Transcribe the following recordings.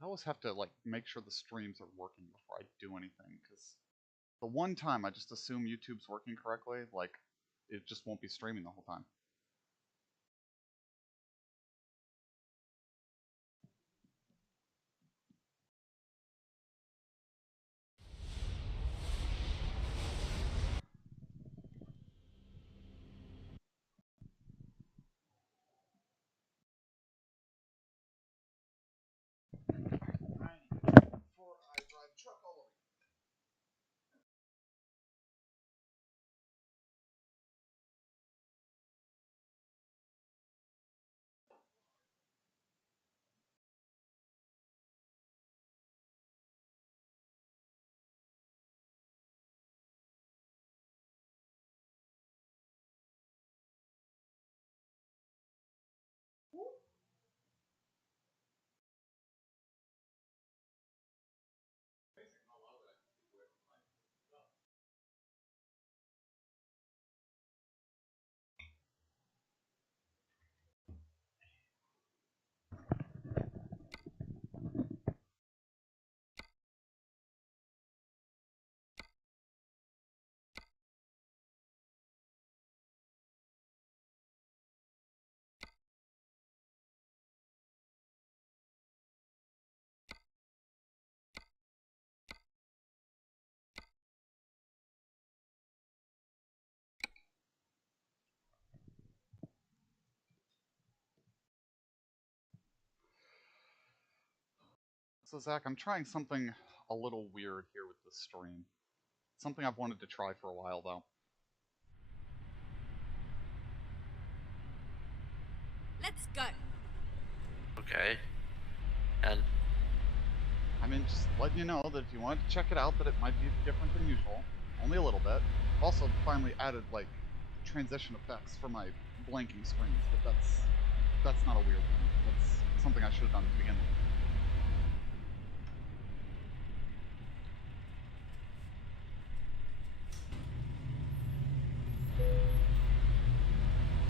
I always have to like make sure the streams are working before I do anything, because the one time I just assume YouTube's working correctly, like it just won't be streaming the whole time. Before I drive truck all over. So Zach, I'm trying something a little weird here with the stream. Something I've wanted to try for a while though. Let's go. Okay. And I mean, just letting you know that if you wanted to check it out, that it might be different than usual. Only a little bit. Also, finally added, like, transition effects for my blanking screens, but that's not a weird thing. That's something I should have done to begin with.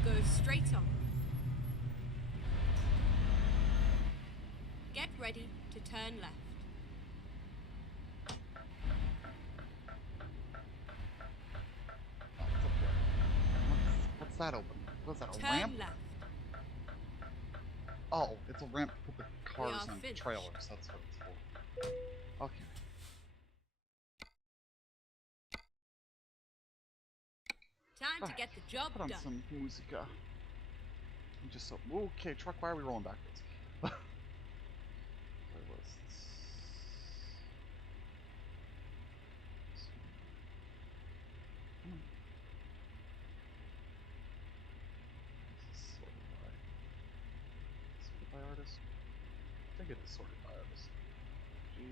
Go straight on. Get ready to turn left. Oh, it's up here. What's that open? What's that, a Turn ramp? left. Oh, it's a ramp to put the cars and finished. trailers. That's what it's for. Okay. Time to get the job Put on done. some musica. Just so. Okay, truck, why are we rolling backwards? Playlists. Sorted by artist? I think it is sorted by artist. G-H-I...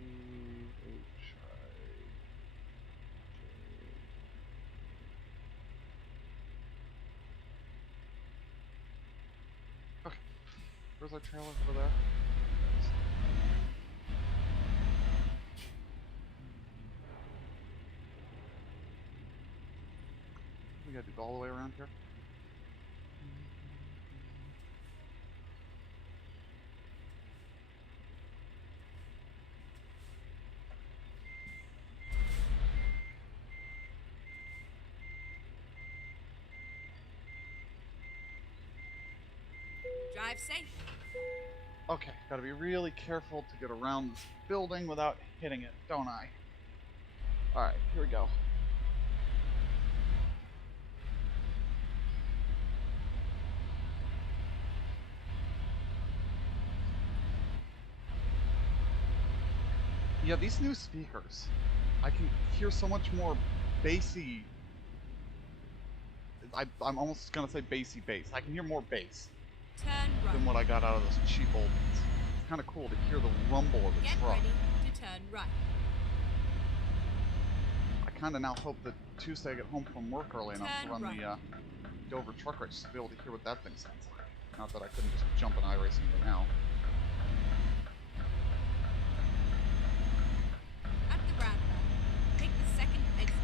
Okay. Where's our trailer over there? We gotta do it all the way around here. Drive safe. Okay, gotta be really careful to get around this building without hitting it, don't I? Alright, here we go. Yeah, these new speakers, I can hear so much more bassy. I'm almost gonna say bassy bass. I can hear more bass Turn right. than what I got out of those cheap old ones. It's kind of cool to hear the rumble of the Get truck. ready to turn right. I kind of now hope that Tuesday I get home from work early enough to run right. the Dover truck race to be able to hear what that thing sounds like. Not that I couldn't just jump an iRacing right now. At the roundabout, take the second exit.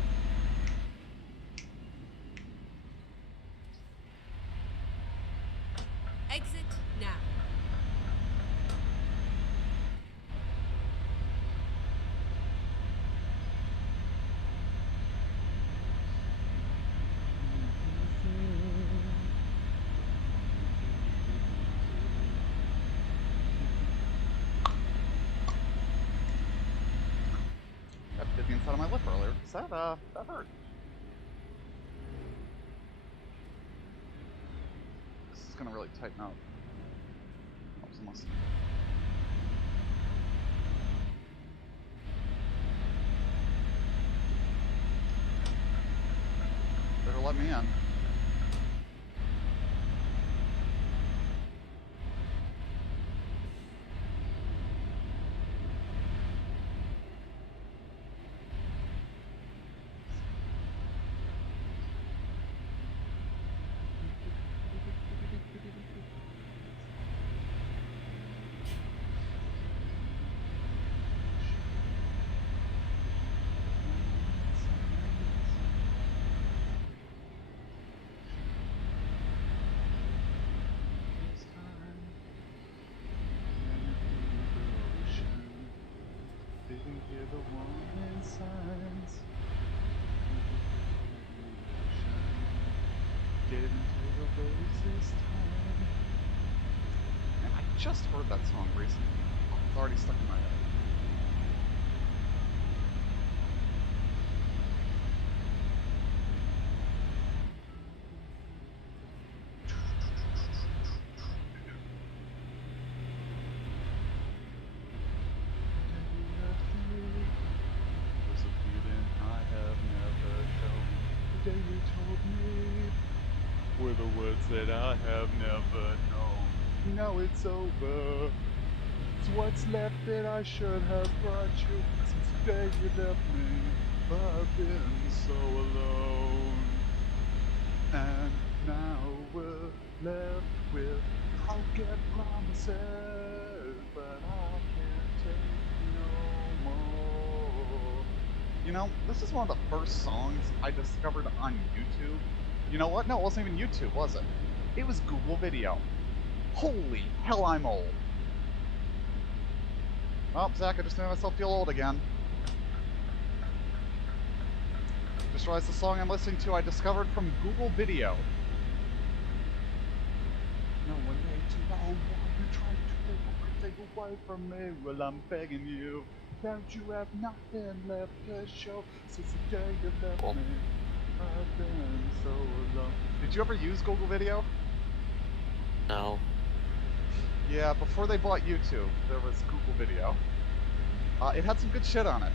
Exit now. that hurt. This is gonna really tighten up. Helps almost. Better let me in. Man, I just heard that song recently. It's already stuck in my head. There's a feeling I have never shown. The day you told me were the words that I have never known. Now it's over. It's what's left that I should have brought you. Since the day you left me, I've been so alone. And now we're left with broken promises, but I can't take no more. You know, this is one of the first songs I discovered on YouTube. You know what? No, it wasn't even YouTube, was it? It was Google Video. Holy hell, I'm old. Oh, Zach, I just made myself feel old again. Just realized the song I'm listening to I discovered from Google Video. No one made you know why you tried to take away from me. Well, I'm begging you. Don't you have nothing left to show since the day you left me? I've been so alone. Did you ever use Google Video? No. Yeah, before they bought YouTube, there was Google Video. It had some good shit on it.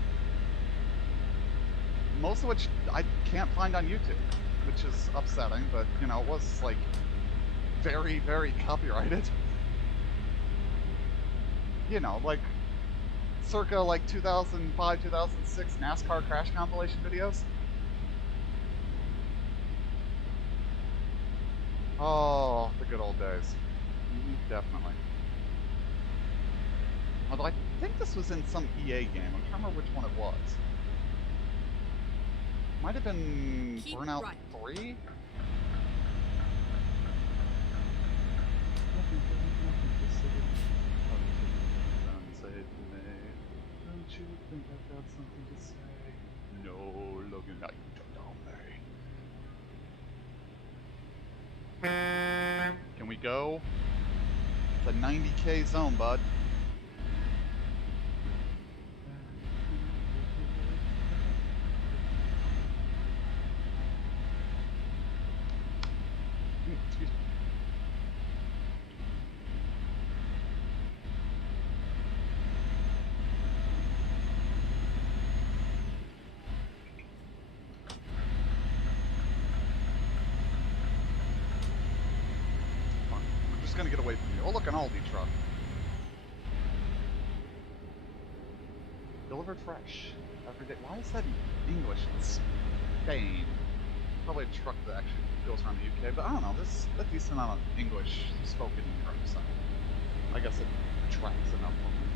Most of which I can't find on YouTube, which is upsetting, but, you know, it was, like, very, very copyrighted. You know, like, circa, like, 2005, 2006 NASCAR crash compilation videos. Oh, the good old days. Definitely. Although I think this was in some EA game. I'm trying to remember which one it was. Might have been Keep Burnout right. 3? Don't you think I've got something to say? No, Logan, now you don't know me. Can we go? It's a 90k zone, bud. Excuse me. We're just gonna get away from you. Oh, look, an Aldi truck. Delivered fresh every day. Why is that in English? It's Spain. Probably a truck that actually goes around the UK, but I don't know. There's a decent amount of English spoken in Europe, so I guess it tracks enough for me.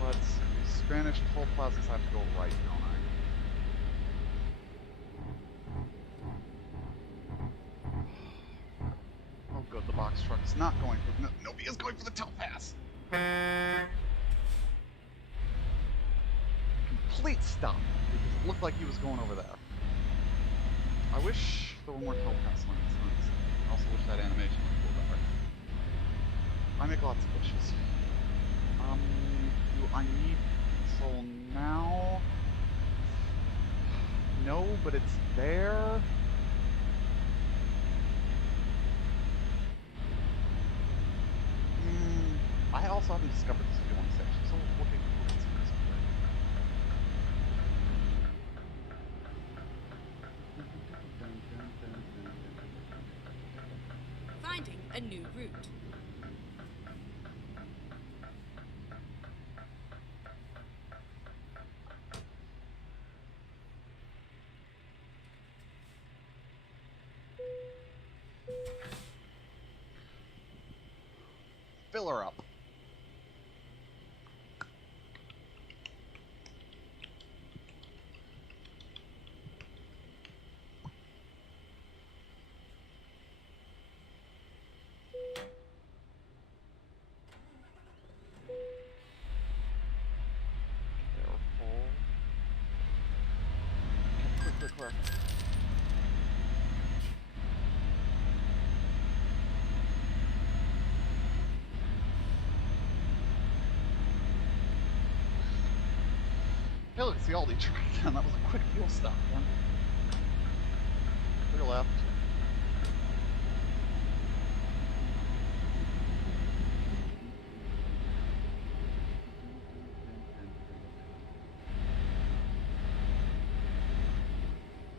But Spanish toll plazas have to go right, don't I? Oh good, the box truck is not going for... No, nobody is going for the tow pass! Complete stop, because it looked like he was going over there. I wish there were more tow pass lanes. I also wish that animation was a little better. I make lots of wishes. I Do I need control now? No, but it's there. I also haven't discovered this fueling station, so we'll get some of this. Finding a new route. Fill her up. Careful. Clear. Hey, look, it's the Aldi truck again. That was a quick fuel stop, man. Clear left.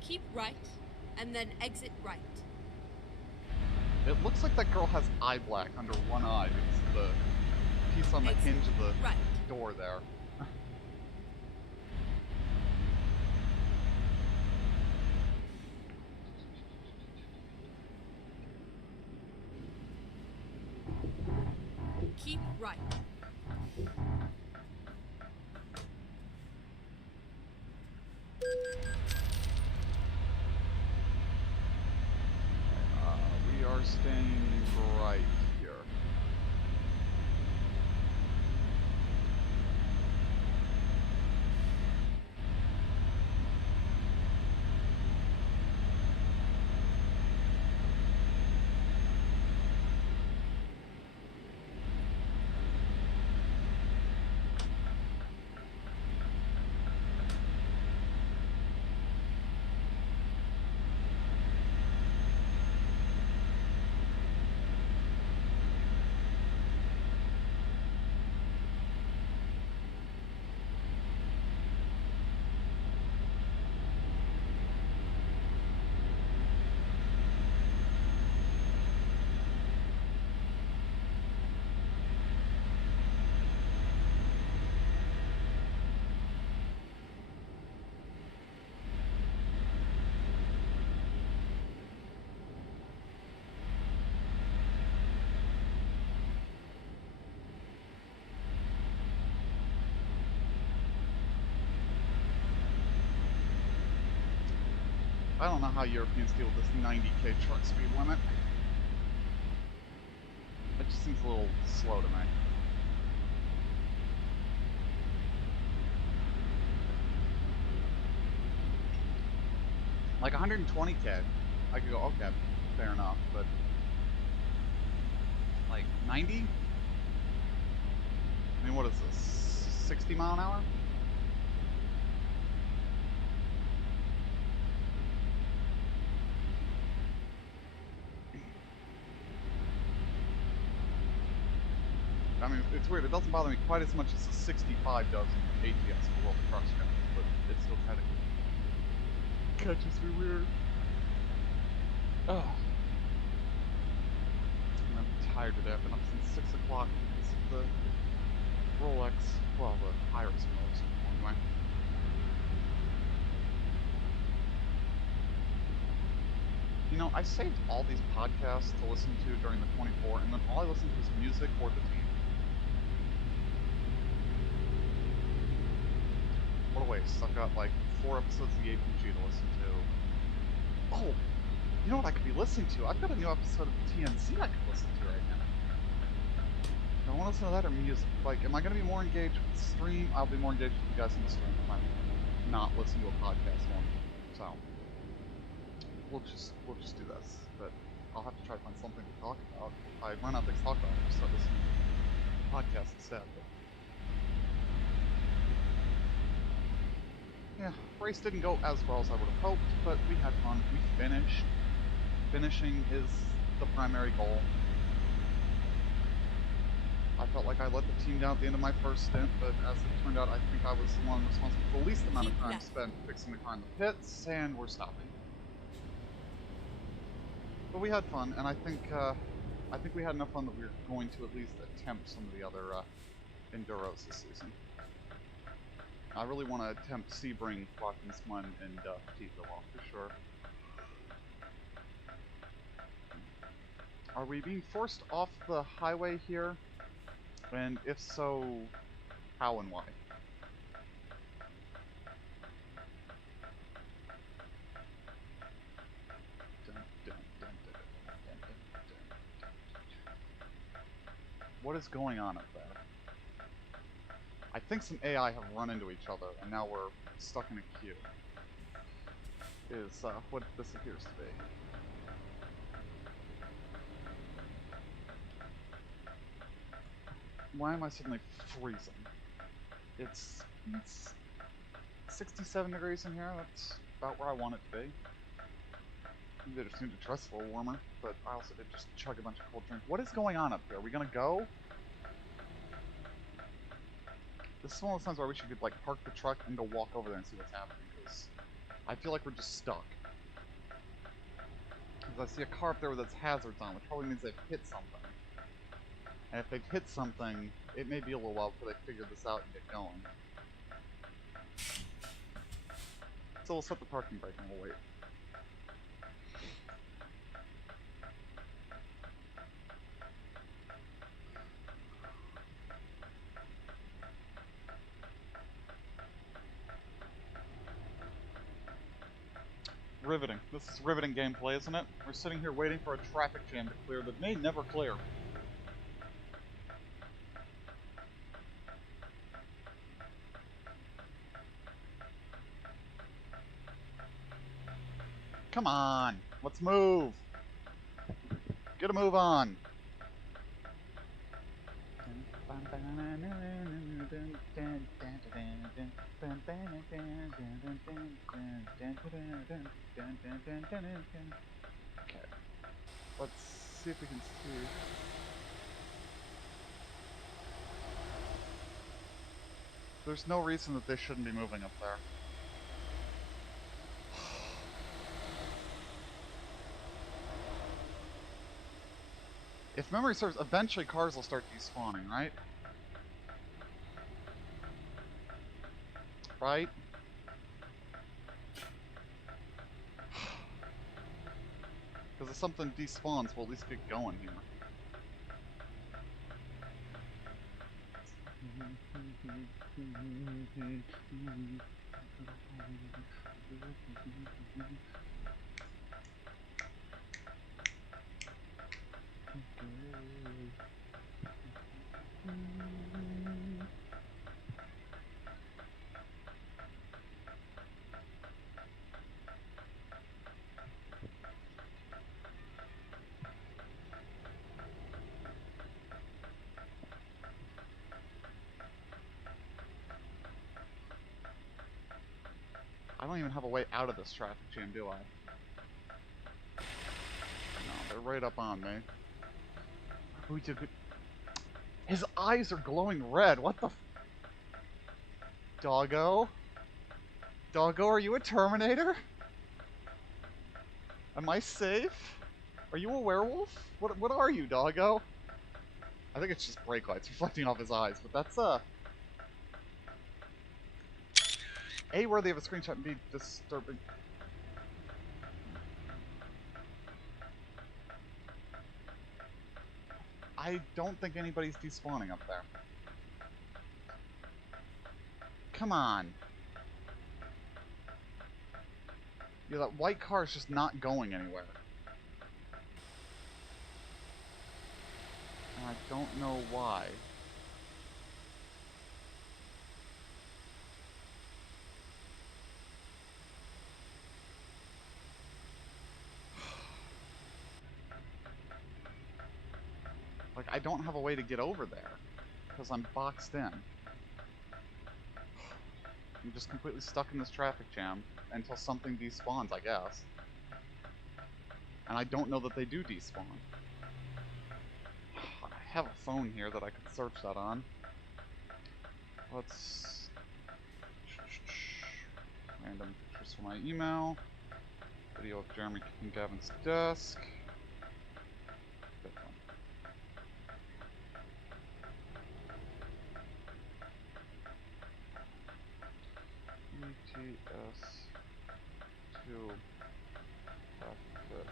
Keep right, and then exit right. It looks like that girl has eye black under one eye because of the piece on the Exit hinge of the right. door there. Keep right. We are staying right here. I don't know how Europeans deal with this 90k truck speed limit. It just seems a little slow to me. Like 120k, I could go, okay, fair enough, but like 90? I mean, what is this, 60 mile an hour? I mean, it's weird, it doesn't bother me quite as much as the 65 does in ATS for World of Trucks guys, but it still kind of catches me weird. Oh. I'm tired today, I've been up since 6 o'clock because of the Rolex, well, the Iris most, anyway. You know, I saved all these podcasts to listen to during the 24, and then all I listened to was music or the team. What a waste. I've got like 4 episodes of the APG to listen to. Oh, you know what I could be listening to? I've got a new episode of TNC I could listen to right now. Do I want to listen to that or music? Like, am I going to be more engaged with the stream? I'll be more engaged with you guys in the stream if I'm not listening to a podcast one. So, we'll just do this. But I'll have to try to find something to talk about. If I run out of things to talk about, I'll just start listening to podcasts instead. But yeah, race didn't go as well as I would have hoped, but we had fun. We finished. Finishing is the primary goal. I felt like I let the team down at the end of my first stint, but as it turned out, I think I was the one responsible for the least amount of Keep time left. spent fixing the car in the pits, and we're stopping. But we had fun, and I think we had enough fun that we were going to at least attempt some of the other enduros this season. I really want to attempt Sebring, Watkins-Munn, and T018 for sure. Are we being forced off the highway here? And if so, how and why? What is going on up there? I think some AI have run into each other, and now we're stuck in a queue. Is what this appears to be. Why am I suddenly freezing? It's 67 degrees in here. That's about where I want it to be. Maybe they just need to dress a little warmer, but I also did just chug a bunch of cold drink. What is going on up here? Are we gonna go? This is one of those times where we should like park the truck and go walk over there and see what's happening, because I feel like we're just stuck. Because I see a car up there with its hazards on, which probably means they've hit something. And if they've hit something, it may be a little while before they figure this out and get going. So we'll set the parking brake and we'll wait. Riveting. This is riveting gameplay, isn't it? We're sitting here waiting for a traffic jam to clear that may never clear. Come on, let's move. Get a move on. Okay. Let's see if we can see. There's no reason that they shouldn't be moving up there. If memory serves, eventually cars will start despawning, right? Right? Because if something despawns, we'll at least get going here. I don't even have a way out of this traffic jam, do I? No, they're right up on me. His eyes are glowing red. What the? Doggo? Doggo, are you a Terminator? Am I safe? Are you a werewolf? What are you, Doggo? I think it's just brake lights reflecting off his eyes, but that's A, worthy of a screenshot, and B, disturbing. I don't think anybody's despawning up there. Come on. Yeah, that white car is just not going anywhere. And I don't know why. Like, I don't have a way to get over there. Because I'm boxed in. I'm just completely stuck in this traffic jam until something despawns, I guess. And I don't know that they do despawn. I have a phone here that I could search that on. Let's... Random pictures for my email. Video of Jeremy kicking Gavin's desk. Good one. ETS2 traffic.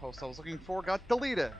Post I was looking for got deleted.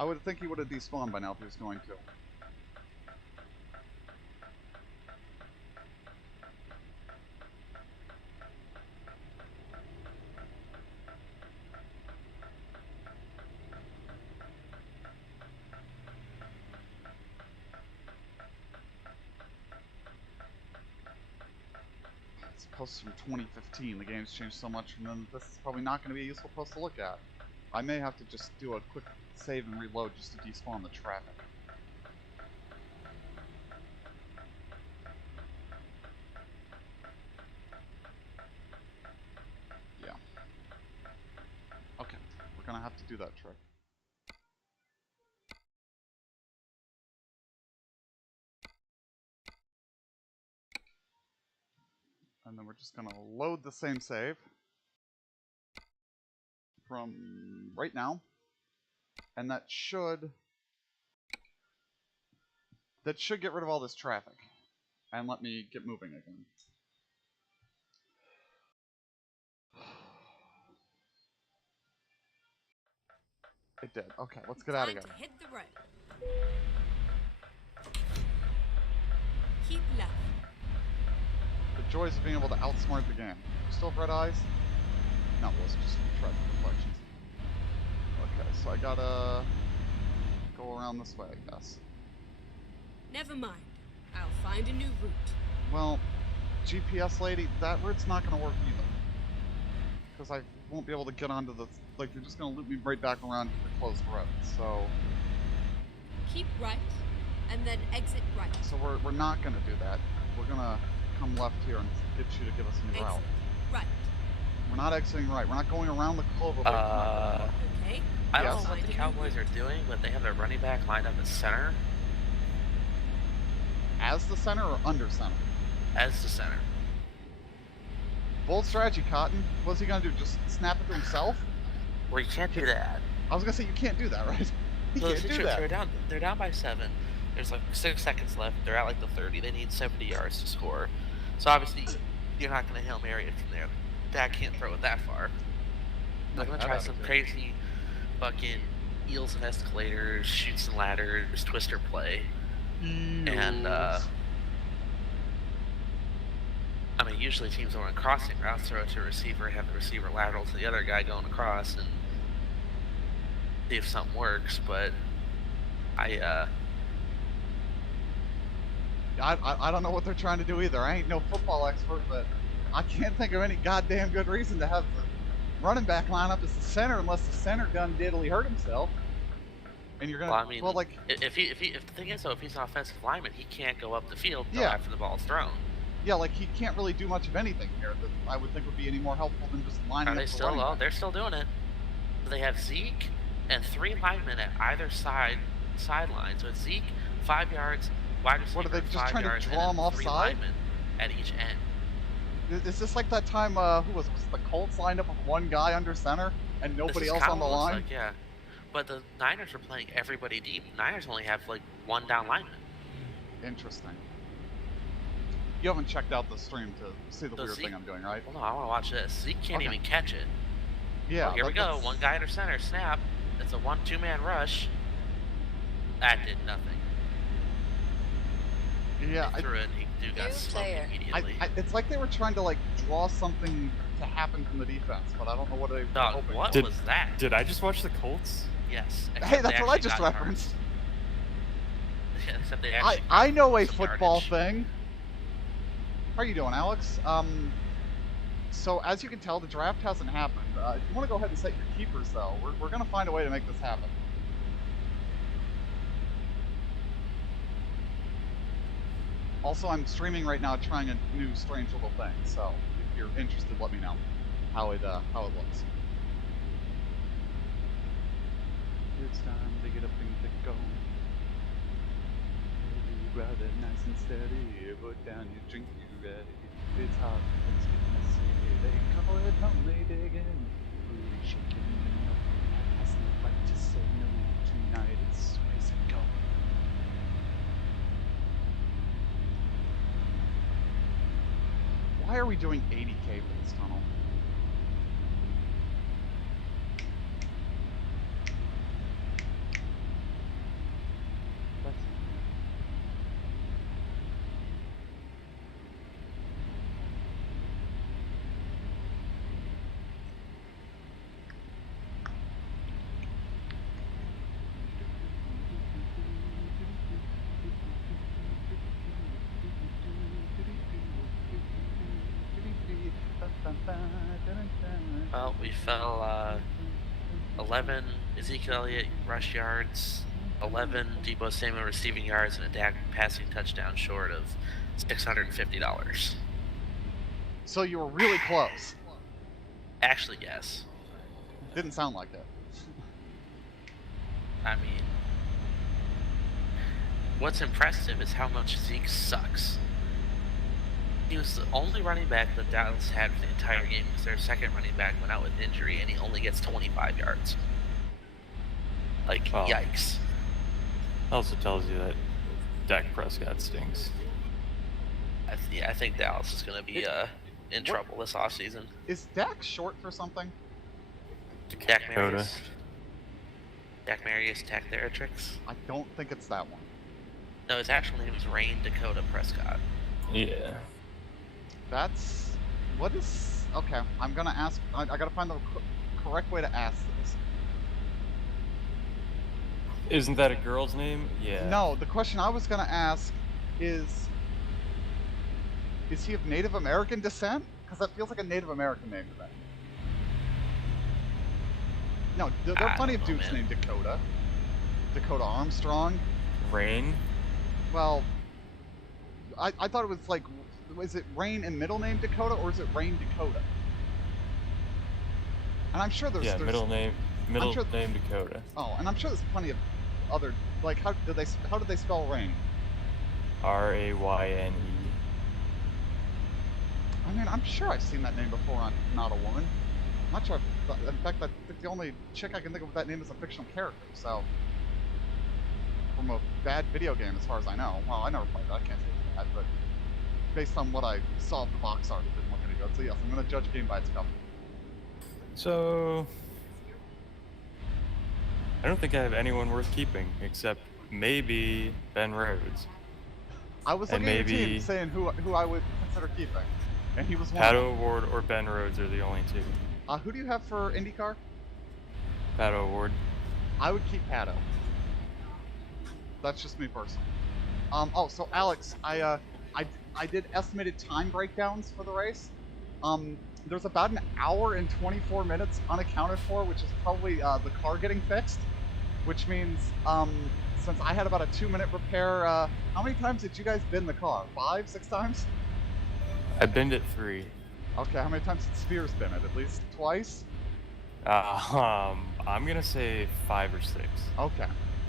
I would think he would have despawned by now if he was going to. This post's from 2015. The game's changed so much, and then this is probably not going to be a useful post to look at. I may have to just do a quick save and reload just to despawn the traffic. Yeah. Okay, we're gonna have to do that trick. And then we're just gonna load the same save from right now. And that should get rid of all this traffic and let me get moving again. It did. Okay, let's get out of here. Time to hit the road. Keep left. The joys of being able to outsmart the game. You still have red eyes? No, well, it's just traffic reflections. Okay, so I gotta go around this way, I guess. Never mind. I'll find a new route. Well, GPS lady, that route's not gonna work either. Because I won't be able to get onto the... Like, you're just gonna loop me right back around to the closed road, so... Keep right, and then exit right. So we're not gonna do that. We're gonna come left here and get you to give us a new route. Right. We're not exiting right. We're not going around the clover. Okay. I don't know what the Cowboys are doing, but they have their running back lined up at center. As the center or under center? As the center. Bold strategy, Cotton. What's he gonna do? Just snap it to himself? Well, you can't do that. I was gonna say you can't do that, right? You can't do that. They're down by 7. There's like 6 seconds left. They're at like the 30. They need 70 yards to score. So obviously, you're not gonna Hail Mary it from there. Dad can't throw it that far. They're gonna try some crazy fucking eels and escalators, shoots and ladders, twister play. And I mean, usually teams will run crossing routes, throw it to a receiver, have the receiver lateral to the other guy going across, and see if something works. But I don't know what they're trying to do either. I ain't no football expert, but I can't think of any goddamn good reason to have the running back lineup as the center unless the center done diddly hurt himself. And you're gonna. Well, I mean, like if the thing is though, if he's an offensive lineman, he can't go up the field until after the ball's thrown. Yeah, like he can't really do much of anything here that I would think would be any more helpful than just lining up. They're still doing it. They have Zeke and 3 linemen at either side the sideline. So it's Zeke, 5 yards, wide receiver, What are they just 5 trying to yards, draw and him then 3 offside? linemen at each end. Is this like that time, who was it? Was it the Colts lined up with one guy under center and nobody This is else kind on of the what it looks line? like, yeah. But the Niners are playing everybody deep. Niners only have like 1 down lineman. Interesting. You haven't checked out the stream to see the So weird Zeke, thing I'm doing, right? hold on, I want to watch this. Zeke can't Okay. even catch it. Yeah. Oh, here we go. One guy under center, snap. It's a 1-2 man rush. That did nothing. Yeah. They threw it, and he got smoked immediately. It's like they were trying to like draw something to happen from the defense, but I don't know what they were Dog, hoping. what Did- was that? Did I just watch the Colts? Yes. Hey, except that's they what I actually just got referenced. yards. Yeah, except they actually I know a some football yardage. thing. How are you doing, Alex? So as you can tell, the draft hasn't happened. If you want to go ahead and set your keepers, though, we're going to find a way to make this happen. Also, I'm streaming right now, trying a new strange little thing. So if you're interested, let me know how it looks. It's time to get up and get going. Rather nice and steady, put down your drink, you ready. It's hot, things get messy, they call it lonely digging. Booty shaking, no, has no right to say no. Tonight it's ways it go. Why are we doing 80K for this tunnel? Well, we fell 11 Ezekiel Elliott rush yards, 11 Debo Samuel receiving yards, and a Dak passing touchdown short of $650. So you were really close. Actually, yes. Didn't sound like it. I mean, what's impressive is how much Zeke sucks. He was the only running back that Dallas had for the entire game because their second running back went out with injury, and he only gets 25 yards. Like, Oh. yikes. Also tells you that Dak Prescott stinks. I think Dallas is going to be in trouble this offseason. Is Dak short for something? Dak Dakota. Marius. Dak Marius Tactheratrix. I don't think it's that one. No, his actual name is Rain Dakota Prescott. Yeah. That's... What is... Okay, I'm gonna ask... I gotta find the correct way to ask this. Isn't that a girl's name? Yeah. No, the question I was gonna ask is he of Native American descent? Because that feels like a Native American name to me. No, there are plenty of dudes named Dakota. Dakota Armstrong. Rain? Well, I thought it was like... Is it Rain and middle name Dakota, or is it Rain Dakota? And I'm sure there's... Yeah, there's middle name sure- name Dakota. Oh, and I'm sure there's plenty of other... Like, how did they spell Rain? Rayne. I mean, I'm sure I've seen that name before on Not a Woman. I'm not sure. In fact, I think the only chick I can think of with that name is a fictional character. So, from a bad video game, as far as I know. Well, I never played that. I can't say it's bad, but based on what I saw of the box art, it didn't look any good. So yes, I'm gonna judge a game by its cover. So I don't think I have anyone worth keeping except maybe Ben Rhodes. I was And looking at your maybe- team saying who I would consider keeping, and he was one. Pato Ward or Ben Rhodes are the only two. Who do you have for IndyCar? Pato Ward. I would keep Pato. That's just me personally. Oh, so Alex, I did estimated time breakdowns for the race. There's about an hour and 24 minutes unaccounted for, which is probably the car getting fixed. Which means, since I had about a 2-minute repair, how many times did you guys bin the car? 5, 6 times? I binned it 3. Okay, how many times did Spears bin it? At least twice? I'm gonna say 5 or 6. Okay.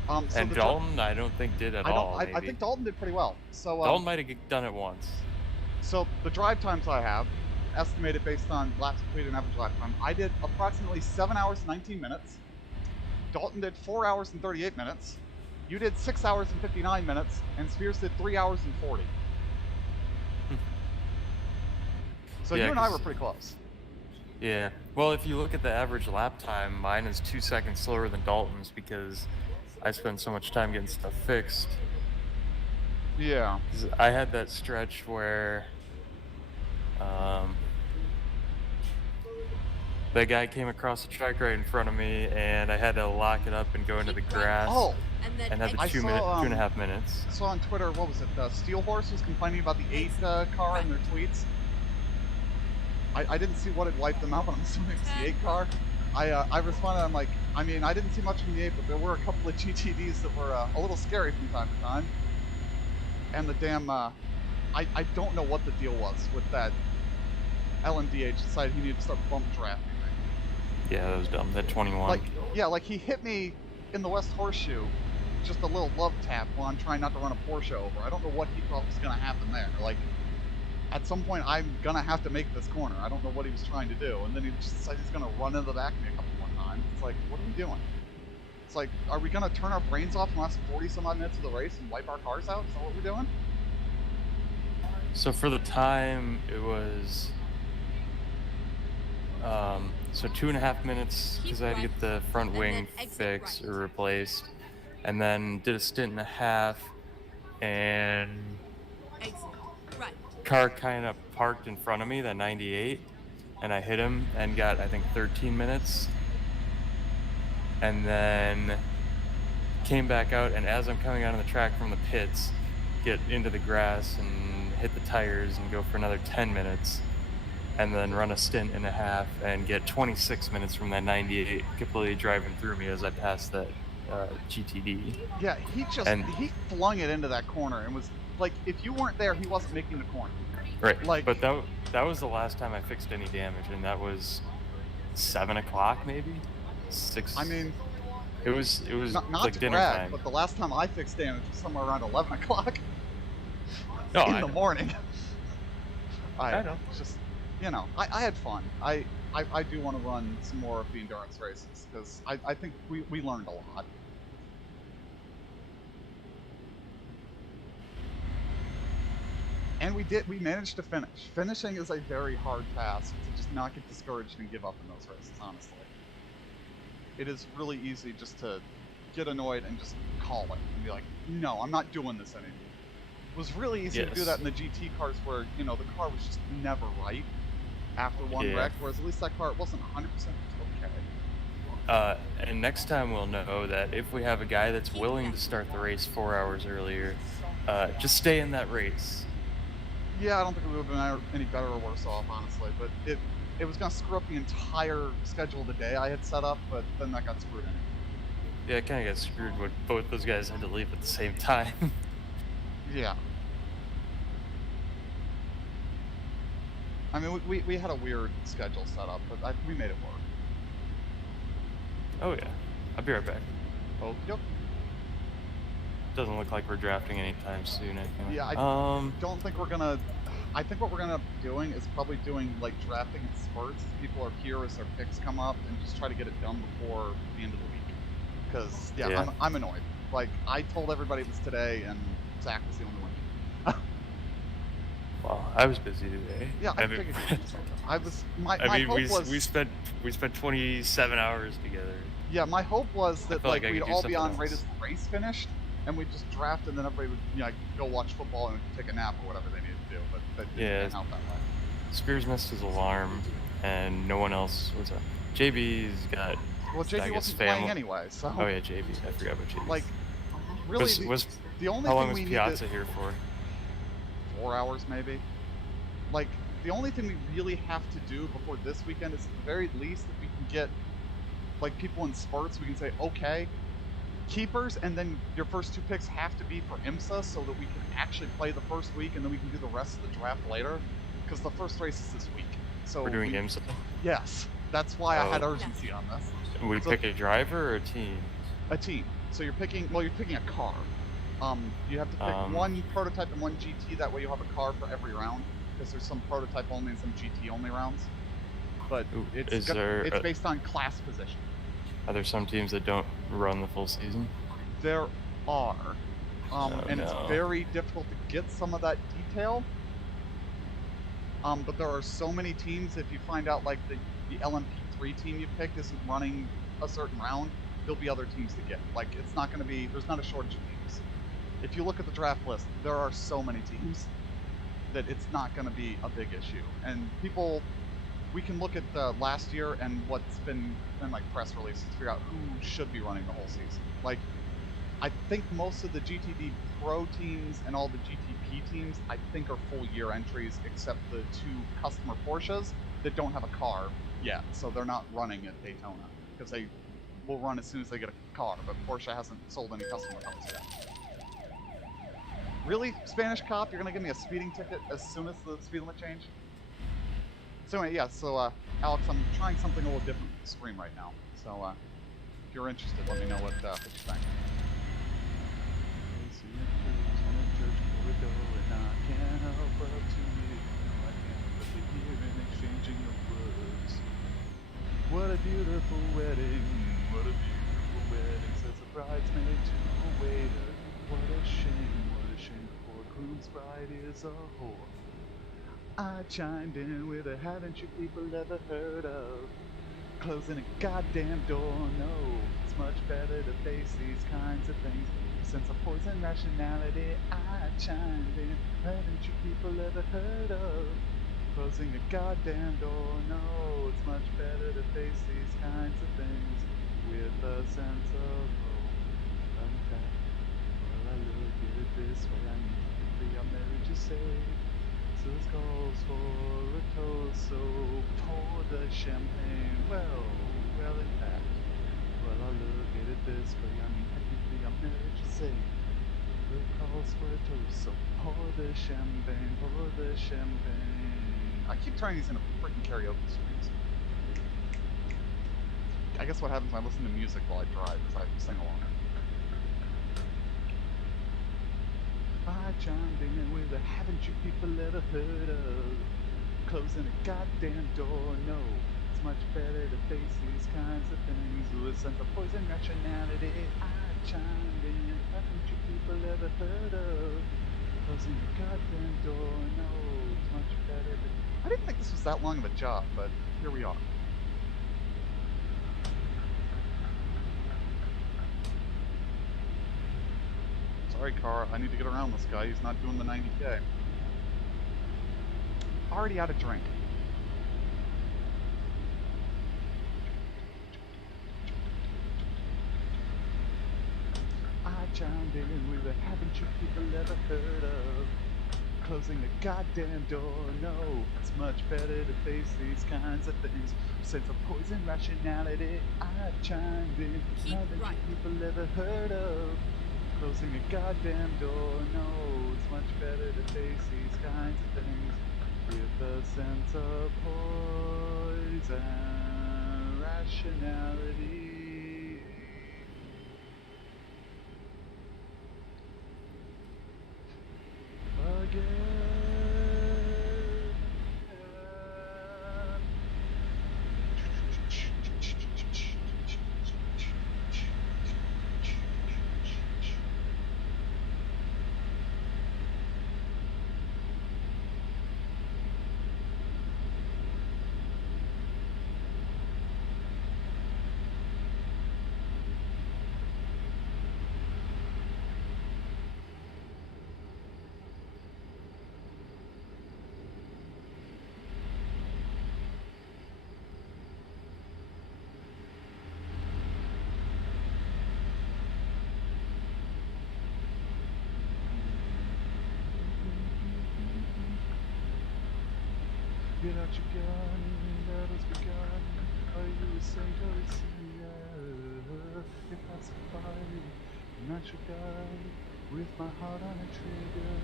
So And Dalton, I don't think did at all. I think Dalton did pretty well. So Dalton might have done it once. So the drive times I have, estimated based on laps completed and average lap time, I did approximately 7 hours and 19 minutes. Dalton did 4 hours and 38 minutes. You did 6 hours and 59 minutes, and Spears did 3 hours and 40. So Yeah, you and I were pretty close. Yeah. Well, if you look at the average lap time, mine is 2 seconds slower than Dalton's because I spend so much time getting stuff fixed. Yeah. 'Cause I had that stretch where the guy came across the track right in front of me, and I had to lock it up and go into the grass. Oh, and had the 2.5 minutes. I saw on Twitter, what was it? Steel Horse was complaining about the 8 car in their tweets. I didn't see what had wiped them out, but I'm assuming it's the 8 car. I responded, I'm like, I mean, I didn't see much from the 8, but there were a couple of GTDs that were a little scary from time to time. And the damn, I don't know what the deal was with that. LMDH decided he needed to start bump drafting me. Yeah, that was dumb. That 21. Like he hit me in the West Horseshoe, just a little love tap while I'm trying not to run a Porsche over. I don't know what he thought was going to happen there. Like, at some point, I'm going to have to make this corner. I don't know what he was trying to do. And then he just decided he's going to run into the back of me a couple more times. It's like, what are we doing? It's like, are we going to turn our brains off in the last 40 some odd minutes of the race and wipe our cars out? Is that what we're doing? So for the time, it was so 2.5 minutes because I had to get the front wing fixed or replaced, and then did a stint and a half, and car kind of parked in front of me, that 98, and I hit him and got, I think, 13 minutes, and then came back out, and as I'm coming out on the track from the pits, get into the grass and hit the tires and go for another 10 minutes, and then run a stint and a half and get 26 minutes from that 98 completely driving through me as I passed that GTD. Yeah, he flung it into that corner and was like, if you weren't there, he wasn't making the corner. Right. Like, but that was the last time I fixed any damage, and that was 7 o'clock maybe, 6. I mean, it was not like to dinner brag, time. but the last time I fixed damage was somewhere around 11 o'clock in the morning. I know. Just, you know, I had fun. I do want to run some more of the endurance races because I think we learned a lot. And we managed to finish. Finishing is a very hard task to just not get discouraged and give up in those races, honestly. It is really easy just to get annoyed and just call it and be like, no, I'm not doing this anymore. It was really easy to do that in the GT cars where, you know, the car was just never right after one wreck, whereas at least that car, it wasn't 100% okay. And next time we'll know that if we have a guy that's willing to start the race 4 hours earlier, just stay in that race. Yeah, I don't think we would have been any better or worse off, honestly, but it was going to screw up the entire schedule of the day I had set up, but then that got screwed in. Yeah, it kind of got screwed when both those guys had to leave at the same time. Yeah. I mean, we had a weird schedule set up, but we made it work. Oh yeah. I'll be right back. Oh, yep. Doesn't look like we're drafting anytime soon, I think. Yeah, I don't think we're gonna... I think what we're gonna be doing is probably doing, like, drafting in spurts as people are here as their picks come up, and just try to get it done before the end of the week. Because, yeah. I'm annoyed. Like, I told everybody this today, and Zach was the only one. Well, I was busy today. Yeah, I figured. I was. My hope was we spent 27 hours together. Yeah, my hope was that like we'd all be on right as the race finished, and we'd just draft, and then everybody would, you know, go watch football and take a nap or whatever they needed to do. But that didn't pan out that way. Spears missed his alarm, and no one else was up. JB's got. Well, JB wasn't playing anyway, so. Oh yeah, JB. I forgot about JB. Like, really, the only how thing long was Piazza here for? 4 hours maybe. Like, the only thing we really have to do before this weekend is at the very least if we can get like people in spurts, we can say, okay, keepers, and then your first 2 picks have to be for IMSA so that we can actually play the first week and then we can do the rest of the draft later, because the first race is this week. So we're doing IMSA? Yes, that's why I had urgency on this. We pick a driver or a team? A team. So you're picking a car. You have to pick one prototype and one GT. That way you'll have a car for every round, because there's some prototype only and some GT only rounds. But it's based on class position. Are there some teams that don't run the full season? There are. It's very difficult to get some of that detail. But there are so many teams, if you find out like the LMP3 team you picked isn't running a certain round, there'll be other teams to get. Like, it's not going to be, there's not a shortage of teams. If you look at the draft list, there are so many teams that it's not going to be a big issue. And we can look at last year and what's been in like press releases to figure out who should be running the whole season. Like, I think most of the GTD Pro teams and all the GTP teams, I think, are full year entries, except the 2 customer Porsches that don't have a car yet, so they're not running at Daytona, because they will run as soon as they get a car, but Porsche hasn't sold any customer cars yet. Really? Spanish cop, you're gonna give me a speeding ticket as soon as the speed limit change? So anyway, yeah, so Alex, I'm trying something a little different with the screen right now, so if you're interested, let me know what you think. What a beautiful wedding, what a beautiful wedding, says the bridesmaid to a waiter. What a shame, poor groom's bride is a whore. I chimed in with a haven't you people ever heard of closing a goddamn door? No, it's much better to face these kinds of things. Since a poison rationality, I chimed in. Haven't you people ever heard of closing a goddamn door? No, it's much better to face these kinds of things with a sense of hope. Well, I look at it this way, I need to keep our marriage safe. So this calls for a toast, so pour the champagne. Well, in fact, well, I look at it this way, I mean, technically our marriage is safe. It calls for a toast, so pour the champagne, pour the champagne. I keep turning these into freaking karaoke streams. I guess what happens when I listen to music while I drive is I sing along. I chimed in with a haven't you people ever heard of closing a goddamn door? No, it's much better to face these kinds of things with a sense of poison rationality. I chimed in, haven't you people ever heard of closing a goddamn door? No, it's much better to... I didn't think this was that long of a job, but here we are. Sorry, car, I need to get around this guy. He's not doing the 90K. Already out of drink. I chimed in with a haven't you people ever heard of closing a goddamn door? No, it's much better to face these kinds of things. Sense of poison rationality, I chimed in. Haven't you people ever heard of closing a goddamn door? No, it's much better to face these kinds of things with a sense of poison rationality. Again. Get out your gun, battle's begun. Are you a saint or a sinner? If I survive, I'm not your guy. With my heart on a trigger,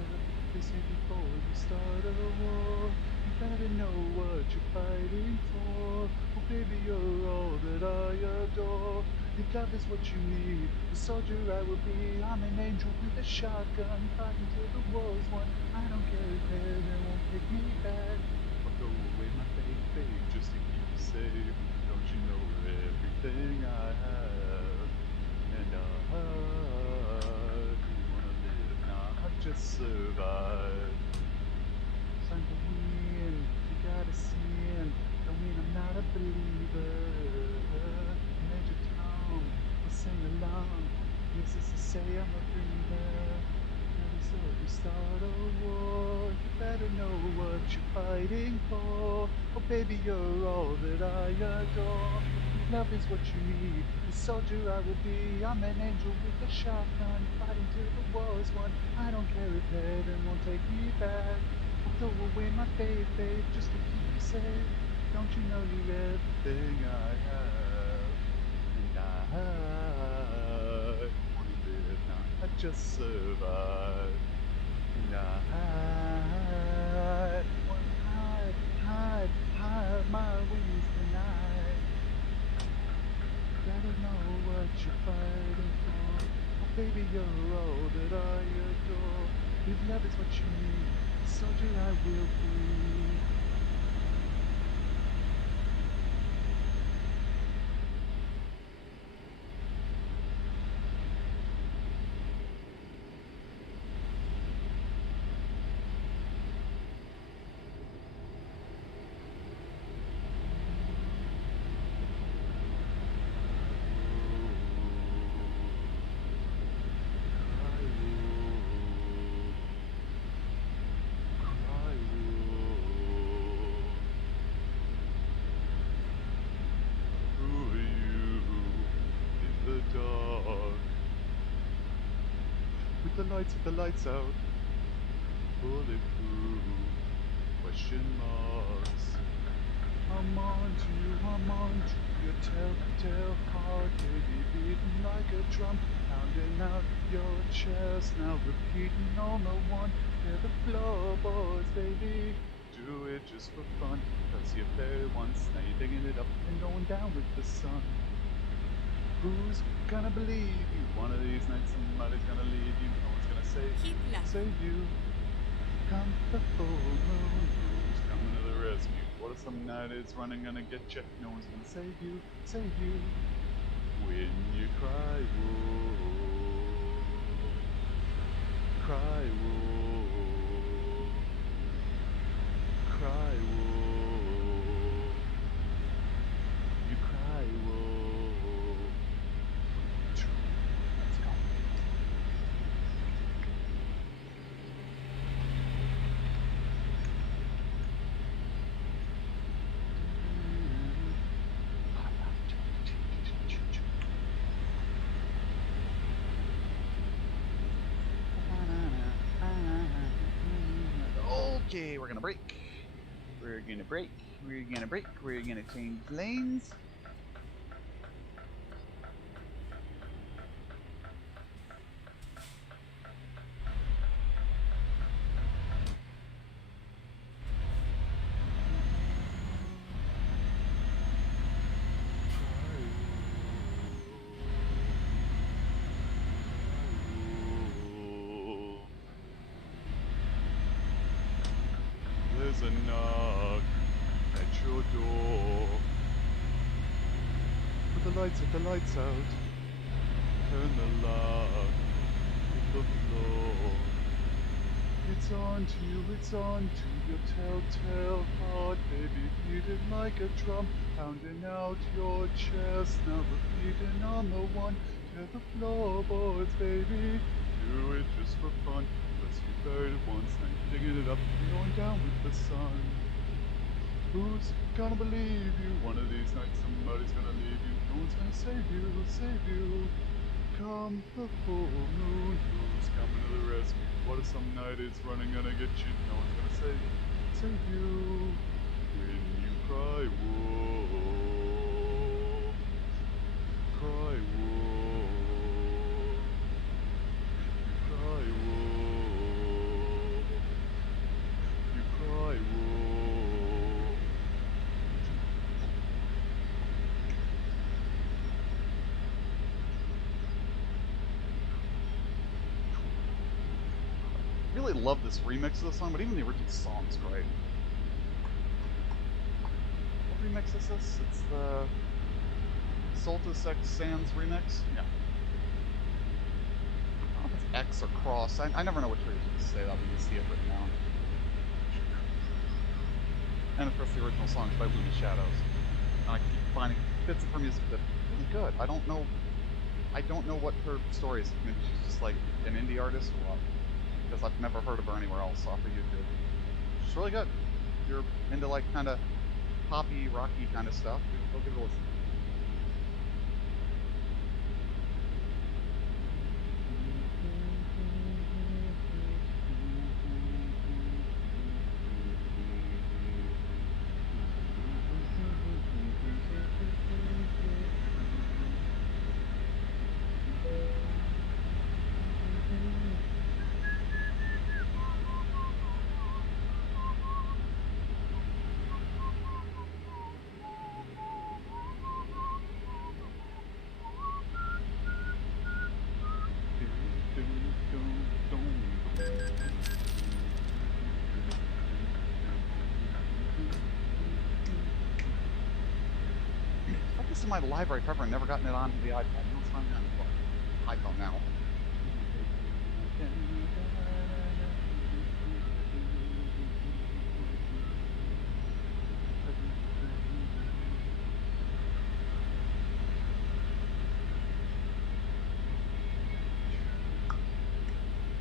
they say before you start a war, you better know what you're fighting for. Oh baby, you're all that I adore. If love is what you need, the soldier I will be. I'm an angel with a shotgun, fighting till the war's won. I don't care if heaven won't take me back. I'll throw away my faith just to keep you safe. Don't you know everything I have? And I wanna live, not just survive. Sign to win, you gotta sin. Don't mean I'm not a believer. Major Tom will sing along. This is to say I'm a breather. Never saw you start a war. You better know what you're fighting for. Oh baby, you're all that I adore. If love is what you need, the soldier I will be. I'm an angel with a shotgun, fighting till the war's won. I don't care if heaven won't take me back. I'll throw away my faith, just to keep you safe. Don't you know you're everything I have? And I wanna live, not just survive. And I wanna hide my wings tonight. Gotta know what you're fighting for. Oh baby, you're all that I adore. If love is what you need, the soldier I will be. With the lights out, bulletproof, question marks. I'm on to your telltale heart, baby, beating like a drum, pounding out your chest, now repeating on the one, they're the floorboards, baby, do it just for fun, cause you fair once, now you're digging it up and going down with the sun. Who's gonna believe you? One of these nights somebody's gonna leave you. No one's gonna Keep left. save you. Come the full moon. Who's coming to the rescue? What if some night is running gonna get you? No one's gonna save you. When you cry wolf, cry wolf, cry wolf. You cry wolf. Let's go. Okay, we're gonna break. We're gonna change lanes. There's a knock at your door. Put the lights out. Turn the lock, hit the floor. It's on to your telltale heart, baby, beating like a drum, pounding out your chest, now repeating on the one, tear the floorboards, baby, do it just for fun, cause you heard it once, now you're digging it up and going down with the sun. Who's gonna believe you? One of these nights somebody's gonna leave you, no one's gonna save you. Come the full moon, who's coming to the rescue? What if some night is running gonna get you? No one's gonna save you. When you cry wolf, cry wolf, you cry wolf, you cry wolf. really love this remix of the song, but even the original song's great. What remix is this? It's the Soltis X Sans remix? Yeah. I don't know if it's X or Cross. I never know which way to say that when you see it written down. And of course the original song's by Luna Shadows. And I keep finding bits of her music that are really good. I don't know what her story is. Maybe she's just like an indie artist or what. Because I've never heard of her anywhere else off of YouTube. She's really good. If you're into like kind of poppy, rocky kind of stuff, go give it a listen. This is my library forever. I've never gotten it onto the iPad. No, it's not on the iPhone now.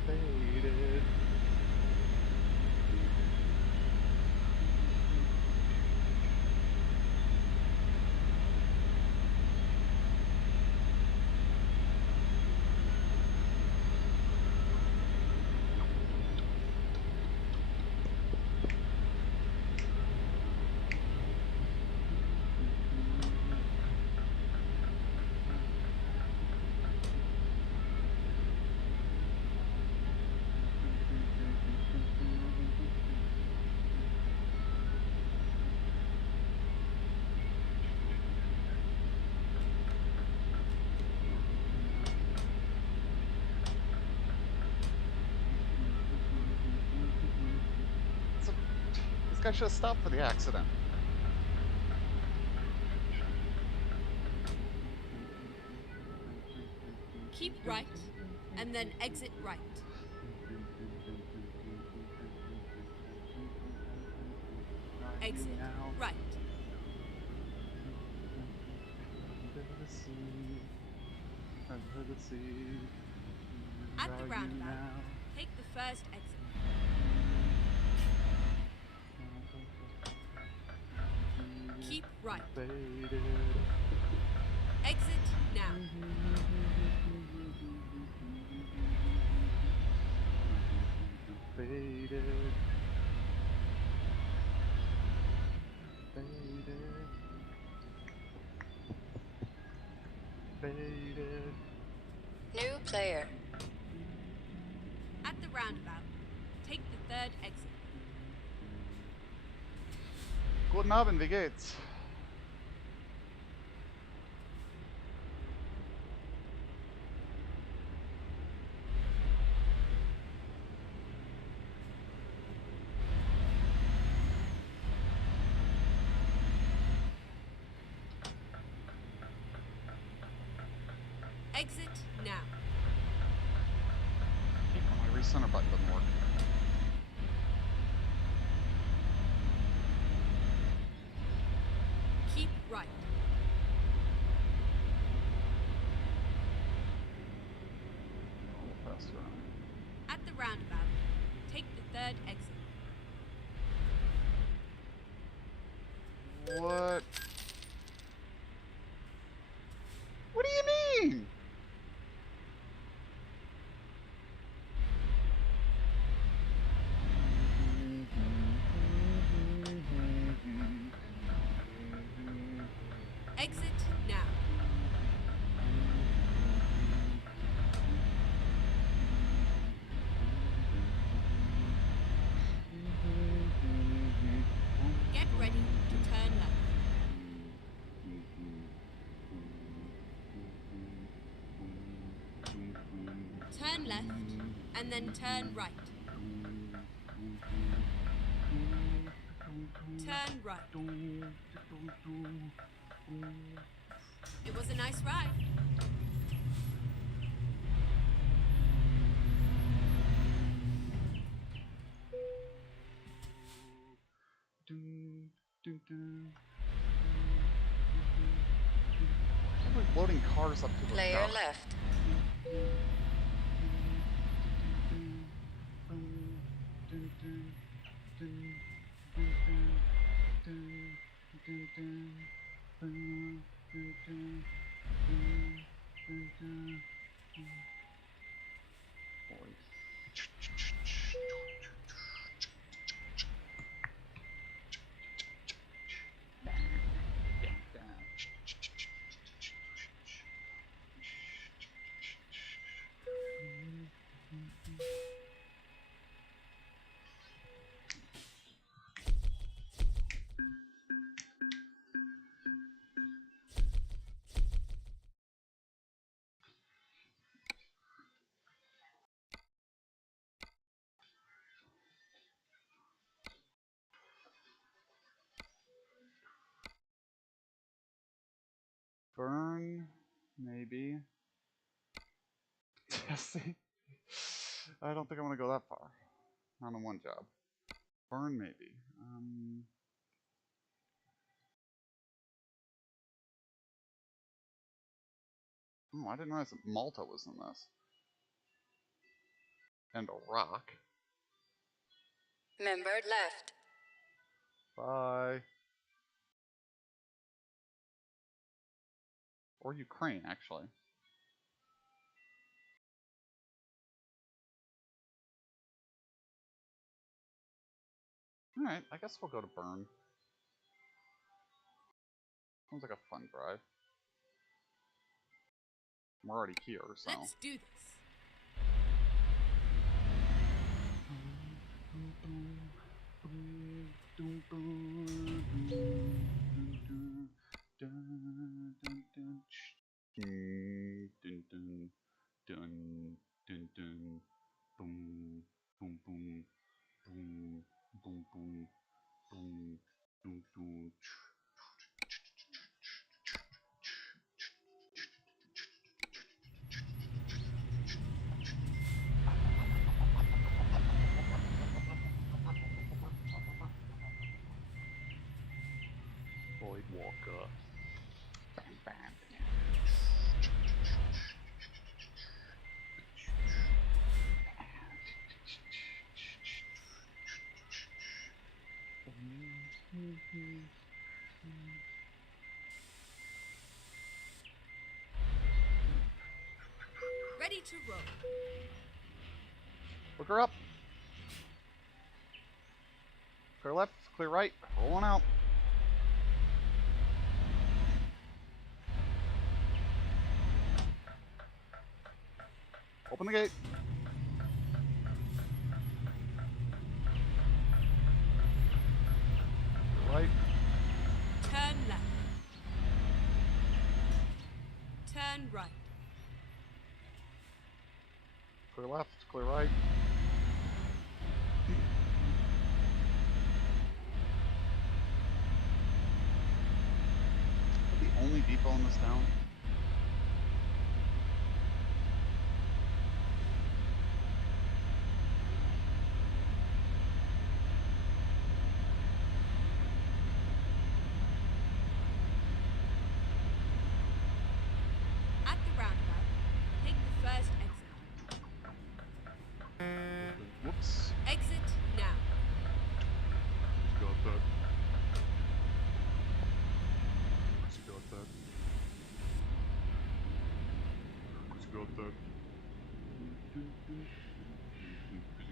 Faded. I should have stopped for the accident. Keep right, and then exit right. Exit right. At the roundabout, take the first exit. Keep right. Exit now. Faded. New player. At the roundabout, take the third exit. Guten Abend, wie geht's? Exit now. My recenter button doesn't work. Keep right. Faster. At the roundabout, take the third exit. What? What do you mean? Exit now. Get ready to turn left. Turn left, and then turn right. Turn right. It was a nice ride. We're loading cars up to the Player top. left. Burn, maybe. Testing. I don't think I want to go that far. Not on one job. Burn, maybe. Oh, I didn't realize that Malta was in this. And Iraq. Member left. Bye. Or Ukraine, actually. Alright, I guess we'll go to Burn. Sounds like a fun drive. I'm already here, so. Let's do this. Boyd Walker. Bam, bam. Ready to roll. Look her up. Clear left, clear right, roll on out. Open the gate. Right. Turn left. Turn right. Clear left, clear right. Is that the only depot in this town? At the roundabout, take the first exit. Whoops. Exit now. Got that. Got that.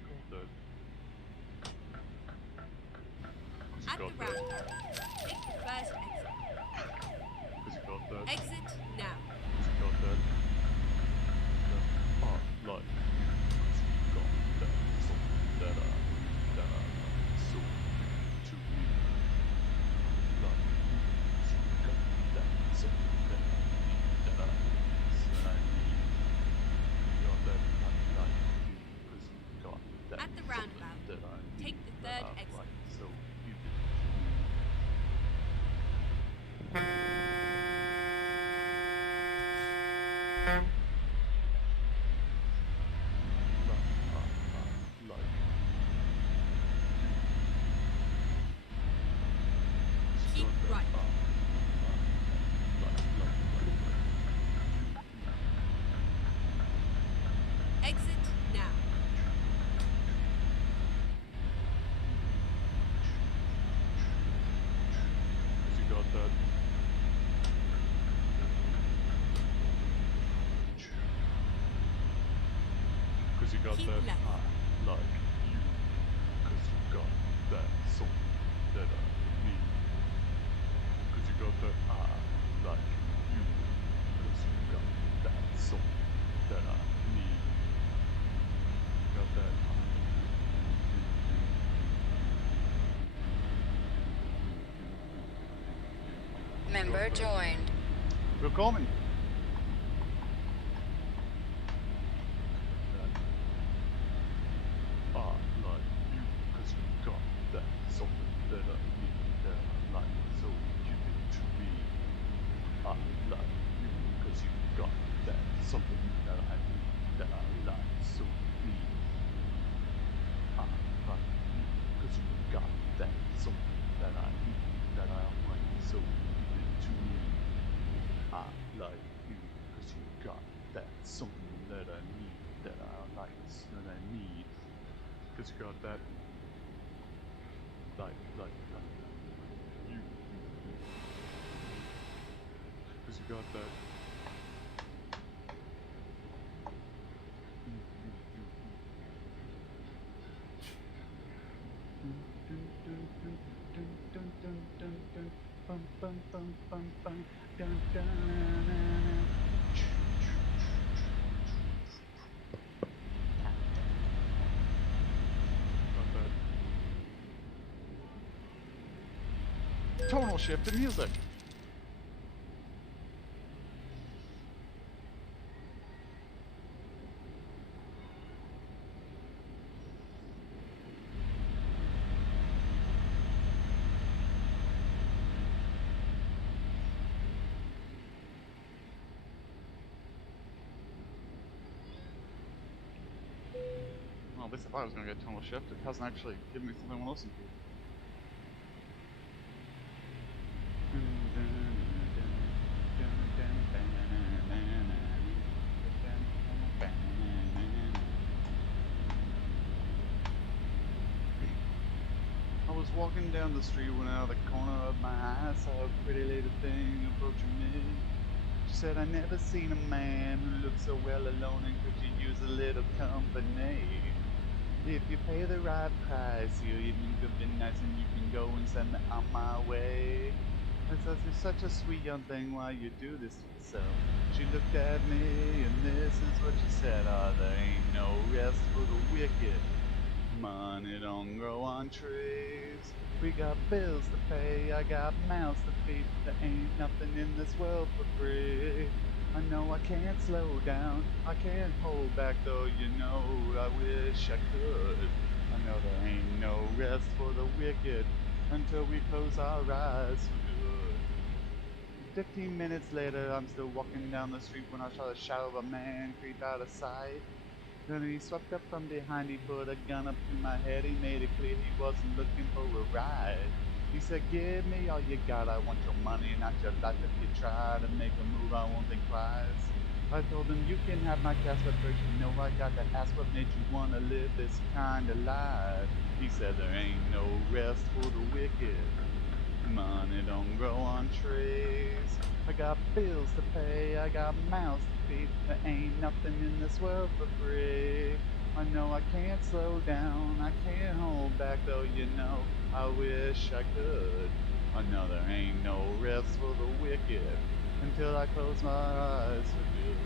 Got that. At the roundabout, take the first exit. Got that. Exit now. Got that. Oh, like. Got that. So that so to me. Like. Got that. So that got that. Like. Cause got that. At the roundabout, take the third exit. Like, so you Cause you got Keep that left. like you. Cause you got that something that I need. Cause you got that like you. Cause you got that something that I need. Got that Member joined. Willkommen. like you, cause you got that something that I need, that I like, so give it to me. Like you, cause you got that something that I need, that I like, so give me. Like you, cause you got that something that I need, that I like, so give it to me. Like you, cause you got that something that I need, that I like, that I need. Cause you got that, like, you. Cause you got that. Tonal shift in music. Well, at least if I was going to get tonal shift, it hasn't actually given me something to listen to. I was walking down the street when out of the corner of my eye saw a pretty little thing approaching me. She said, I never seen a man who looked so well alone and could you use a little company. If you pay the right price, your evening could be nice and you can go and send me on my way. And says, you're such a sweet young thing, why you do this to yourself? She looked at me and this is what she said, there ain't no rest for the wicked. Money don't grow on trees. We got bills to pay, I got mouths to feed. There ain't nothing in this world for free. I know I can't slow down, I can't hold back though, you know, I wish I could. I know there ain't no rest for the wicked until we close our eyes for good. 15 minutes later, I'm still walking down the street when I saw the shadow of a man creep out of sight. Then he swept up from behind, he put a gun up to my head, he made it clear he wasn't looking for a ride. He said, give me all you got, I want your money, not your life. If you try to make a move, I won't think twice. I told him, you can have my cash, but first you know I got to ask what made you wanna live this kind of life. He said, there ain't no rest for the wicked. Money don't grow on trees. I got bills to pay, I got mouths to feed. There ain't nothing in this world for free. I know I can't slow down, I can't hold back though, you know, I wish I could. I know there ain't no rest for the wicked until I close my eyes for good.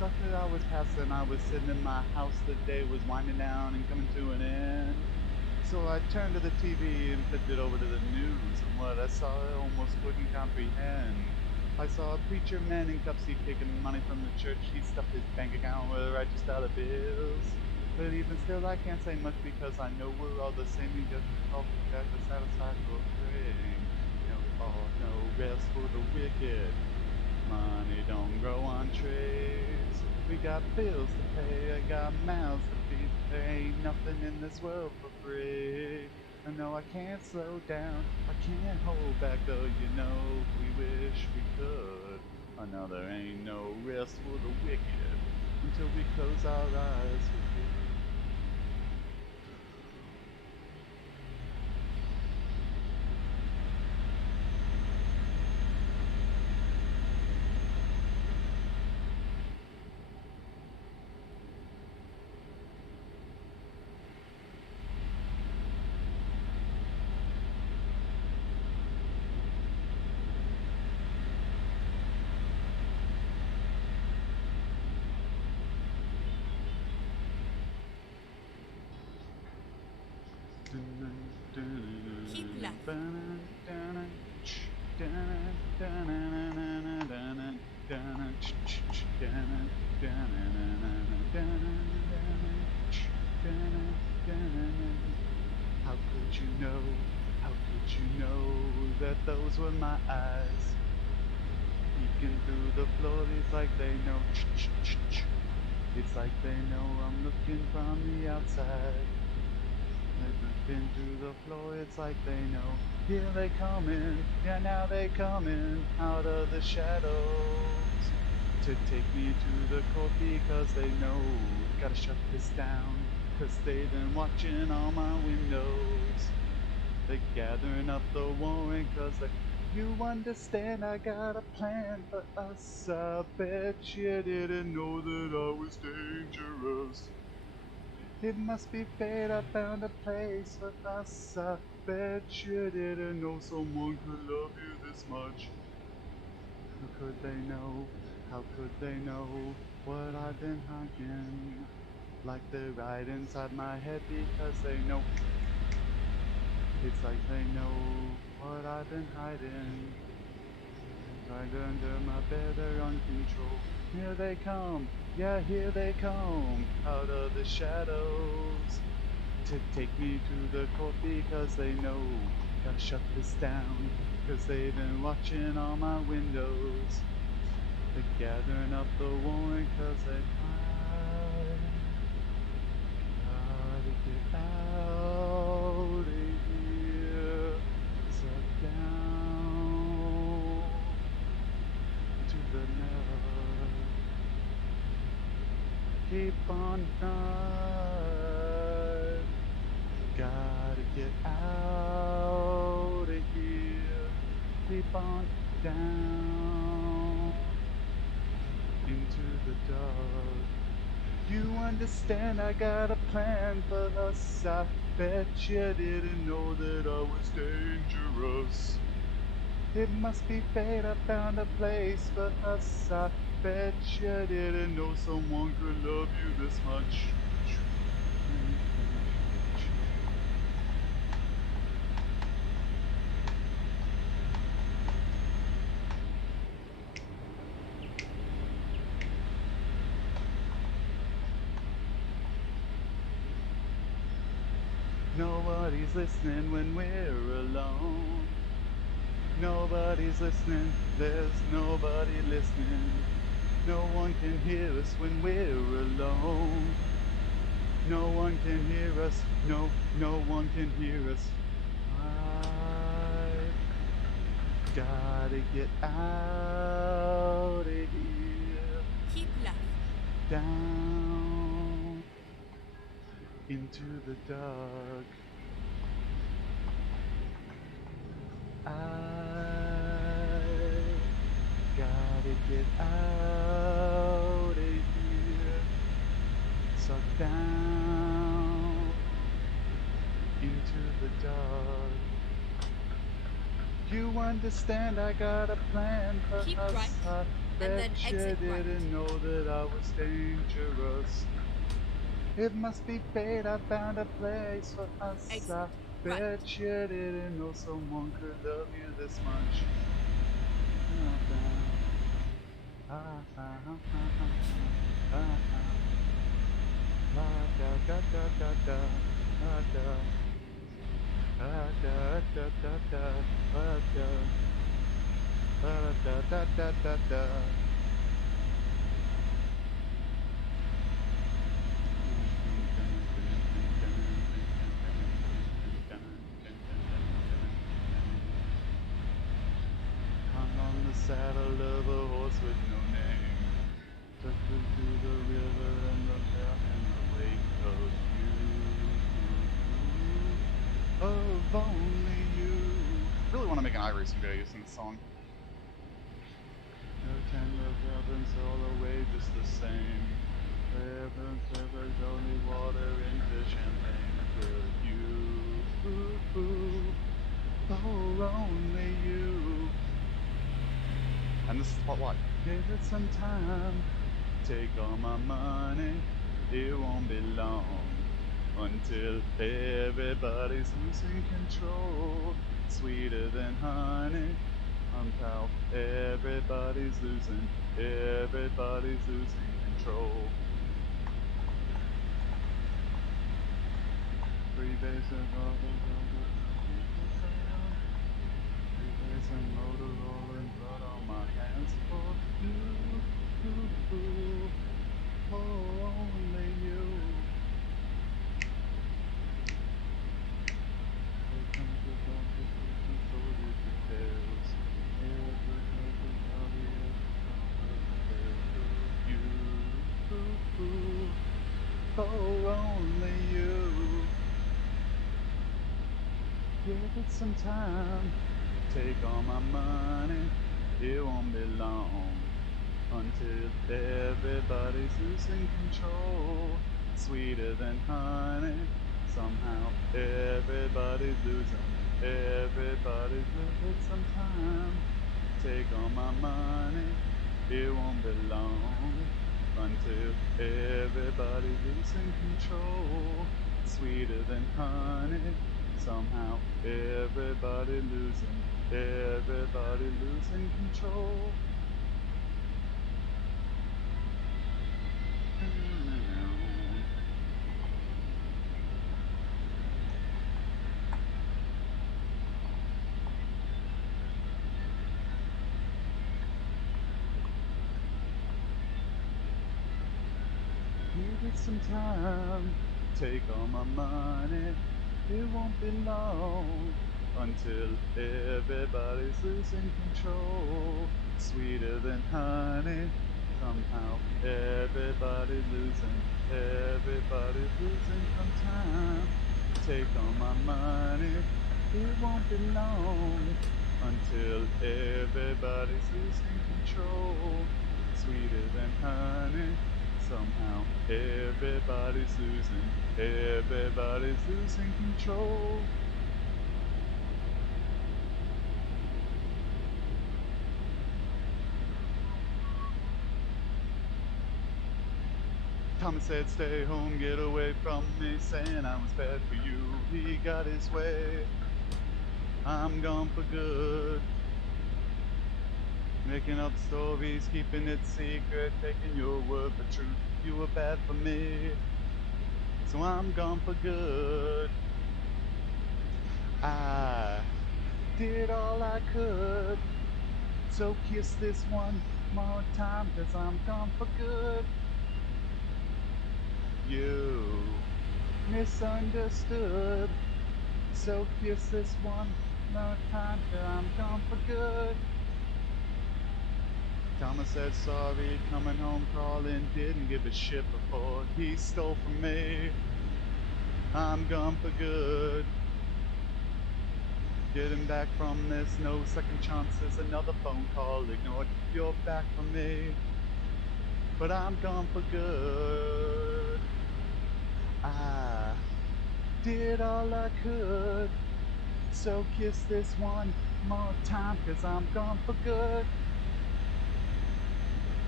Looks like I was passing, I was sitting in my house, the day was winding down and coming to an end. So I turned to the TV and flipped it over to the news, and what I saw I almost couldn't comprehend. I saw a preacher man in cuffs, he'd taken money from the church, he stuffed his bank account with righteous dollar bills. But even still I can't say much because I know we're all the same, we just all got to satisfy for praying. No rest for the wicked. Money don't grow on trees. We got bills to pay, I got mouths to feed. There ain't nothing in this world for free. I know I can't slow down, I can't hold back though, you know, we wish we could. I know there ain't no rest for the wicked until we close our eyes for good. Keep left. How could you know? How could you know that those were my eyes? Peeking through the floor, it's like they know. It's like they know I'm looking from the outside. They've been through the floor, it's like they know. Here they coming, yeah now they coming out of the shadows to take me to the court because they know gotta shut this down, cause they've been watching all my windows. They're gathering up the warrant cause you understand I got a plan for us. I bet you didn't know that I was dangerous. It must be fate, I found a place for us. I bet you didn't know someone could love you this much. How could they know? How could they know what I've been hiding? Like they're right inside my head because they know. It's like they know what I've been hiding. Right under my bed, they're on control. Here they come, yeah, here they come, out of the shadows to take me to the court because they know gotta shut this down, cause they've been watching all my windows. They're gathering up the warrant cause they gotta get out of here. Suck down to the mud. Keep on running. Gotta get out of here. Keep on down into the dark. You understand I got a plan for us. I bet you didn't know that I was dangerous. It must be fate, I found a place for us. I bet you didn't know someone could love you this much. Nobody's listening when we're alone. Nobody's listening, there's nobody listening. No one can hear us when we're alone. No one can hear us, no one can hear us. I gotta get out of here. Keep left. Down into the dark. I gotta get out of here. Suck down into the dark. You understand I got a plan for Keep us. right, I and then bet you exit right. didn't know that I was dangerous. It must be fate, I found a place for us. Exit I bet right. you didn't know someone could love you this much. Hung on the saddle of a horse with no name, took me through the river and the down in the wake of you, of only you. I really want to make an iRacing video using this song. No tender heavens all the way just the same. Heavens, rivers, only water into champagne for you. Oh, only you. And this is part one. Give it some time. Take all my money. It won't be long. until everybody's losing control. Sweeter than honey, until everybody's losing control. Freebase and Motorola and blood on my hands for you. Only you. Here comes the doctor who sorted the tales. You. Only you. Give it some time. Take all my money. It won't be long until everybody's losing control. Sweeter than honey. Somehow everybody's losing. Everybody's losing some time. Take all my money. It won't be long until everybody's losing control. Sweeter than honey. Somehow everybody losing control. Give it some time, take all my money. It won't be long until everybody's losing control. Sweeter than honey. Somehow everybody's losing some time. Take all my money. It won't be long until everybody's losing control. Sweeter than honey. Somehow everybody's losing control. Thomas said, stay home, get away from me, saying I was bad for you. He got his way, I'm gone for good. Making up stories, keeping it secret, taking your word for truth. You were bad for me, so I'm gone for good. I did all I could, so kiss this one more time, 'cause I'm gone for good. You misunderstood, so kiss this one more time, 'cause I'm gone for good. Thomas said sorry, coming home crawling, didn't give a shit before he stole from me. I'm gone for good. Getting back from this, no second chances, another phone call ignored. You're back from me, but I'm gone for good. I did all I could, so kiss this one more time, 'cause I'm gone for good.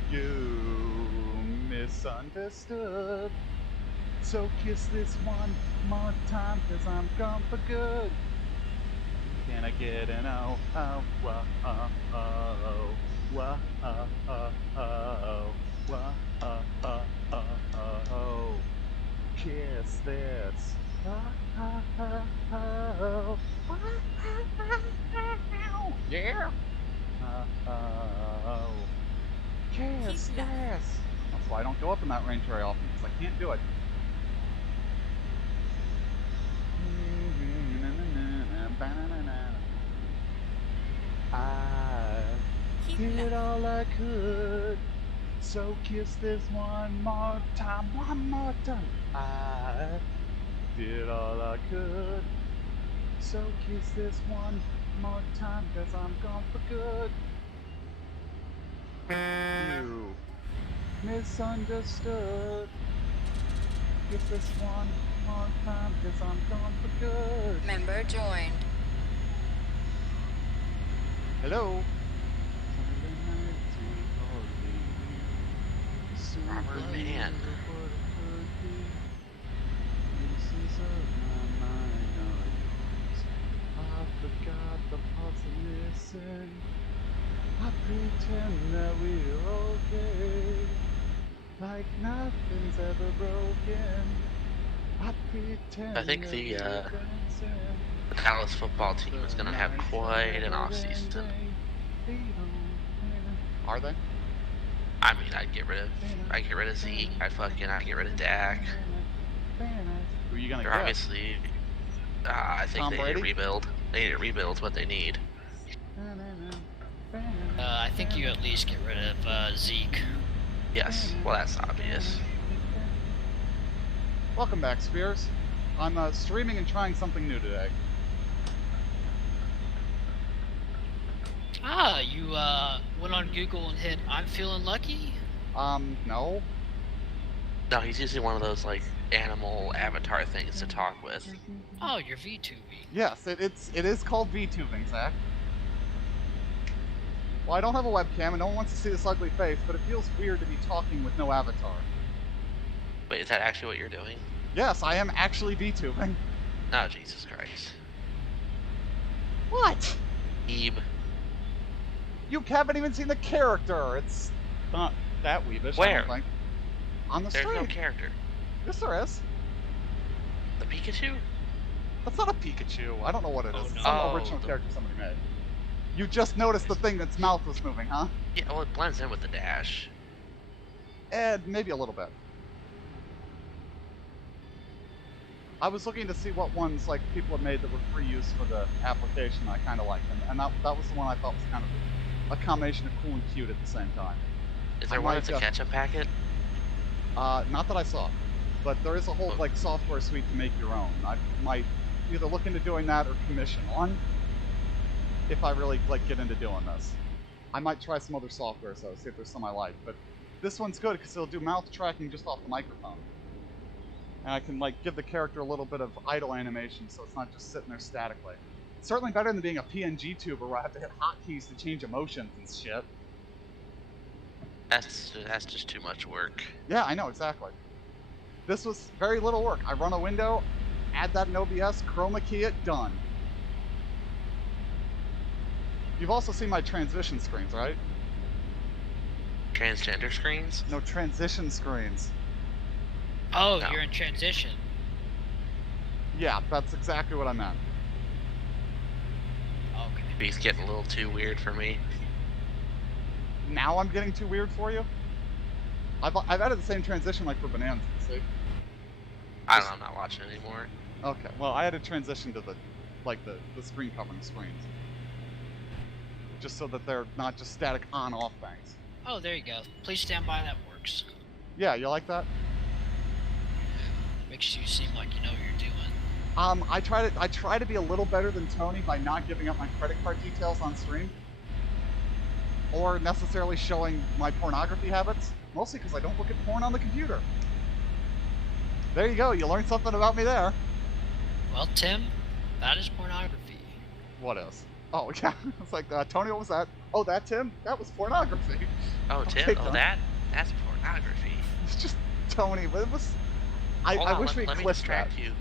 You misunderstood, so kiss this one more time, 'cause I'm gone for good. Can I get an oh, oh, wah, oh, oh, wah, oh, oh, oh, wah, oh, oh, oh, oh. Kiss this. Oh, oh, oh, oh. Yeah. Oh. Kiss Keep this. That's why I don't go up in that range very often, because I can't do it. I Keep did left. all I could, so kiss this one more time, I did all I could, so kiss this one more time, 'cause I'm gone for good. You misunderstood, kiss this one more time, 'cause I'm gone for good. Member joined. Hello. Robert Mann. my mind are yours. I forgot the parts are missing. I pretend that we're okay, like nothing's ever broken. I pretend I think that the we're dancing. Dallas football team is going to have quite an off season. Are they? I mean, I'd get rid of Zeke. I'd get rid of Dak. Who are you gonna They're get? obviously, I think Tom they need Brady? to rebuild. They need to rebuild what they need. I think you at least get rid of Zeke. Yes, well that's obvious. Welcome back, Spears. I'm streaming and trying something new today. Ah, you went on Google and hit "I'm feeling lucky." No. No, he's using one of those like animal avatar things to talk with. Oh, you're VTubing. Yes, it is called VTubing, Zach. Well, I don't have a webcam and no one wants to see this ugly face, but it feels weird to be talking with no avatar. Wait, is that actually what you're doing? Yes, I am actually VTubing. Oh, Jesus Christ. What? Ebe. You haven't even seen the character. It's not that weebish, I Where? don't think. On the There's stream. no character. Yes, there is. The Pikachu? That's not a Pikachu. I don't know what it is. Oh, It's no. some Oh, original the- character somebody made. You just noticed the thing that's mouth was moving, huh? Yeah, well it blends in with the dash. And maybe a little bit. I was looking to see what ones like people had made that were free use for the application I kind of liked, and that was the one I thought was kind of a combination of cool and cute at the same time. Is there I one might, that's a ketchup packet? Not that I saw, but there is a whole like software suite to make your own. I might either look into doing that or commission one if I really like get into doing this. I might try some other software, so see if there's some I like. But this one's good because it'll do mouth tracking just off the microphone, and I can like give the character a little bit of idle animation, so it's not just sitting there statically. It's certainly better than being a PNG tuber where I have to hit hotkeys to change emotions and shit. That's just too much work. Yeah, I know, exactly. This was very little work. I run a window, add that in OBS, chroma key it, done. You've also seen my transition screens, right? Transgender screens? No, transition screens. Oh, No. you're in transition. Yeah, that's exactly what I meant. Okay. He's getting a little too weird for me. Now I'm getting too weird for you? I've added the same transition like for Bonanza, see? I don't know, I'm not watching anymore. Okay, well I added transition to the screen covering screens. Just so that they're not just static on-off things. Oh, there you go. Please stand by. That works. Yeah, you like that? Makes you seem like you know what you're doing. I try to be a little better than Tony by not giving up my credit card details on stream. Or necessarily showing my pornography habits. Mostly because I don't look at porn on the computer. There you go, you learned something about me there. Well, Tim, that is pornography. What is? Oh, yeah. It's like, Tony, what was that? Oh, that, Tim? That was pornography. Oh, Tim, take oh that. that's pornography. It's just Tony, but it was... I wish we let me clipped that. distract you.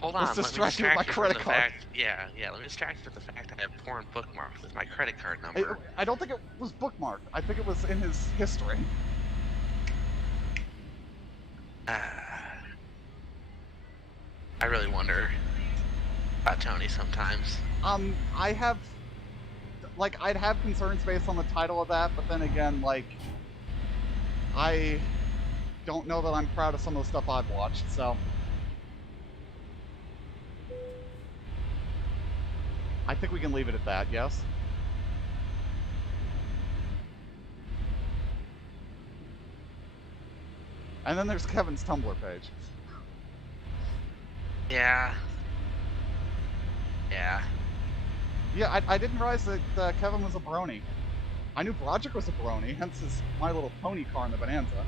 Hold on, Let's let me distract you with my from credit the card. fact- yeah, let me distract you with the fact I have porn bookmarked with my credit card number. I don't think it was bookmarked. I think it was in his history. I really wonder about Tony sometimes. I have... Like, I'd have concerns based on the title of that, but then again, like... I don't know that I'm proud of some of the stuff I've watched, so... I think we can leave it at that, yes? And then there's Kevin's Tumblr page. Yeah. Yeah. Yeah, I didn't realize that Kevin was a brony. I knew Broderick was a brony, hence his My Little Pony car in the Bonanza.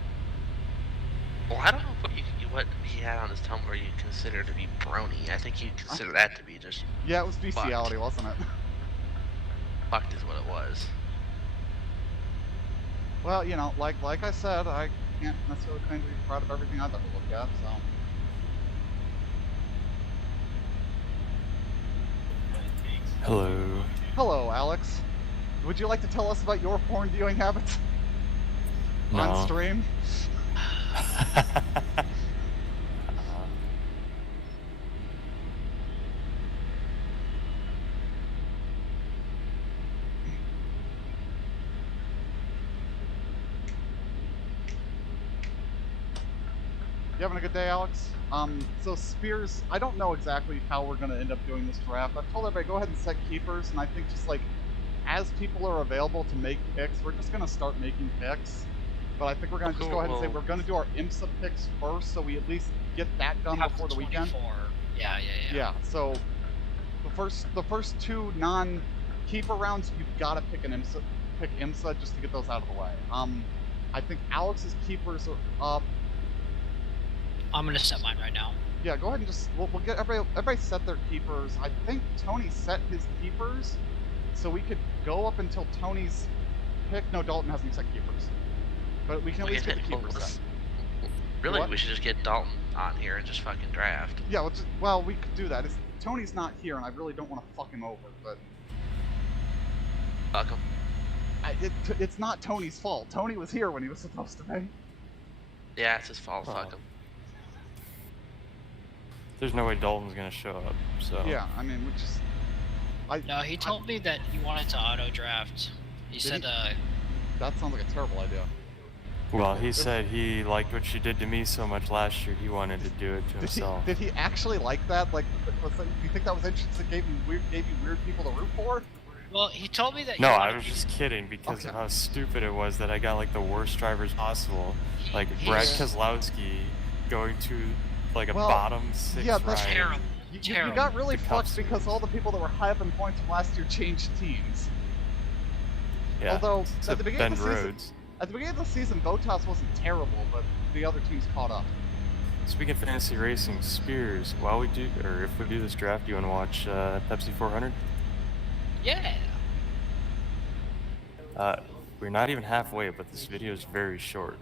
Well, I don't know what he had on his Tumblr you consider to be brony. I think you consider that to be just Yeah, it was bestiality, Fucked. wasn't it? fucked is what it was. Well, you know, like I said, I can't necessarily claim to be proud of everything I've ever looked at, so... Hello. Hello, Alex. Would you like to tell us about your porn viewing habits No. on stream? You having a good day, Alex? So Spears, I don't know exactly how we're going to end up doing this draft. I've told everybody, go ahead and set keepers, and I think just like, as people are available to make picks, we're just going to start making picks. But I think we're going to just go ahead and say we're going to do our IMSA picks first, so we at least get that done before the weekend. Yeah, so the first two non-keeper rounds, you've got to pick IMSA just to get those out of the way. I think Alex's keepers are up. I'm gonna set mine right now. Yeah, go ahead and just we'll get everybody set their keepers. I think Tony set his keepers, so we could go up until Tony's pick. No, Dalton hasn't set keepers, but we can at least get the keepers set. Really, we should just get Dalton on here and just fucking draft. Yeah, well, we could do that. Tony's not here, and I really don't want to fuck him over, but fuck him. It's not Tony's fault. Tony was here when he was supposed to be. Yeah, it's his fault. Fuck him. There's no way Dalton's gonna show up, so... Yeah, I mean, we just... No, he told me that he wanted to auto-draft. He said, That sounds like a terrible idea. Well, he said he liked what you did to me so much last year, he wanted to do it to himself. Did he actually like that? Like, do you think that was interesting? Gave you weird people to root for? Well, he told me that... No, I was just kidding because of how stupid it was that I got, like, the worst drivers possible. Like, Brad Keselowski going to... like a bottom 6 yeah, that's terrible. You got really fucked because all the people that were high up in points from last year changed teams. Yeah. Although at the beginning of the season, season, Bottas wasn't terrible, but the other teams caught up. Speaking of fantasy racing, Spears, while we do, or if we do this draft, do you want to watch Pepsi 400? Yeah. We're not even halfway, but this video is very short.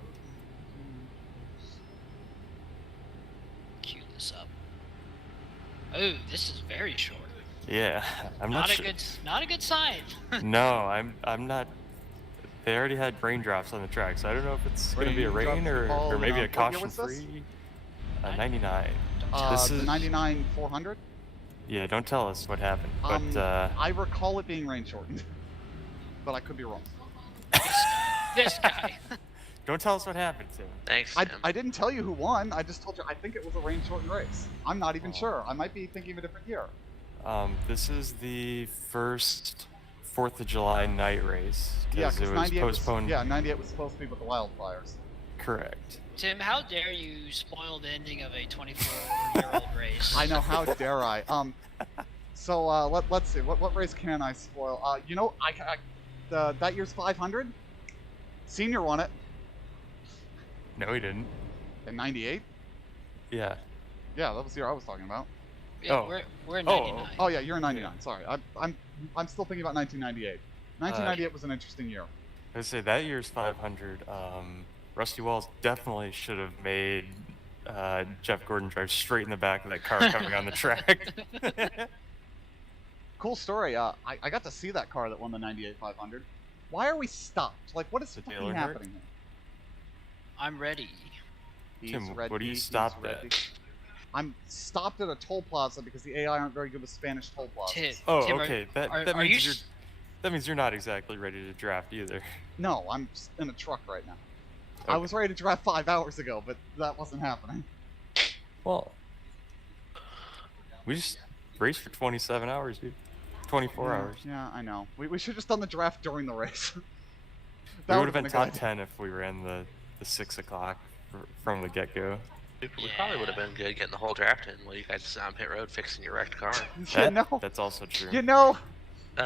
Up. Oh, this is very short. Yeah, I'm not sure. Not a good sign. No, I'm not. They already had raindrops on the track, so I don't know if it's going to be a rain or maybe a caution-free. 99. This is 99 400. Yeah, don't tell us what happened. But I recall it being rain shortened, but I could be wrong. This guy. Don't tell us what happened, Tim. Thanks, Tim. I didn't tell you who won. I just told you I think it was a rain-shortened race. I'm not even sure. I might be thinking of a different year. This is the first 4th of July night race. Yeah, because 98 postponed. 98 was supposed to be with the wildfires. Correct. Tim, how dare you spoil the ending of a 24-year-old race? I know, how dare I? So let's see. What race can I spoil? You know, that year's 500. Senior won it. No, he didn't. In 98? Yeah. Yeah, that was the year I was talking about. Yeah, we're in 99. Oh yeah, you're in 99. Sorry, I'm still thinking about 1998. 1998 was an interesting year. I would say that year's 500. Rusty Walls definitely should have made Jeff Gordon drive straight in the back of that car coming on the track. Cool story. I got to see that car that won the 98 500. Why are we stopped? Like, what is fucking happening here? I'm ready. Tim, what are you stopped at? I'm stopped at a toll plaza because the AI aren't very good with Spanish toll plazas. Tim, okay. That means you're not exactly ready to draft either. No, I'm in a truck right now. Okay. I was ready to draft 5 hours ago, but that wasn't happening. Well, we just raced for 27 hours, dude. 24 hours. Yeah, I know. We should have just done the draft during the race. We would have been top 10 if we ran the 6 o'clock from the get-go. We probably would have been good getting the whole draft in while you guys sit on pit road fixing your wrecked car. That's also true. You know,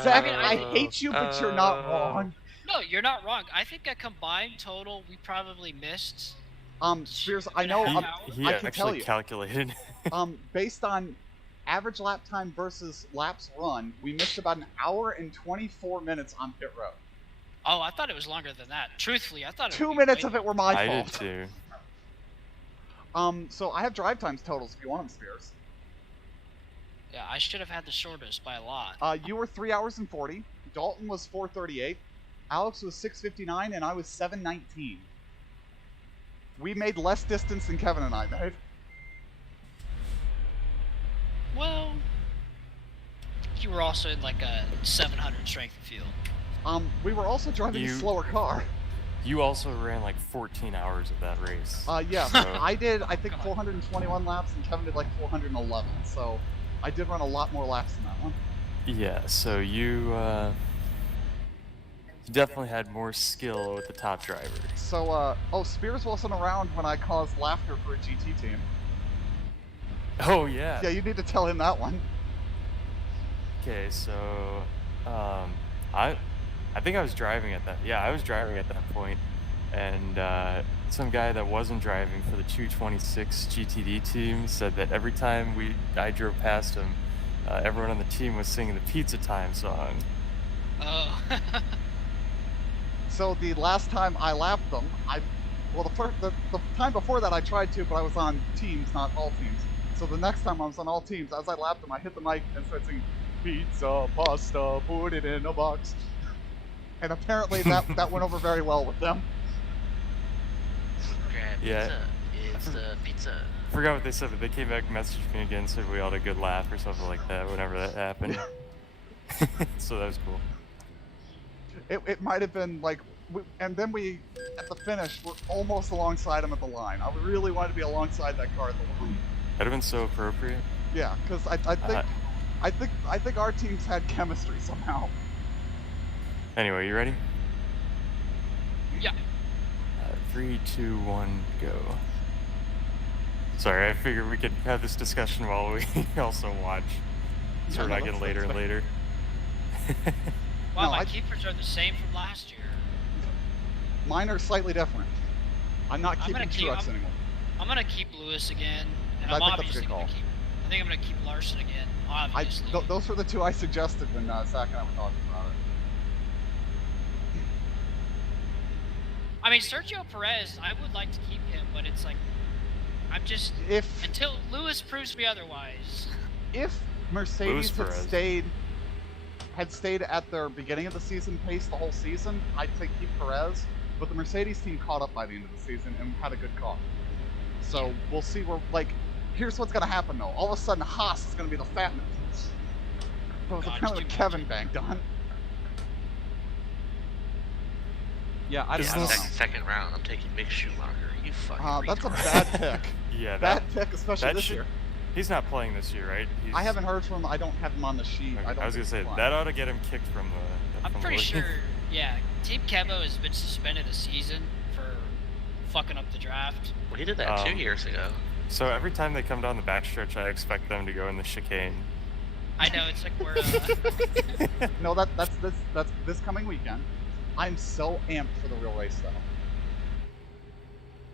Zach, I hate you, but you're not wrong. No, you're not wrong. I think a combined total we probably missed. Spears, I know. I can tell you. Calculated. Based on average lap time versus laps run, we missed about an hour and 24 minutes on pit road. Oh, I thought it was longer than that. Truthfully, I thought it 2 minutes of it were my fault. I did too. So I have drive times totals if you want them, Spears. Yeah, I should have had the shortest by a lot. You were 3 hours and 40. Dalton was 4:38. Alex was 6:59, and I was 7:19. We made less distance than Kevin and I made. Well, you were also in like a 700 strength of fuel. We were also driving a slower car. You also ran like 14 hours of that race. Yeah, so I did, I think, 421 laps, and Kevin did like 411. So I did run a lot more laps than that one. Yeah, so you definitely had more skill with the top driver. So, Spears wasn't around when I caused laughter for a GT team. Oh, yeah. Yeah, you need to tell him that one. Okay, so, I think I was driving at that. Yeah, I was driving at that point, and some guy that wasn't driving for the 226 GTD team said that every time I drove past him, everyone on the team was singing the Pizza Time song. Oh. So the last time I lapped them, the time before that I tried to, but I was on teams, not all teams. So the next time I was on all teams, as I lapped them, I hit the mic and started singing, "Pizza, pasta, put it in a box." And apparently that went over very well with them. Grab Yeah. pizza. It's the pizza. Forgot what they said, but they came back and messaged me again, said we all had a good laugh or something like that whenever that happened. So that was cool. It might have been like, and then we, at the finish, we're almost alongside him at the line. I really wanted to be alongside that car at the line. That'd have been so appropriate. Yeah, because I think our teams had chemistry somehow. Anyway, you ready? Yeah. 3, 2, 1, go. Sorry, I figured we could have this discussion while we also watch. So we're not getting later and later. Wow, No, my keepers are the same from last year. Mine are slightly different. I'm not keeping trucks anymore. I'm gonna keep Lewis again, and I I'm think that's a obviously good gonna call. keep. I think I'm gonna keep Larson again. Obviously. Those were the two I suggested when Zach and I were talking about it. I mean, Sergio Perez, I would like to keep him, but it's like, I'm just until Lewis proves me otherwise. If Mercedes had stayed at their beginning of the season pace the whole season, I'd say keep Perez. But the Mercedes team caught up by the end of the season and had a good car. So we'll see where, like, here's what's going to happen though. All of a sudden, Haas is going to be the fatness. That was apparently what Kevin banked on. Yeah, I don't know. Second round, I'm taking Mick Schumacher. You fucking that's a retard. bad pick. Yeah, bad pick, especially this year. He's not playing this year, right? I haven't heard from him. I don't have him on the sheet. Okay, I was gonna say fine. that ought to get him kicked from the. I'm pretty sure. Yeah, Team Kevo has been suspended a season for fucking up the draft. Well, he did that 2 years ago. So every time they come down the backstretch, I expect them to go in the chicane. I know, it's like we're. No, that's this coming weekend. I'm so amped for the real race though.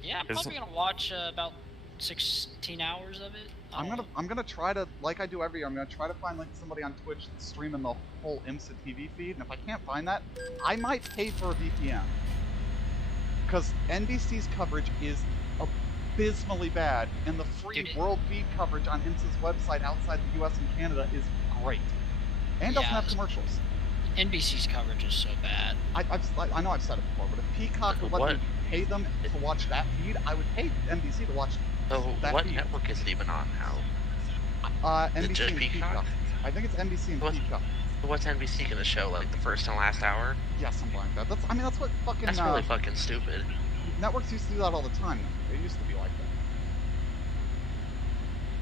Yeah, I'm probably gonna watch about 16 hours of it. I'm gonna try to, like I do every year, I'm gonna try to find like somebody on Twitch that's streaming the whole IMSA TV feed, and if I can't find that, I might pay for a VPN. Because NBC's coverage is abysmally bad, and the free world feed coverage on IMSA's website outside the US and Canada is great. And doesn't have commercials. NBC's coverage is so bad. I know I've said it before, but if Peacock would let me pay them to watch that feed, I would pay NBC to watch So that what feed. network is it even on now? NBC and Peacock. I think it's NBC and Peacock. What's NBC gonna show, like the first and last hour? Yeah, something like that. That's what fucking. That's really fucking stupid. Networks used to do that all the time. It used to be like that.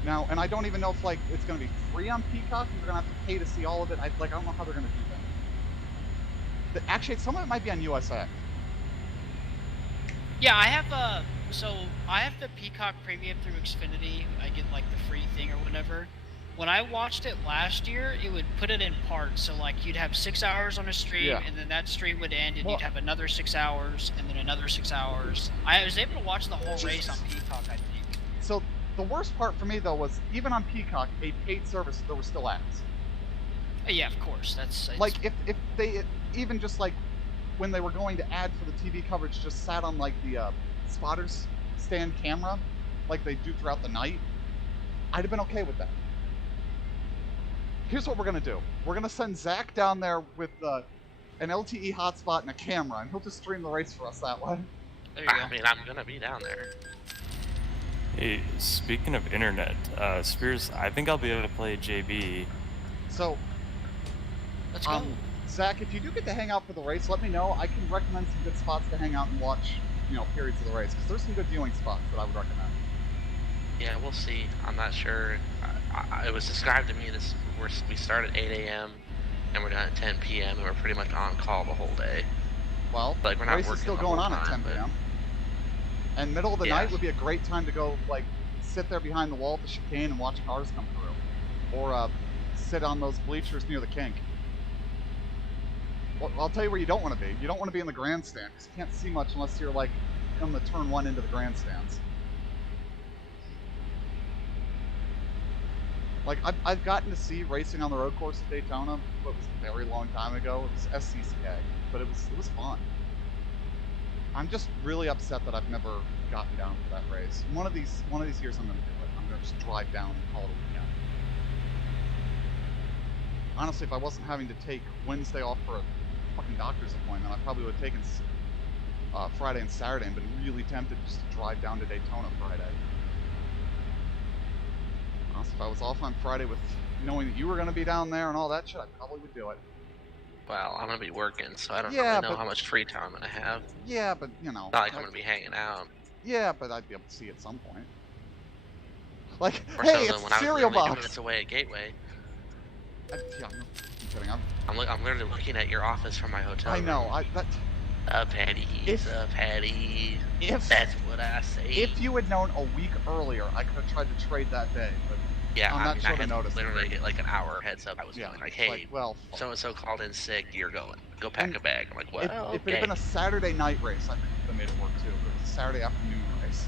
Now, and I don't even know if like it's gonna be free on Peacock. You're gonna have to pay to see all of it. I don't know how they're gonna do that. Actually, some of it might be on USA. Yeah, I have I have the Peacock Premium through Xfinity. I get like the free thing or whatever. When I watched it last year, it would put it in parts. So like you'd have 6 hours on a stream, and then that stream would end, and you'd have another 6 hours, and then another 6 hours. I was able to watch the whole race on Peacock, I think. So the worst part for me though was even on Peacock, a paid service, there were still ads. Yeah, of course. That's like if they even just like when they were going to ad for the TV coverage, just sat on like the spotters stand camera, like they do throughout the night, I'd have been okay with that. Here's what we're gonna do. We're gonna send Zach down there with an LTE hotspot and a camera, and he'll just stream the race for us that way. There you go. I mean, I'm gonna be down there. Hey, speaking of internet, Spears, I think I'll be able to play JB. So, Let's go. Zach, if you do get to hang out for the race, let me know. I can recommend some good spots to hang out and watch, periods of the race, because there's some good viewing spots that I would recommend. Yeah, we'll see. I'm not sure. It was described to me we start at 8 a.m. and we're done at 10 p.m. and we're pretty much on call the whole day. Well, like, we're not race is working still the going whole on at time, 10 p.m. And middle of the Yeah. night would be a great time to go, like, sit there behind the wall at the chicane and watch cars come through. Or sit on those bleachers near the kink. Well, I'll tell you where you don't want to be. You don't want to be in the grandstand, because you can't see much unless you're, like, on the turn 1 into the grandstands. Like, I've gotten to see racing on the road course at Daytona, but it was a very long time ago. It was SCCA, but it was fun. I'm just really upset that I've never gotten down for that race. One of these years I'm going to do it. I'm going to just drive down and call it a weekend. Honestly, if I wasn't having to take Wednesday off for a fucking doctor's appointment, I probably would have taken Friday and Saturday and been really tempted just to drive down to Daytona Friday. Honestly, if I was off on Friday with knowing that you were going to be down there and all that shit, I probably would do it. Well, I'm gonna be working, so I don't Yeah, really know but- how much free time I'm gonna have. Yeah, but, Not like I'm gonna be hanging out. Yeah, but I'd be able to see at some point. Like, Or hey, so it's than when the I was cereal literally 2 box! minutes away at Gateway. Yeah, I'm kidding. I'm literally looking at your office from my hotel I know. room. Patty, If- a patty. If That's what I say. if you had known a week earlier, I could have tried to trade that day, but yeah, on I that mean, short I of had notice. literally get like an hour heads up. I was yeah, going like, it's hey, well, fuck. so and so called in sick. You're going. Go pack And a bag. I'm like, well, if it had been a Saturday night race, I think it would have made it work too. But it was a Saturday afternoon race.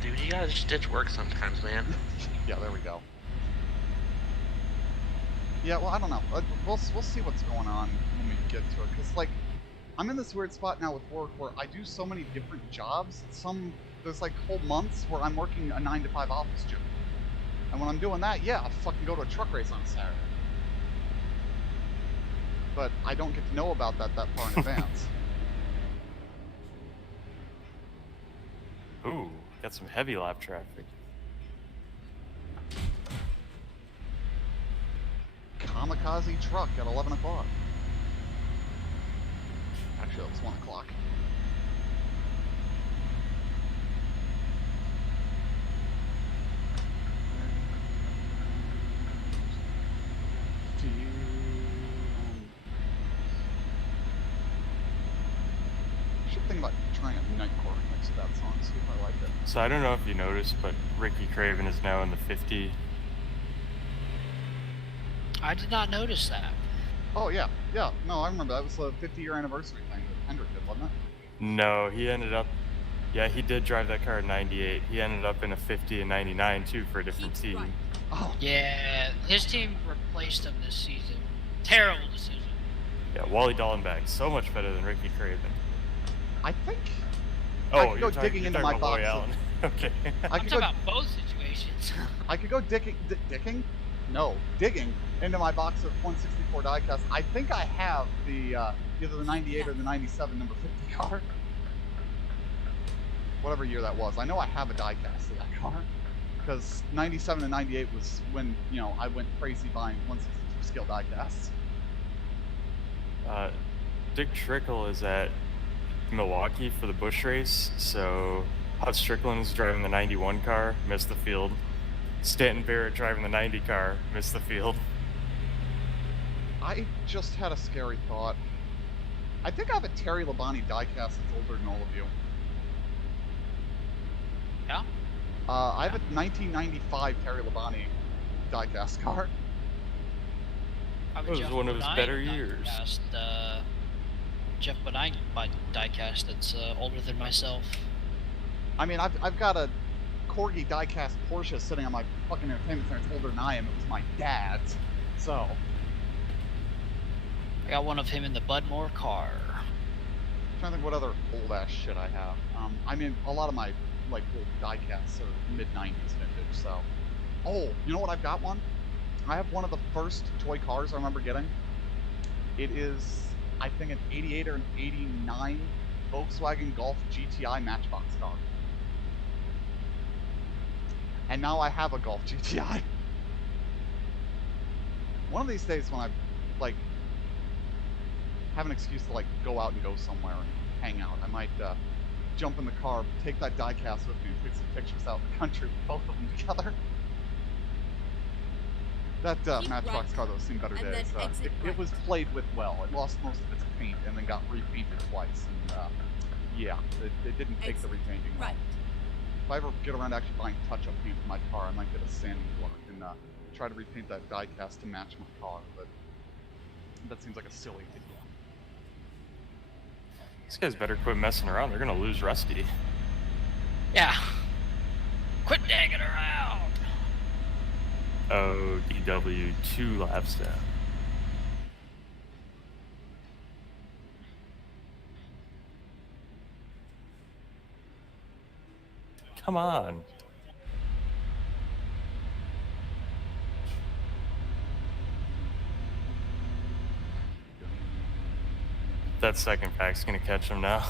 Dude, you gotta just ditch work sometimes, man. Yeah, there we go. Yeah, well, I don't know. We'll see what's going on when we get to it. Because, like, I'm in this weird spot now with work where I do so many different jobs. There's, like, whole months where I'm working a 9 to 5 office job. And when I'm doing that, yeah, I'll fucking go to a truck race on a Saturday. But I don't get to know about that far in advance. Ooh, got some heavy lap traffic. Kamikaze truck at 11 o'clock. Actually, that was 1 o'clock. Should think about trying a night court next to that song, see if I like it. So I don't know if you noticed, but Ricky Craven is now in the 50. I did not notice that. Oh, yeah. Yeah. No, I remember. That was the 50-year anniversary thing that Hendrick did, wasn't it? No, he ended up. Yeah, he did drive that car in '98. He ended up in a 50 and '99 too for a different Keep team. right. Oh, Yeah, his team replaced him this season. Terrible decision. Yeah, Wally Dallenbach, so much better than Ricky Craven. I think Oh, I could go you're talking, digging you're into talking my about Roy box of- Allen. Okay. I I'm could talking go. about both situations. I could go digging? No, digging into my box of 164 diecast. I think I have the either the 98 or the 97 number 50 car. Whatever year that was. I know I have a diecast of that car. Because 97 and 98 was when, I went crazy buying 162 scale diecasts. Dick Trickle is at Milwaukee for the Busch race, so Hut Strickland is driving the 91 car, missed the field. Stanton Barrett driving the 90 car, missed the field. I just had a scary thought. I think I have a Terry Labonte diecast that's older than all of you. Yeah? I have a 1995 Terry Labonte diecast car. Probably It was Jeff one of his Bodine better years. diecast, Jeff Bodine diecast that's older than myself. I mean, I've got a Corgi diecast Porsche sitting on my fucking entertainment center. It's older than I am. It was my dad's. So, I got one of him in the Budmore car. I'm trying to think what other old ass shit I have. I mean, a lot of my like old diecasts are mid 90s vintage. So, oh, you know what? I've got one. I have one of the first toy cars I remember getting. It is, I think, an 88 or an 89 Volkswagen Golf GTI Matchbox car. And now I have a Golf GTI. One of these days when I, like, have an excuse to, like, go out and go somewhere and hang out, I might jump in the car, take that diecast with me, and take some pictures out in the country with both of them together. That Matchbox car, though, seen better days. It was played with well. It lost most of its paint and then got repainted twice. And, yeah, it didn't take the repainting well. If I ever get around to actually buying touch-up paint for my car, I might get a sanding block and try to repaint that diecast to match my car, but that seems like a silly idea. These guys better quit messing around. They're gonna lose Rusty. Yeah. Quit dagging around. Oh, DW 2 laps down. Come on. That second pack's gonna catch him now.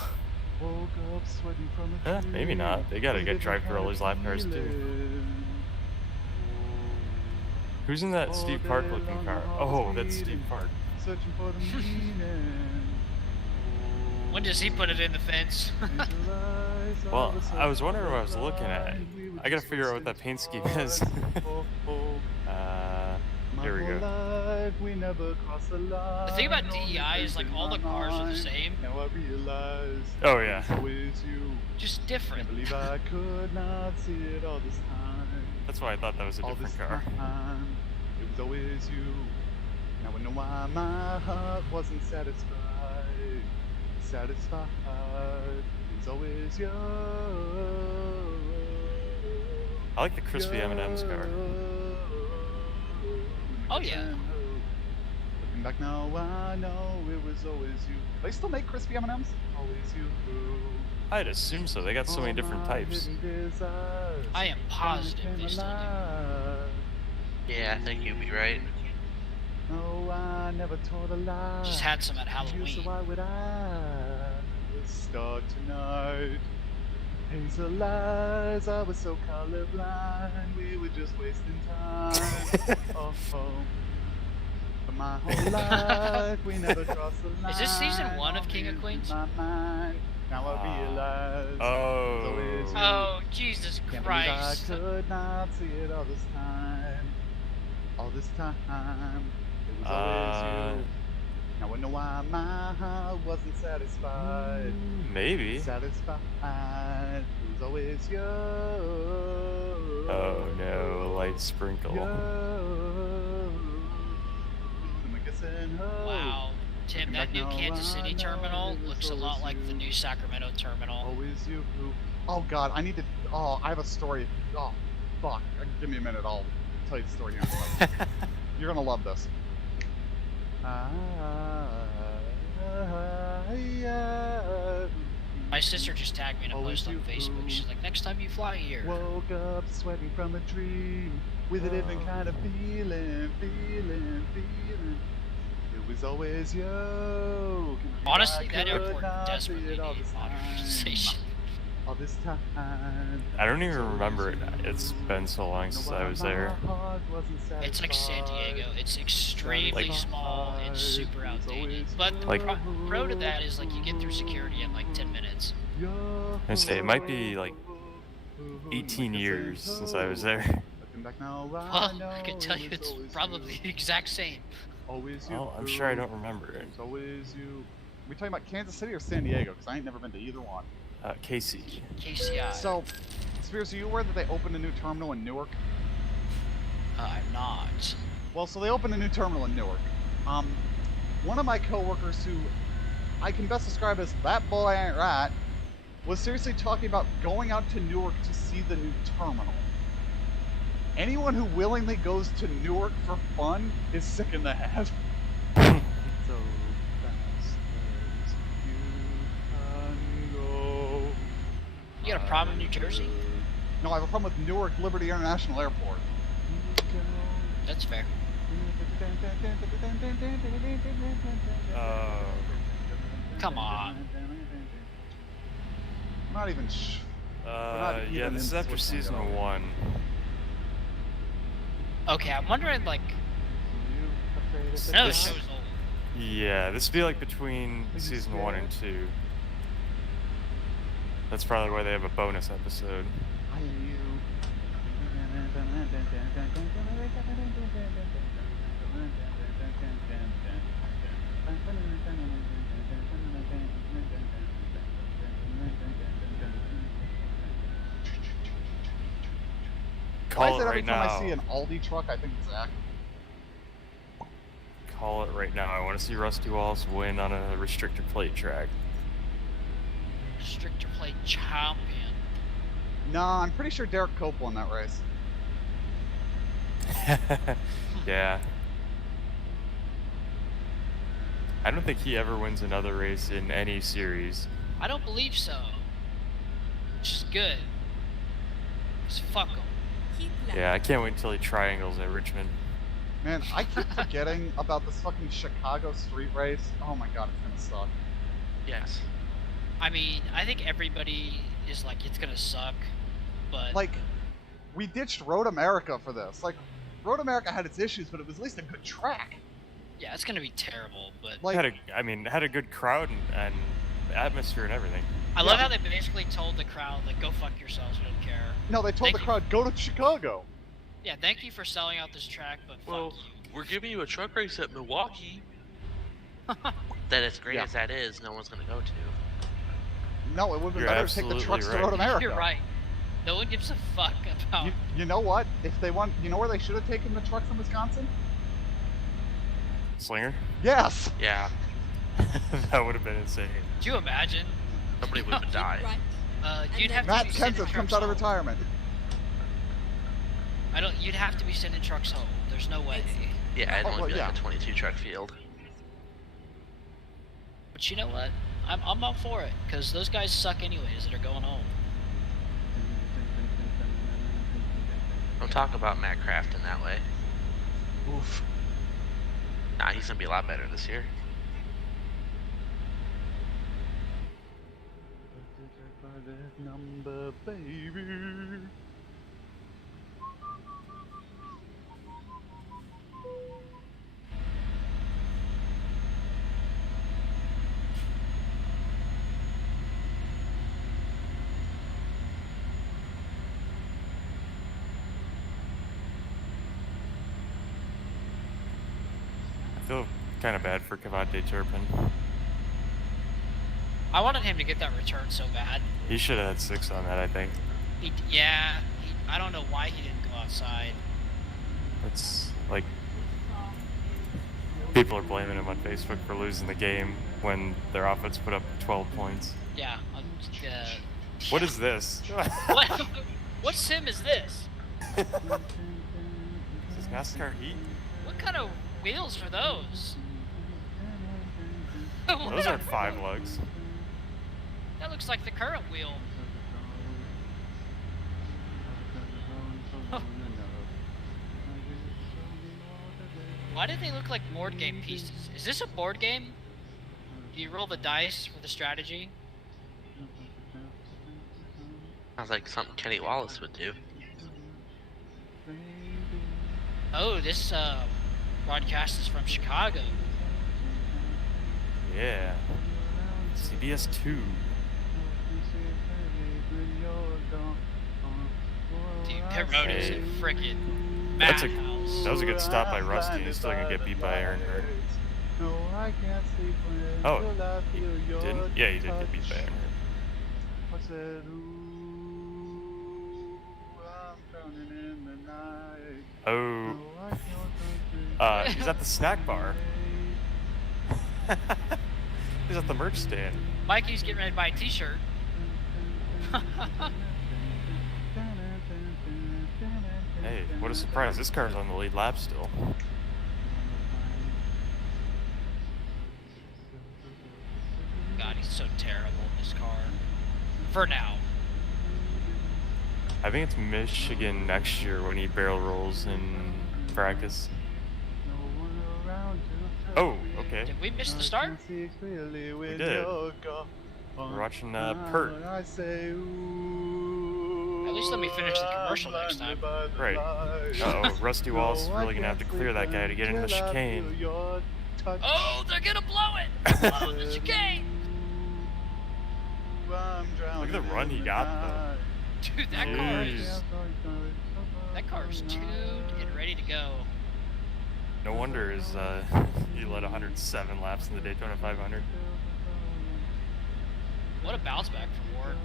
Woke up sweating from a tree. Maybe not. They gotta get drive through all these lap cars too. Who's in that Steve Park looking car? Oh, that's Steve Park. Searching for the meaning. When does he put it in the fence? Well, I was wondering what I was looking at. I gotta figure out what that paint scheme is. Here we go. The thing about DEI is like all the cars are the same. Oh yeah. Just different. Can't believe I could not see it all this time. That's why I thought that was a different car. It was always you. Now I know why my heart wasn't satisfied. Satisfied. It was always you. I like the crispy M&M's car. Oh yeah. Looking back now, I know it was always you. They still make crispy M&Ms? Always you. I'd assume so. They got so many different types. I am positive they still do. Yeah, I think you'd be right. No, I never told a lie. Just had some at Halloween. So why would I start tonight? Hazel lies, I was so colorblind. We were just wasting time. Oh, for my whole life, we never crossed the line. Is this season 1 of King of Queens? Now I realize. Oh, Jesus Christ. I could not see it all this time. All this time. It was always you. Now I know why my heart wasn't satisfied. Maybe. Satisfied. It was always you. Oh no, light sprinkle. Wow. Tim, that new Kansas City terminal looks a lot like the new Sacramento terminal. Always you. Oh god, I need to. Oh, I have a story. Oh, fuck. Give me a minute. I'll tell you the story here. You're gonna love this. My sister just tagged me in a post on Facebook. She's like, next time you fly here. Woke up sweating from a dream with a different kind of feeling. It was always you. Honestly, that airport desperately needs modernization. All this time. I don't even remember it. It's been so long since I was there. It's like San Diego. It's extremely small and super outdated. But the pro to that is like you get through security in like 10 minutes. I say it might be like 18 years since I was there. Well, I can tell you it's probably the exact same. Oh, I'm sure I don't remember it. It's always you. We talking about Kansas City or San Diego? Because I ain't never been to either one. KC. KCI. So, Spears, are you aware that they opened a new terminal in Newark? I'm not. Well, so they opened a new terminal in Newark. One of my coworkers, who I can best describe as that boy ain't right, was seriously talking about going out to Newark to see the new terminal. Anyone who willingly goes to Newark for fun is sick in the head. So fast as you can go. You got a problem in New Jersey? No, I have a problem with Newark Liberty International Airport. That's fair. Come on. I'm not even Yeah, this is after season 1. Okay, I'm wondering, like, I know the show's old. Yeah, this would be like between season 1 and 2. That's probably why they have a bonus episode. I am you. Why is Call it it every right time now. I see an Aldi truck, I think it's Zach? Call it right now. I want to see Rusty Wallace win on a restrictor plate track. Restrictor plate champion. Nah, I'm pretty sure Derek Cope won that race. Yeah. I don't think he ever wins another race in any series. I don't believe so. Which is good. Just fuck him. Keep left. Yeah, I can't wait until he triangles at Richmond. Man, I keep forgetting about this fucking Chicago street race. Oh my god, it's gonna suck. Yes. I mean, I think everybody is like, it's gonna suck, but... Like, we ditched Road America for this. Like, Road America had its issues, but it was at least a good track. Yeah, it's gonna be terrible, but... Like, had a good crowd and atmosphere and everything. I love how they basically told the crowd, like, go fuck yourselves, we don't care. no, they told Thank the you. crowd, go to Chicago. Yeah, thank you for selling out this track, but Well, fuck you. we're giving you a truck race at Milwaukee. That as great Yeah. as that is, no one's gonna go to. No, it would have been You're better to take the absolutely trucks to right. Road America. You're right. No one gives a fuck about... You know what? If they want, you know where they should have taken the trucks in Wisconsin? Slinger? Yes! Yeah, That would have been insane. Do you imagine? somebody would have Keep died. right. You'd have Matt to be sending Kenseth comes trucks out of home. retirement. You'd have to be sending trucks home. There's no way. Yeah, it'd Oh, only well, be like yeah. a 22 truck field. But you know what? I'm up for it, because those guys suck anyways that are going home. Don't talk about Matt Craft in that way. Oof. Nah, he's gonna be a lot better this year. Number, baby. I feel kind of bad for Cavante Turpin. I wanted him to get that return so bad. He should have had 6 on that, I think. I don't know why he didn't go outside. It's like people are blaming him on Facebook for losing the game when their offense put up 12 points. Yeah. What is this? What sim is this? Is this NASCAR Heat? What kind of wheels are those? Those aren't 5 lugs. That looks like the current wheel. Why do they look like board game pieces? Is this a board game? Do you roll the dice for the strategy? Sounds like something Kenny Wallace would do. Oh, this broadcast is from Chicago. Yeah. CBS 2. Dude, pit road is a Hey. frickin' That's madhouse. That was a good stop by Rusty. He's still gonna get beat by Earnhardt. No, I can't sleep when Oh, till I he feel your didn't? Yeah, he did get beat by touch. Earnhardt. I said, ooh, I'm drowning in the night. Oh. No, I can't He's at the snack bar. He's at the merch stand. Mikey's getting ready to buy a t-shirt. Hey, what a surprise. This car's on the lead lap still. God, he's so terrible in this car. For now. I think it's Michigan next year when he barrel rolls in practice. Okay. Did we miss the start? We did. We're watching Pert. At least let me finish the commercial next time. Right. Uh-oh, Rusty Wall's really gonna have to clear that guy to get into the chicane. Oh, they're gonna blow it! Blow the chicane! Look at the run he got, though. Dude, that car's tuned and ready to go. No wonder he led 107 laps in the Daytona 500. What a bounce back from Ward.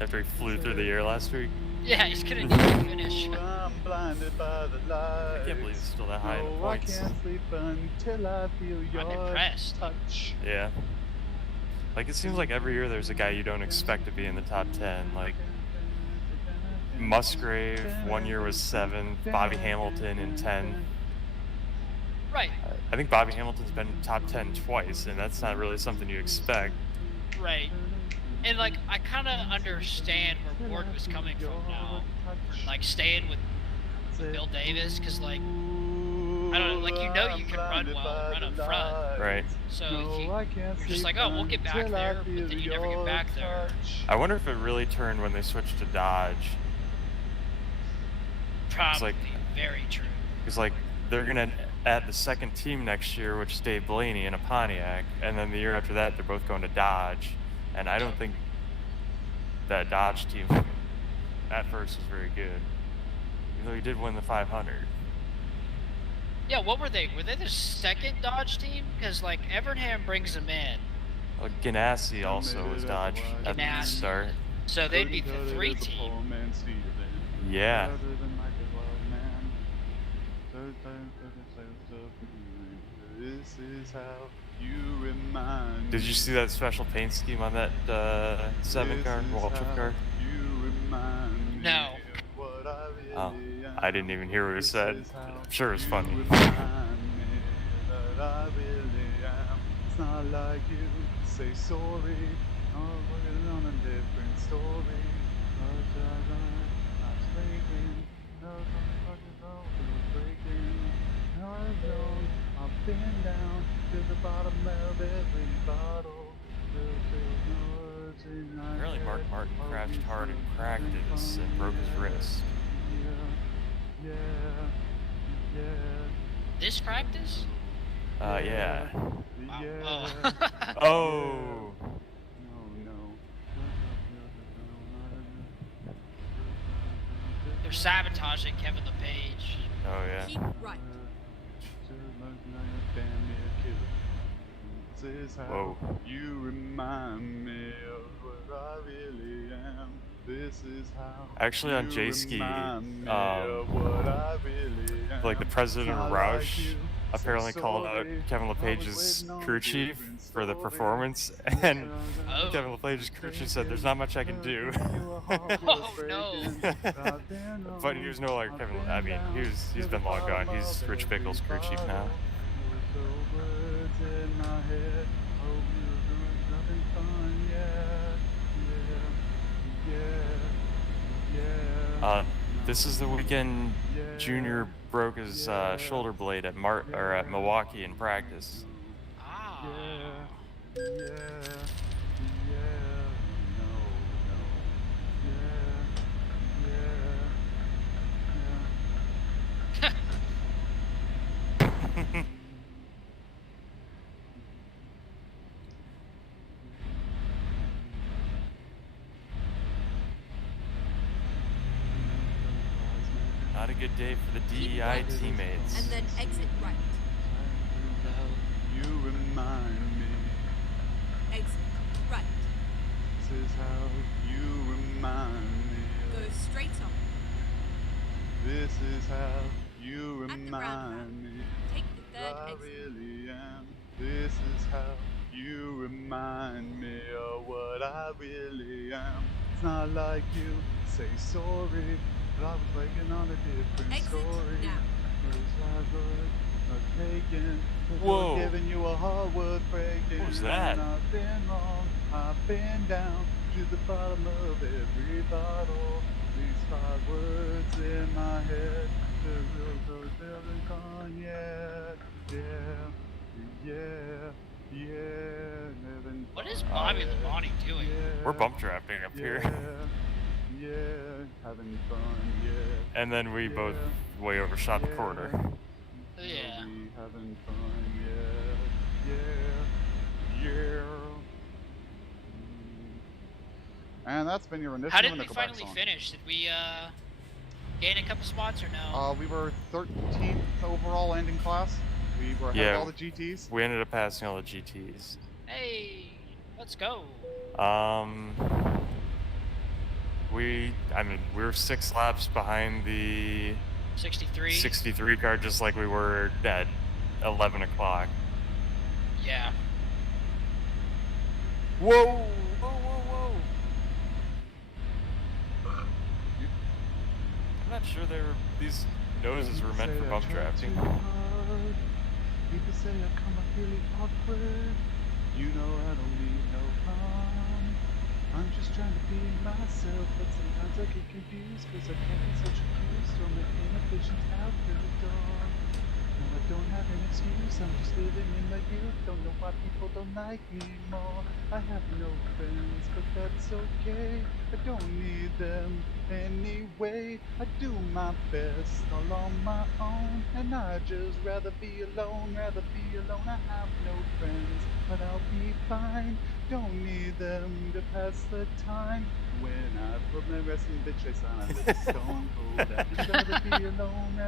After he flew through the air last week. Yeah, he's gonna need to finish. I can't believe he's still that high in the points. I'm impressed. Yeah. Like, it seems like every year there's a guy you don't expect to be in the top 10. Like, Musgrave, one year was 7, Bobby Hamilton in 10. Right. I think Bobby Hamilton's been top 10 twice, and that's not really something you expect. Right. And, like, I kind of understand where Ward was coming from now. Like, staying with Bill Davis, because, like, I don't know, like, you can run well, run up front. Right. So you're just like, oh, we'll get back there, but then you never get back there. I wonder if it really turned when they switched to Dodge. Probably, very true. Because, like, they're going to add the second team next year, which is Dave Blaney in a Pontiac, and then the year after that, they're both going to Dodge. And I don't think that Dodge team at first was very good. Even though he did win the 500. Yeah, what were they? Were they the second Dodge team? Because, like, Evernham brings them in. Well, Ganassi also was Dodge at the start. So they'd be the 3 team. Yeah. Did you see that special paint scheme on that 7 car, Waltrip car? No. Oh, I didn't even hear what it said. I'm sure it was funny. It's not like you say sorry. Oh, we're on a different story. I've been down to the bottom of every bottle. Apparently Mark Martin crashed hard in practice and broke his wrist. This practice? Yeah. Wow. Oh. Oh! They're sabotaging Kevin LePage. Oh, yeah. Keep right. Whoa. You remind me of what I really am. This is how Actually, on J-Ski, like the president of Roush apparently called out Kevin LePage's crew chief for the performance, and Kevin LePage's crew chief said, "There's not much I can do." Oh no! But he was no longer Kevin. I mean, he's been long gone. He's Rich Bickle's crew chief now. This is the weekend Junior broke his shoulder blade at Milwaukee in practice. Ah. Not a good day for the DEI teammates. And then exit right. You remind me. Exit right. This is how you remind me. Go straight on. This is how you At the remind roundabout. me. Take the third I exit. really am. This is how you remind me of what I really am. It's not like you say sorry, but I was breaking on a different Exit story. now. Not taken. Whoa. Giving you a heart worth breaking. What was that? And I've been wrong. I've been down to the bottom of every bottle. These 5 words in my head. The real good building Kanye. is Bobby Labonte doing? We're bump drafting up here. Yeah, having fun, yeah. And then we both way overshot the corner. Yeah. We having fun, yeah. And that's been your initial How did we Nickelback finally song. finish? Did we gain a couple spots or no? We were 13th overall landing class. We were ahead of all the GTs. We ended up passing all the GTs. Hey, let's go. We were 6 laps behind the 63 car, just like we were at 11 o'clock. Yeah. Whoa! I'm not sure these noses were meant for bump drafting. People say I come up really awkward. You know I don't mean no harm. I'm just trying to be myself, but sometimes I get confused because I can't be such a goose. Throw my inhibitions out the door. No, I don't have an excuse. I'm just living in my youth. Don't know why people don't like me more. I have no friends, but that's okay. I don't need them anyway. I do my best all on my own, and I just rather be alone. I have no friends, but I'll be fine. Don't need them to pass the time. When I put my resting bitch face on, I live stone cold. I just rather be alone. I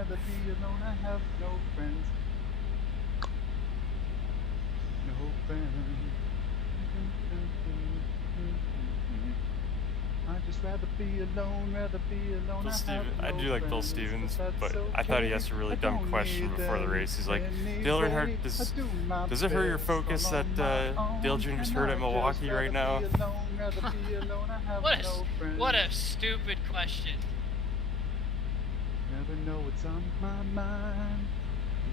have no friends. No friends. I just rather be alone. I do like Bill Stevens, but I thought he asked a really dumb question before the race. He's like, Dale Earnhardt, does it hurt your focus that Dale Jr.'s hurt at Milwaukee right now? What a stupid question. Never know what's on my mind.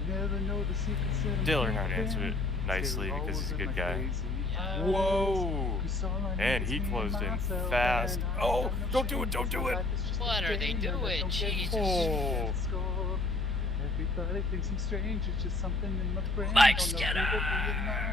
Never know the secrets that Dale Earnhardt answered it nicely because he's a good guy. Whoa! And he closed in fast. Oh, don't do it! What are they doing? Jesus. Oh. Everybody thinks I'm strange, it's just something in my brain. Mike Don't know Skinner! who to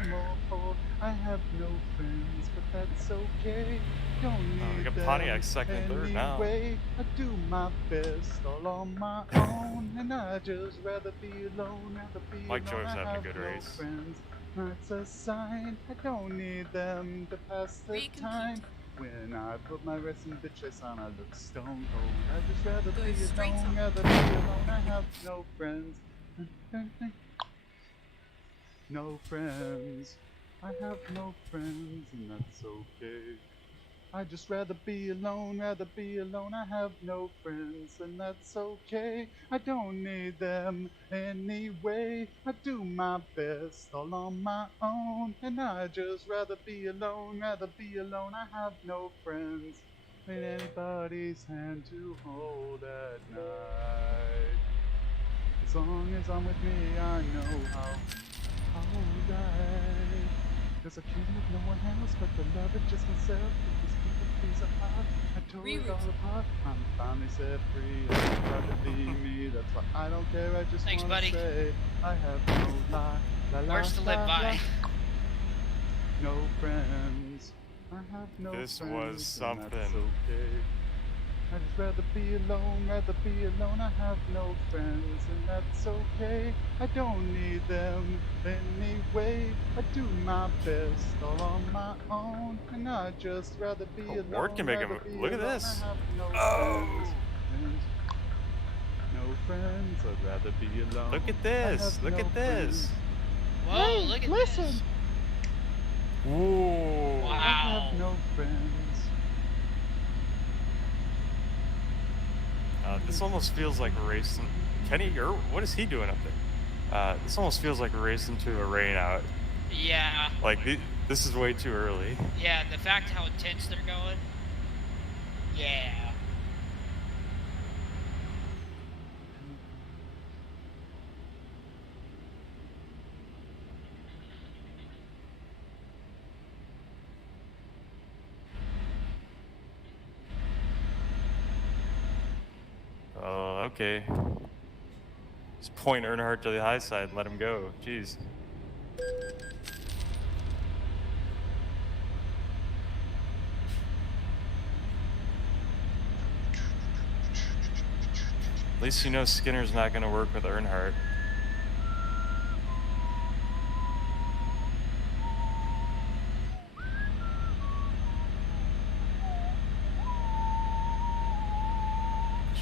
be normal for. I have no friends, but that's okay. Don't need we got them Pontiac second and third now. anyway. I do my best all on my own, and I just rather be alone. Mike Joy's I having a have good no race. friends. That's a sign. I don't need them to pass the time. When I put my resting bitch face on, I look stone cold. I just rather Go be straight alone, on. I have no friends. No friends. I have no friends, and that's okay. I just rather be alone, I have no friends, and that's okay. I don't need them anyway. I do my best all on my own, and I just rather be alone, I have no friends. Ain't anybody's hand to hold at night. As long as I'm with me, I know how alright. Cause I can't live no one else but to love it just myself. Because people please apart, I tore it all apart. I'm finally set free, I'm proud to be me. That's why I don't care, I just Thanks, wanna buddy. say I have no lie. Words to live by. No friends. I have no This friends. was and something. That's okay. I'd just rather be alone, I have no friends, and that's okay. I don't need them anyway. I do my best all on my own, and I'd just rather be alone. Ward can make him. Look at this. I have no friends. No friends, I'd rather be alone. Look at I this. have Look no at this. Whoa, Hey, look at listen. this. Whoa. I Wow. have no friends. This almost feels like a race. Kenny, what is he doing up there? This almost feels like a race into a rain out. Yeah. Like, this is way too early. Yeah, the fact how intense they're going. Yeah. Oh, okay. Just point Earnhardt to the high side and let him go. Jeez. At least you know Skinner's not going to work with Earnhardt.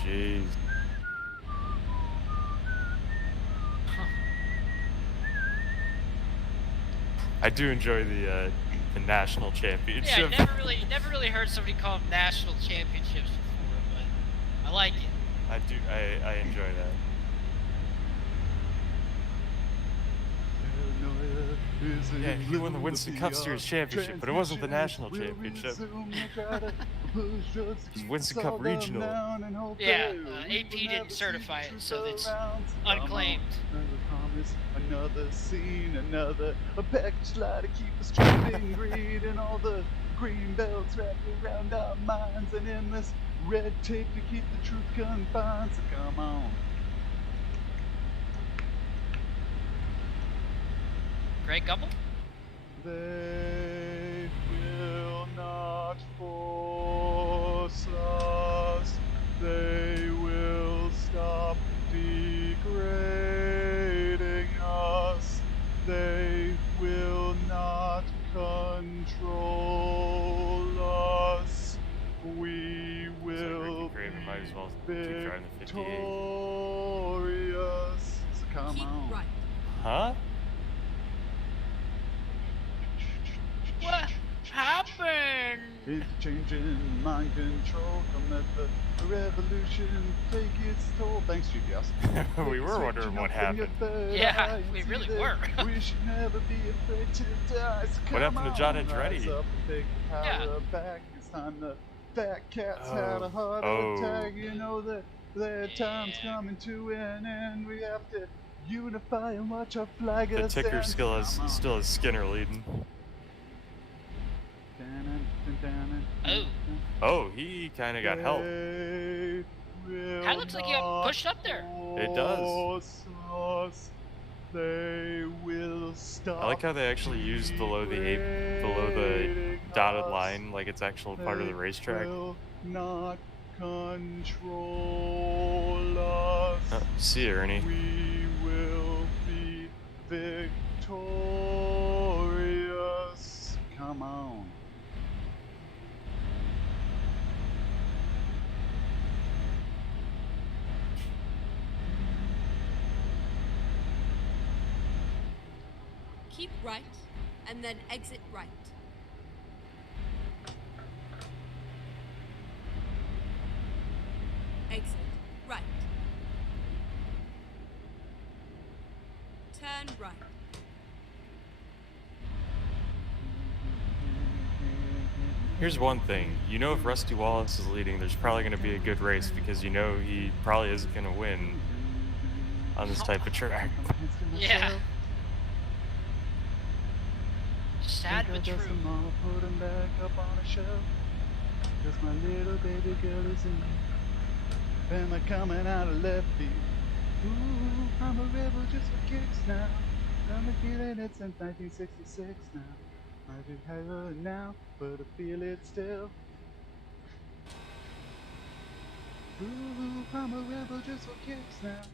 Jeez. I do enjoy the national championship. Yeah, never really heard somebody call them national championships before, but I like it. I do. I enjoy that. Yeah, he won the Winston Cup Series championship, but it wasn't the national championship. It was Winston Cup regional. Yeah, AP didn't certify it, so it's unclaimed. Another scene, another package lie to keep us tripping greed, and all the green belts wrapped around our minds, and endless red tape to keep the truth confined. So come on. Greg Gumbel? They will not force us. They will stop degrading us. They will not control us. We will be might as well keep driving the 58. victorious. So come Keep on. right. Huh? What happened? Interchanging mind control, come let the revolution take its toll. Thanks, GPS. We were wondering what happened. Yeah, we really were. We should never be afraid to die. So What happened to John Andretti? rise up and take the power Yeah. back. It's time the fat cats had a heart attack. You know that their time's coming to an end. We have to unify and watch our flag The ticker ascend. still has Skinner leading. Oh. Oh, he kind of got help. Kinda looks like he got pushed up there. It does. They will stop. I like how they actually used below the dotted line, like it's actual part of the racetrack. Will not control us. Oh, see you, Ernie. We will be victorious. Come on. Keep right, and then exit right. Exit right. Turn right. Here's one thing. You know if Rusty Wallace is leading, there's probably going to be a good race because you know he probably isn't going to win on this type of track. Yeah. Sad but true. Mama put him back up on a shelf. 'Cause my little baby girl is in. Am I coming out of left field? Ooh, I'm a rebel just for kicks now. I'm a feeling it since 1966 now. I do have her now, but I feel it still. Ooh, I'm a rebel just for kicks now.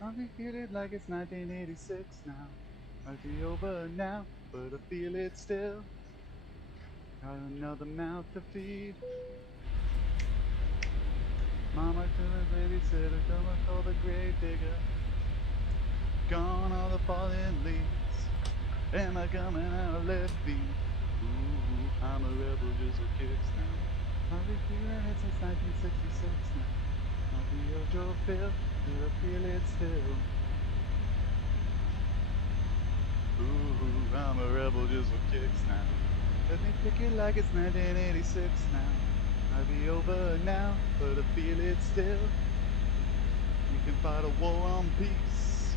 I feel it like it's 1986 now. Might be over now, but I feel it still. Got another mouth to feed. Mama to the babysitter, gonna call the grave digger. Gone all the fallen leaves. Am I coming out of left field? Ooh, I'm a rebel just for kicks now. I've been feeling it since 1966 now. I'll be your Joe Phil, till I feel it still. Ooh, I'm a rebel just for kicks now. Let me pick it like it's 1986 now. I'll be over now, but I feel it still. You can fight a war on peace.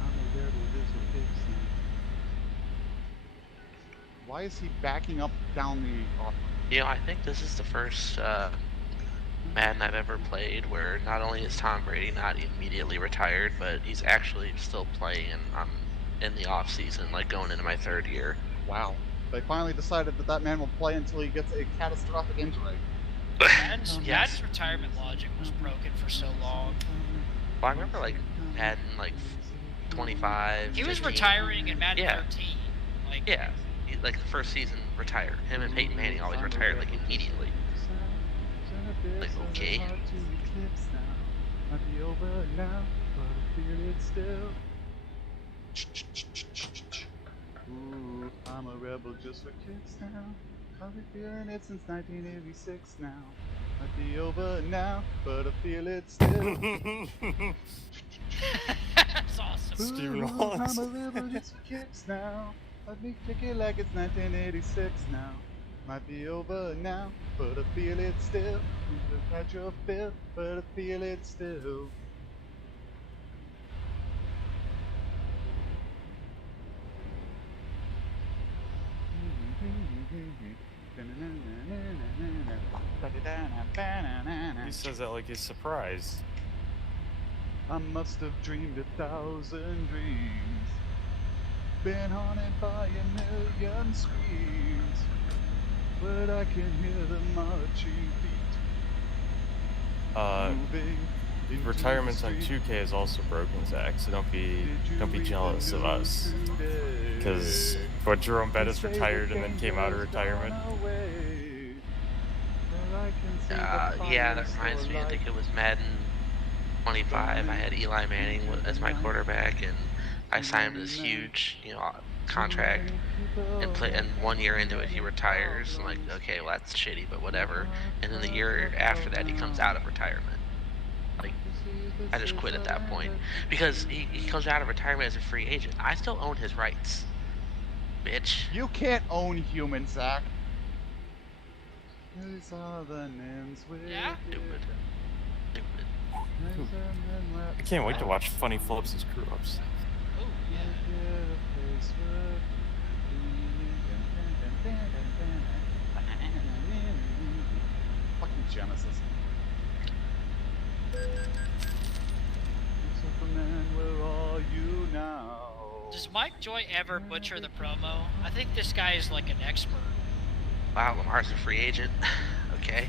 I'm a rebel just for kicks now. Why is he backing up down the off? You know, I think this is the first Madden I've ever played where not only is Tom Brady not immediately retired, but he's actually still playing in the off season, like going into my third year. Wow. They finally decided that man will play until he gets a catastrophic injury. Madden's retirement logic was broken for so long. Well, I remember like Madden like 25. He was 15. retiring in Madden Yeah. 13. Like, Yeah, like the first season, retired. Him and Peyton Manning always retired like immediately. Like, okay. Ooh, I'm a rebel just for kicks now. I've been feeling it since 1986 now. Might be over now, but I feel it still. that's awesome. Stephen Ooh, Wallace. I'm a rebel just for kicks now. Let me kick it like it's 1986 now. Might be over now, but I feel it still. You've had your fill, but I feel it still. He says that like he's surprised. I must have dreamed 1,000 dreams, been haunted by 1,000,000 screams, but I can hear the marching feet moving into Retirements the on street. 2K is also broken, Zach. So don't be jealous of us. Because what Jerome Bettis retired and then came out of retirement. Yeah, that reminds me. I think it was Madden 25. I had Eli Manning as my quarterback, and I signed this huge, contract. And 1 year into it, he retires. I'm like, okay, well that's shitty, but whatever. And then the year after that, he comes out of retirement. Like, I just quit at that point because he comes out of retirement as a free agent. I still own his rights, bitch. You can't own humans, Zach. These are the names we Yeah? Stupid. I can't wait to watch funny flips and screw ups. Oh, yeah. Fucking Genesis. Superman, where are you now? Does Mike Joy ever butcher the promo? I think this guy is like an expert. Wow, Lamar's a free agent. Okay.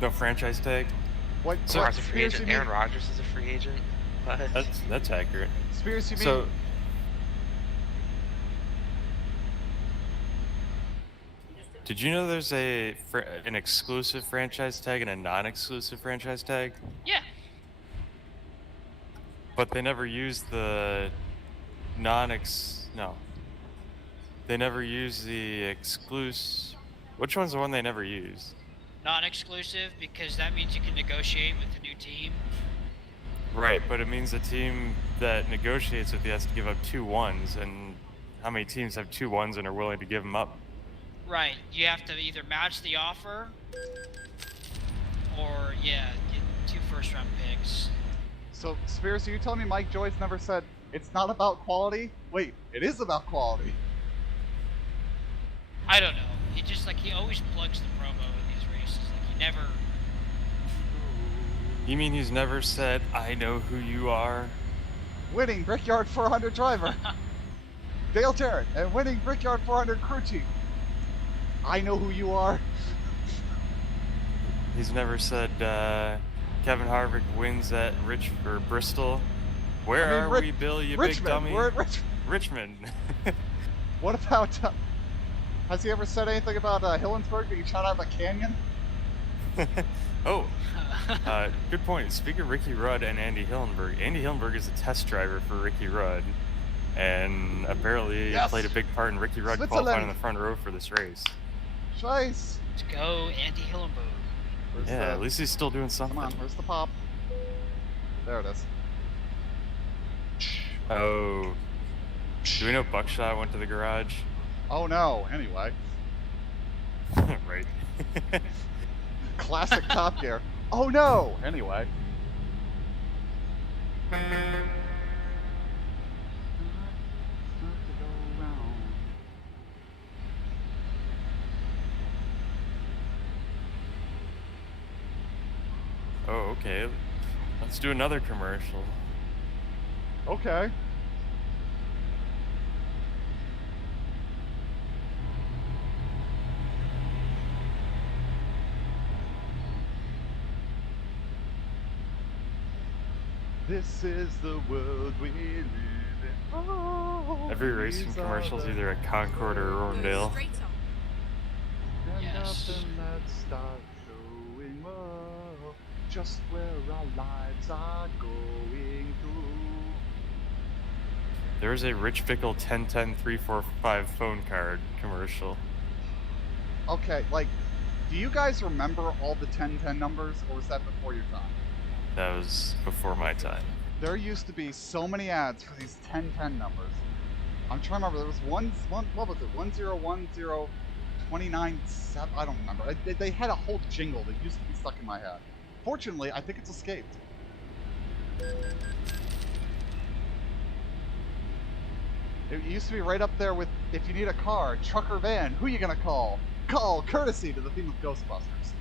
No franchise tag. What? Lamar's a free Spears, agent. you Aaron mean? Rodgers is a free agent. What? That's accurate. Spears, you mean? So did you know there's an exclusive franchise tag and a non-exclusive franchise tag? Yeah. But they never used the They never use the exclusive. Which one's the one they never use? Non-exclusive, because that means you can negotiate with the new team. Right, but it means the team that negotiates with you has to give up 2 1s, and how many teams have 2 1s and are willing to give them up? Right. You have to either match the offer, or get 2 first-round picks. So, Spears, are you telling me Mike Joyce never said it's not about quality? Wait, it is about quality. I don't know. He always plugs the promo in these races. Like, he never. You mean he's never said, "I know who you are"? Winning Brickyard 400 driver, Dale Jarrett, and winning Brickyard 400 crew chief. I know who you are. He's never said, Kevin Harvick wins at Bristol. Where are we, Bill, you Richmond. big dummy? We're at Richmond. Richmond. What about? Has he ever said anything about Hillinsburg being shot out of a canyon? Oh, good point. Speaking of Ricky Rudd and Andy Hillenburg, Andy Hillenburg is a test driver for Ricky Rudd, and apparently Yes. played a big part in Ricky Rudd Switzerland. qualifying in the front row for this race. Scheiss. Let's go, Andy Hillenberg. Where's Yeah, the- at least he's still doing something. Come on, where's the pop? There it is. Oh, do we know Buckshot went to the garage? Oh no, anyway. Right. Classic Top Gear. Oh no, anyway. Oh, okay. Let's do another commercial. Okay. This is the world we live in. Oh, Every racing these are commercial is the either at Concord or Go Rondale. straight on. And Yes. up and let's start showing whoa, just where our lives are going through. There's a Rich Bickle 1010-345 phone card commercial. Okay, like, do you guys remember all the 1010 numbers, or was that before your time? That was before my time. There used to be so many ads for these 1010 numbers. I'm trying to remember. There was one what was it? 1010-297. I don't remember. They had a whole jingle that used to be stuck in my head. Fortunately, I think it's escaped. It used to be right up there with, if you need a car, truck or van, who you gonna call? Call courtesy to the theme of Ghostbusters.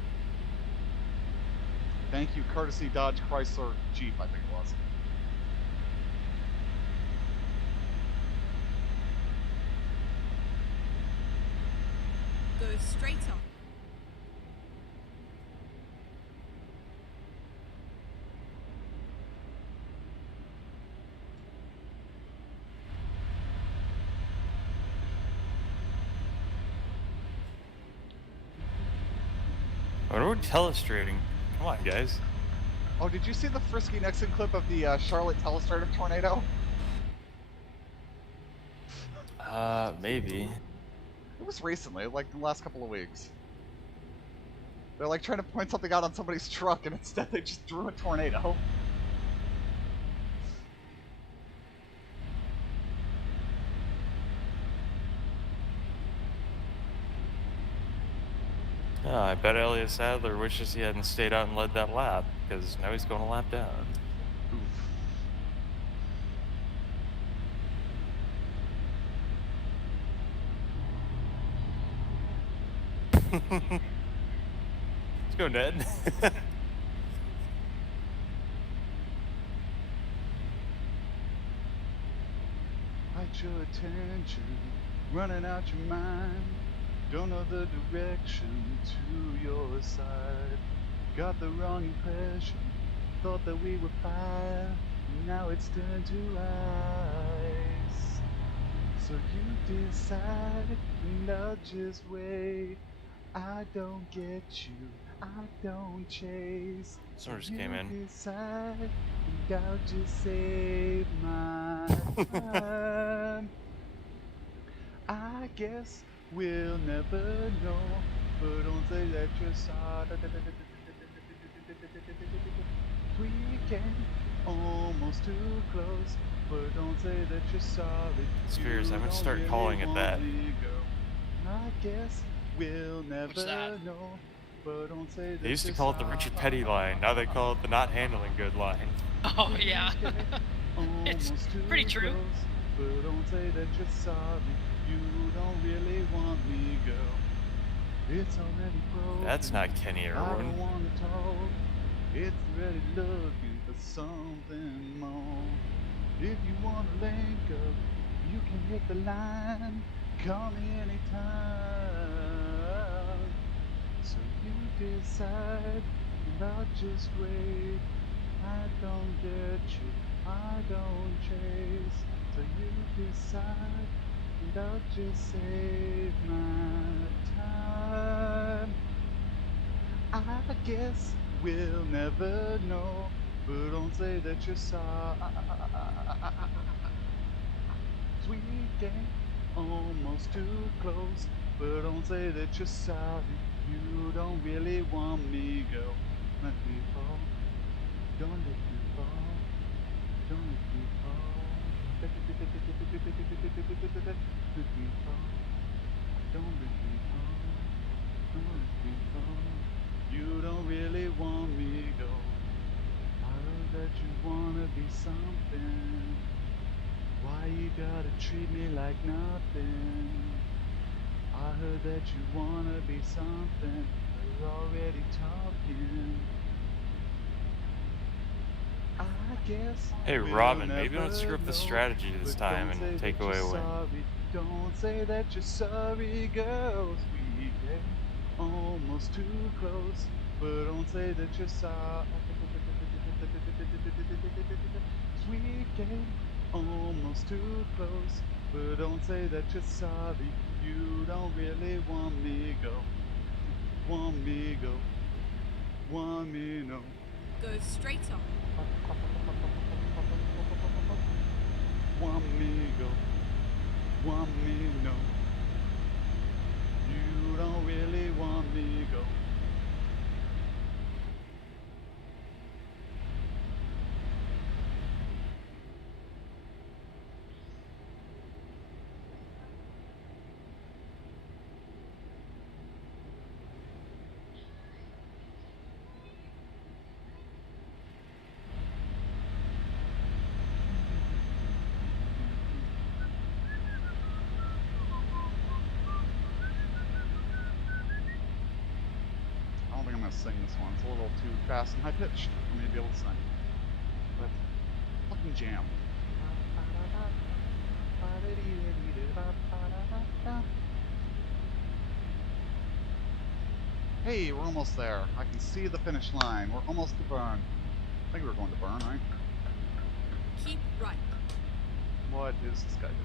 Thank you, courtesy Dodge Chrysler Jeep, I think it was. Go straight on. What are we telestrating? Come on, guys. Oh, did you see the Frisky Nixon clip of the Charlotte telestrative tornado? Maybe. It was recently, like the last couple of weeks. They're like trying to point something out on somebody's truck, and instead they just drew a tornado. Oh, I bet Elliot Sadler wishes he hadn't stayed out and led that lap, because now he's going a lap down. Let's go, Ned. Fight your attention, running out your mind. Don't know the direction to your side. Got the wrong impression, thought that we were fire. Now it's turned to ice. So you decide, and I'll just wait. I don't get you, I don't chase. Someone just came in. Decide, and I'll just save my time. I guess we'll never know, but don't say that you're sorry. We came almost too close, but don't say that you're sorry. Spears, I'm gonna start calling it that. I guess we'll What's never that? know, but don't say that They used to you're call it the Richard Petty line. Now they call it the not handling good line. Oh yeah. It's Almost too pretty true. close, but don't say that you're sorry. You don't really want me, girl. It's already broken. That's not Kenny I Irwin. don't want to talk. It's already looking for something more. If you want to link up, you can hit the line. Call me anytime. So you decide, and I'll just wait. I don't get you, I don't chase. So you decide, and I'll just save my time. I guess we'll never know, but don't say that you're sorry. Sweet game, almost too close, but don't say that you're sorry. You don't really want me, girl. Let me fall. Don't let me fall. Don't let me fall. Let me fall. Don't let me fall. Don't let me fall. You don't really want me, girl. I heard that you wanna be something. Why you gotta treat me like nothing? I heard that you wanna be something. We're already talking. I guess. Hey, we'll Robin, maybe never don't screw up the know, strategy this but time don't and say take that away you're a win. sorry. Don't say that you're sorry, girls. We get almost too close, but don't say that you're sorry. We came almost too close, but don't say that you're sorry. You don't really want me go. Want me go. Want me no. Go straight on. Want me go. Want me no. You don't really want me go. I don't think I'm gonna sing this one. It's a little too fast and high pitched for me to be able to sing. But fucking jam. Hey, we're almost there. I can see the finish line. We're almost to Burn. I think we're going to Burn, right? Keep right. What is this guy doing?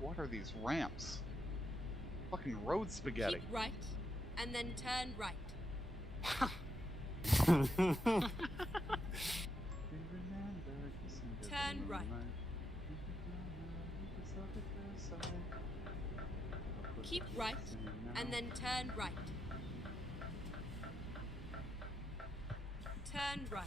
What are these ramps? Fucking road spaghetti. Keep right, and then turn right. Turn right. Keep right, and then turn right. Turn right.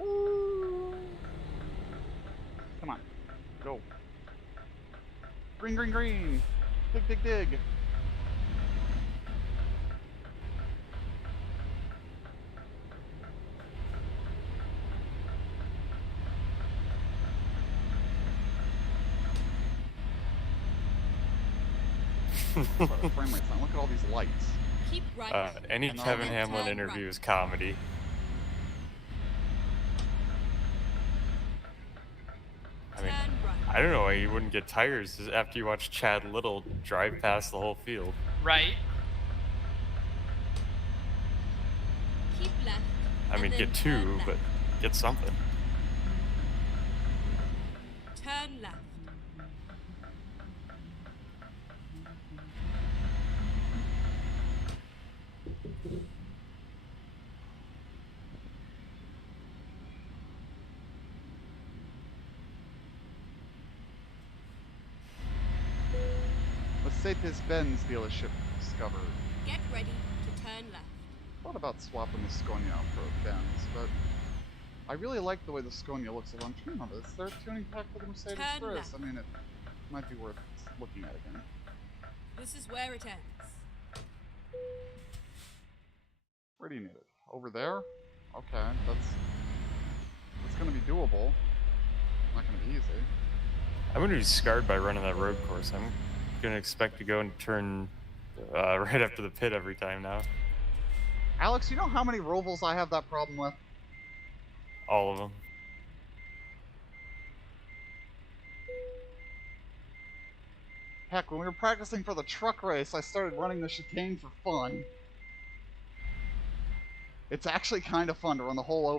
Ooh. Come on. Go. Green, green, green. Dig, dig, dig. Frame rate's not. Look at all these lights. Keep right. Any And Kevin then Hamlin turn interview right. is comedy. I mean, Turn right. I don't know why you wouldn't get tires after you watch Chad Little drive past the whole field. Right. Keep left. I and mean, then get turn two, left. but get something. Turn left. Mercedes-Benz dealership discovered. Get ready to turn left. Thought about swapping the Scania out for a Benz, but I really like the way the Scania looks. I'm trying to remember, is there a tuning pack for the Mercedes Turn for this? left. I mean, it might be worth looking at again. This is where it ends. Where do you need it? Over there? Okay, that's gonna be doable. Not gonna be easy. I'm gonna be scarred by running that road course. I'm gonna expect to go and turn right after the pit every time now. Alex, you know how many Rovals I have that problem with? All of them. Heck, when we were practicing for the truck race, I started running the chicane for fun. It's actually kind of fun to run the whole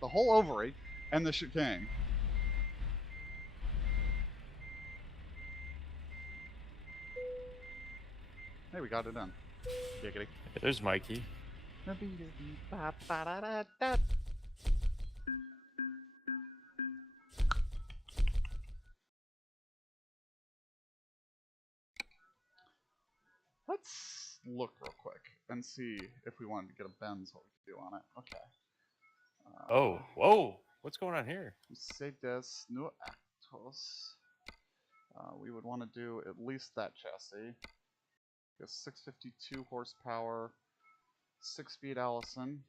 the whole ovary and the chicane. Hey, we got it done. Giggity. There's Mikey. Let's look real quick and see if we wanted to get a Benz, what we could do on it. Okay. Oh, whoa! What's going on here? Mercedes New Actos. We would want to do at least that chassis. Guess 652 horsepower, 6-speed Allison.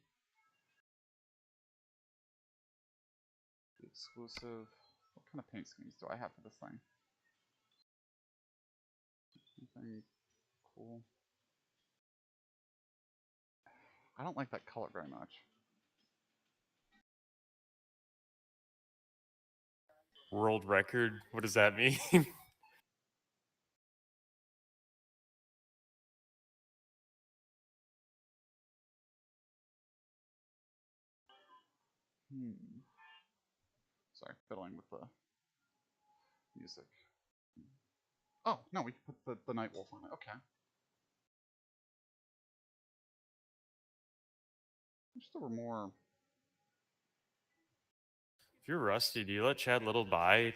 The exclusive. What kind of paint schemes do I have for this thing? Anything cool? I don't like that color very much. World record? What does that mean? Sorry, fiddling with the music. Oh, no, we can put the Night Wolf on it. Okay. Wish there were more. If you're rusty, do you let Chad Little by,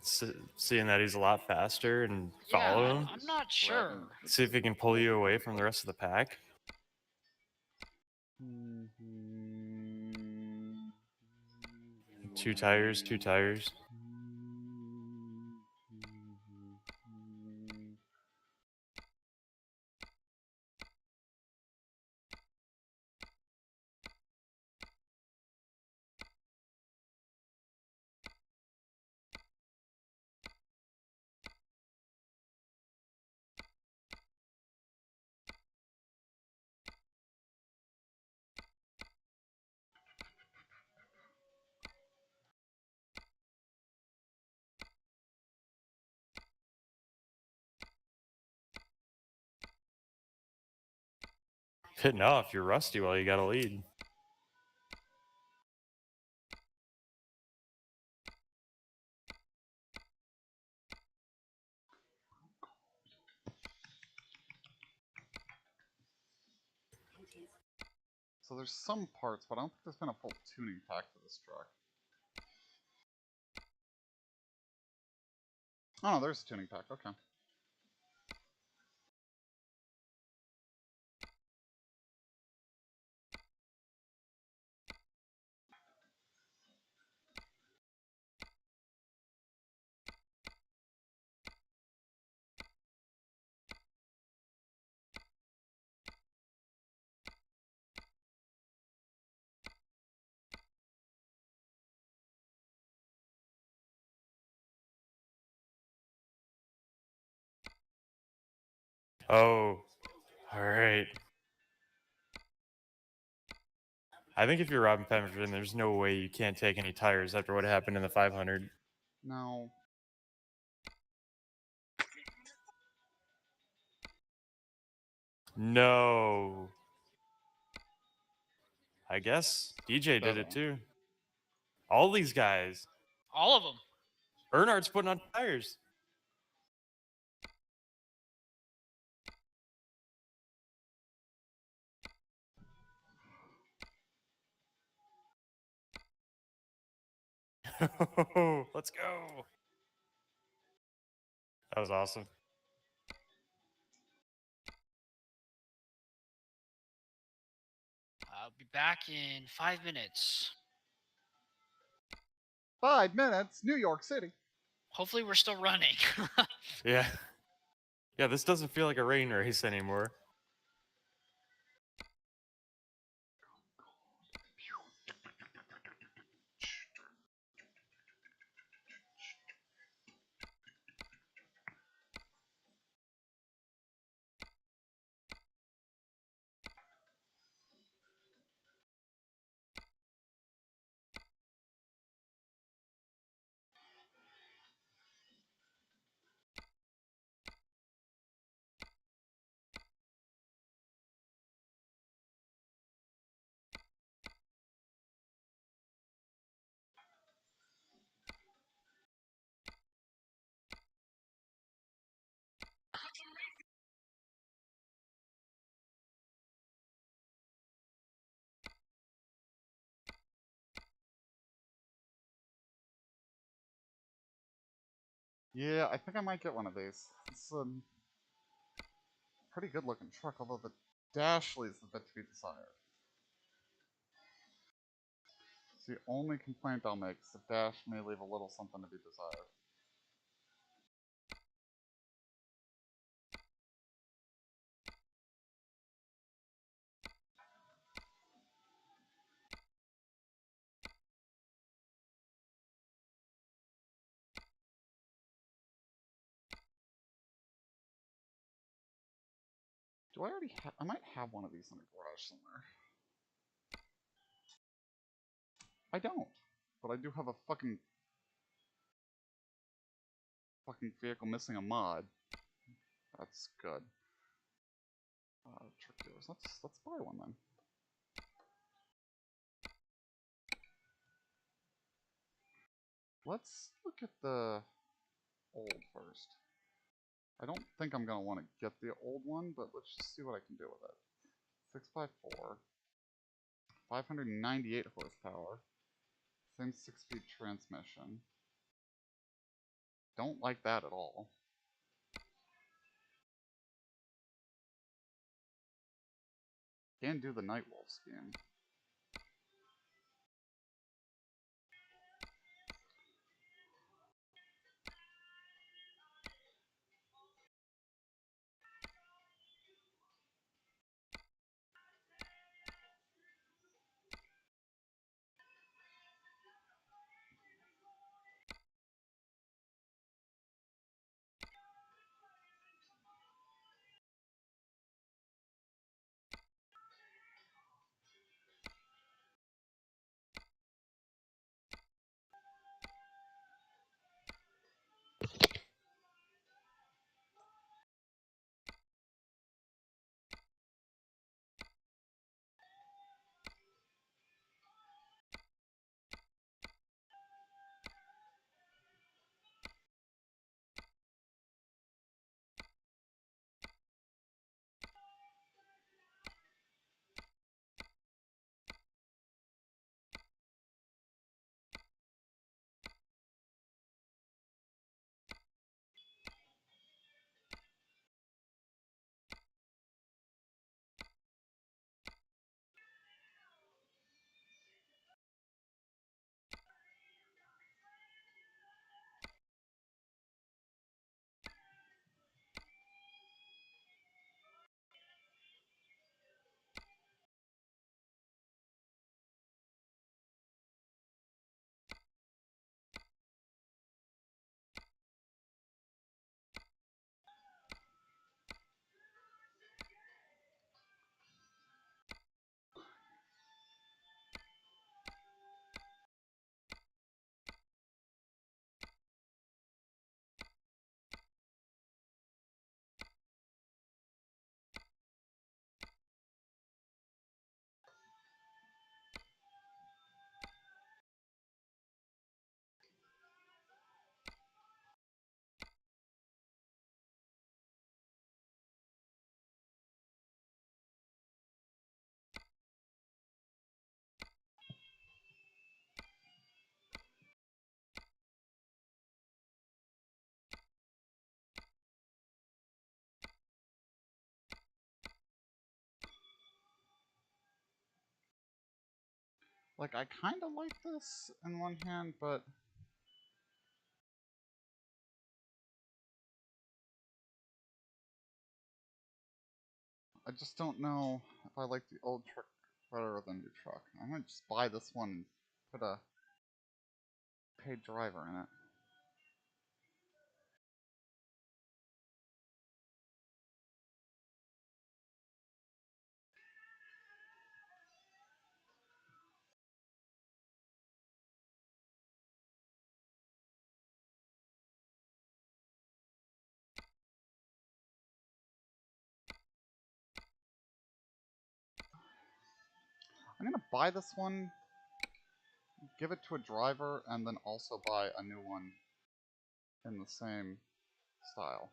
seeing that he's a lot faster, and follow Yeah, him? I'm not sure. See if he can pull you away from the rest of the pack? Two tires, two tires. Hitting off, you're rusty while you got a lead. So there's some parts, but I don't think there's been a full tuning pack for this truck. Oh no, there's a tuning pack. Okay. Oh, all right. I think if you're Robin Pemberton, there's no way you can't take any tires after what happened in the 500. No. No. I guess DJ did it too. All these guys. All of them. Earnhardt's putting on tires. Let's go. That was awesome. I'll be back in 5 minutes. 5 minutes, New York City. Hopefully we're still running. Yeah. Yeah, this doesn't feel like a rain race anymore. Yeah, I think I might get one of these. It's a pretty good looking truck, although the dash leaves a bit to be desired. It's the only complaint I'll make is the dash may leave a little something to be desired. Do I already have... I might have one of these in a garage somewhere. I don't. But I do have a fucking vehicle missing a mod. That's good. Truck dealers. Let's buy one then. Let's look at the old first. I don't think I'm gonna want to get the old one, but let's just see what I can do with it. 6x4, 598 horsepower, same 6-speed transmission. Don't like that at all. Can do the Nightwolf scheme. Like, I kind of like this in one hand, but I just don't know if I like the old truck better than the truck. I might just buy this one and put a paid driver in it. I'm gonna buy this one, give it to a driver, and then also buy a new one in the same style.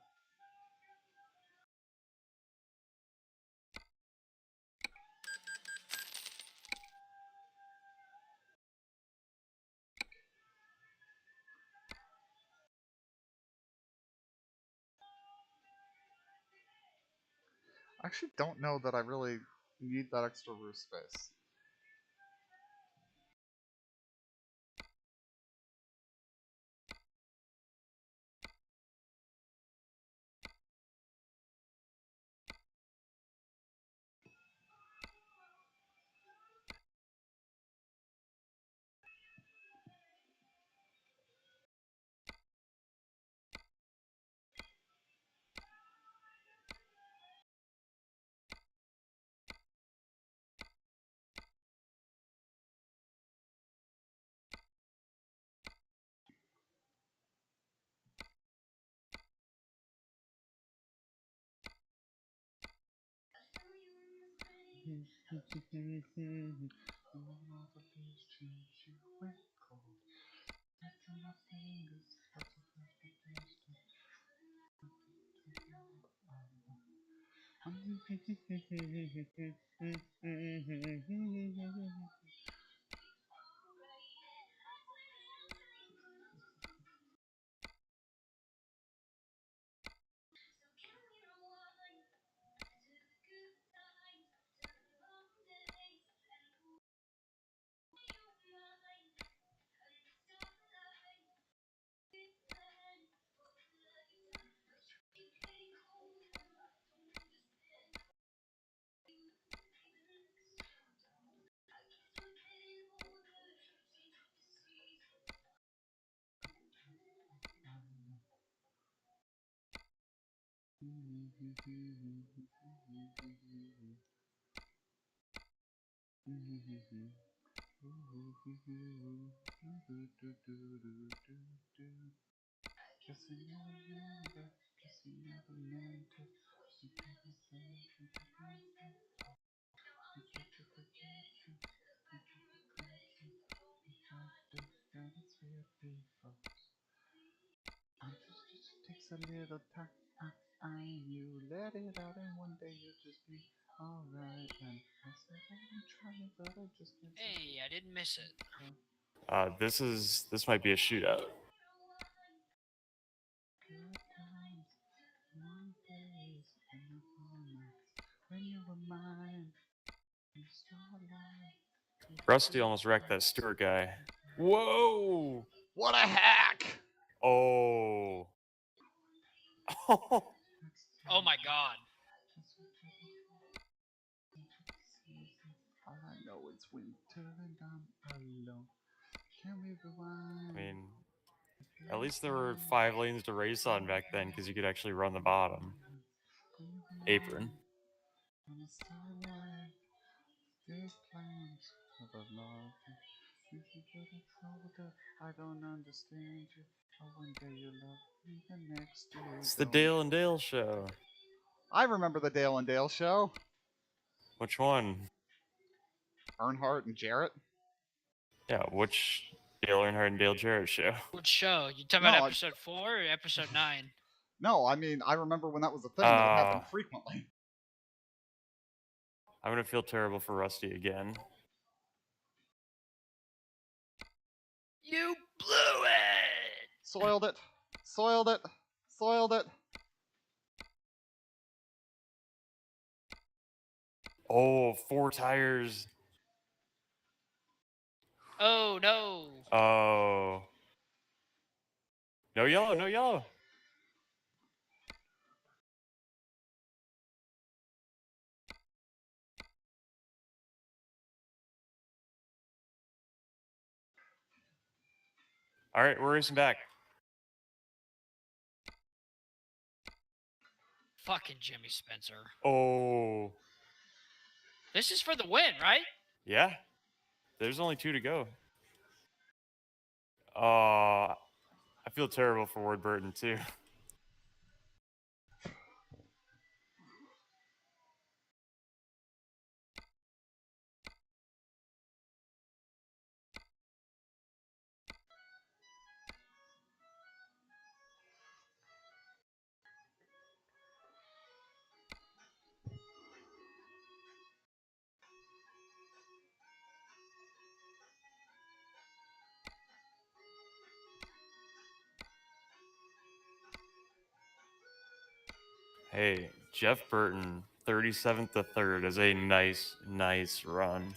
I actually don't know that I really need that extra roof space. Takes a little time. You let it out, and one day you'll just be alright. And I said I'm trying, but I just can't. Hey, I didn't miss it. This might be a shootout. Rusty almost wrecked that Stewart guy. Whoa! What a hack! Oh. Oh my god. All I know is winter and I'm alone. Can we rewind? I mean, at least there were 5 lanes to race on back then because you could actually run the bottom apron. On the starlight, big plans of a love. You should get it older. I don't understand you. Oh, one day you love me, the next day you It's the don't. Dale and Dale show. I remember the Dale and Dale show. Which one? Earnhardt and Jarrett. Yeah, which Dale Earnhardt and Dale Jarrett show? What show? You talking No, about episode 4 or episode 9? No, I mean I remember when that was a thing that happened frequently. I'm gonna feel terrible for Rusty again. You blew it! Soiled it. Soiled it. Soiled it. Oh, 4 tires. Oh no. Oh. No yellow, no yellow. All right, we're racing back. Fucking Jimmy Spencer. Oh. This is for the win, right? Yeah. There's only 2 to go. I feel terrible for Ward Burton too. Hey, Jeff Burton, 37th to 3rd is a nice run.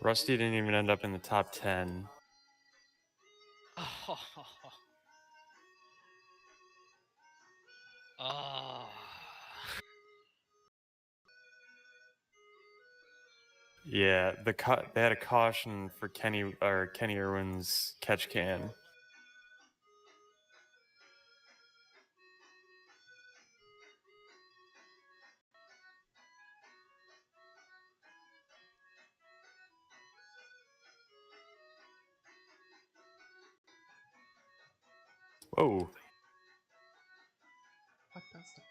Rusty didn't even end up in the top 10. Oh. Oh. Yeah, they had a caution for Kenny Irwin's catch can. Whoa. What does the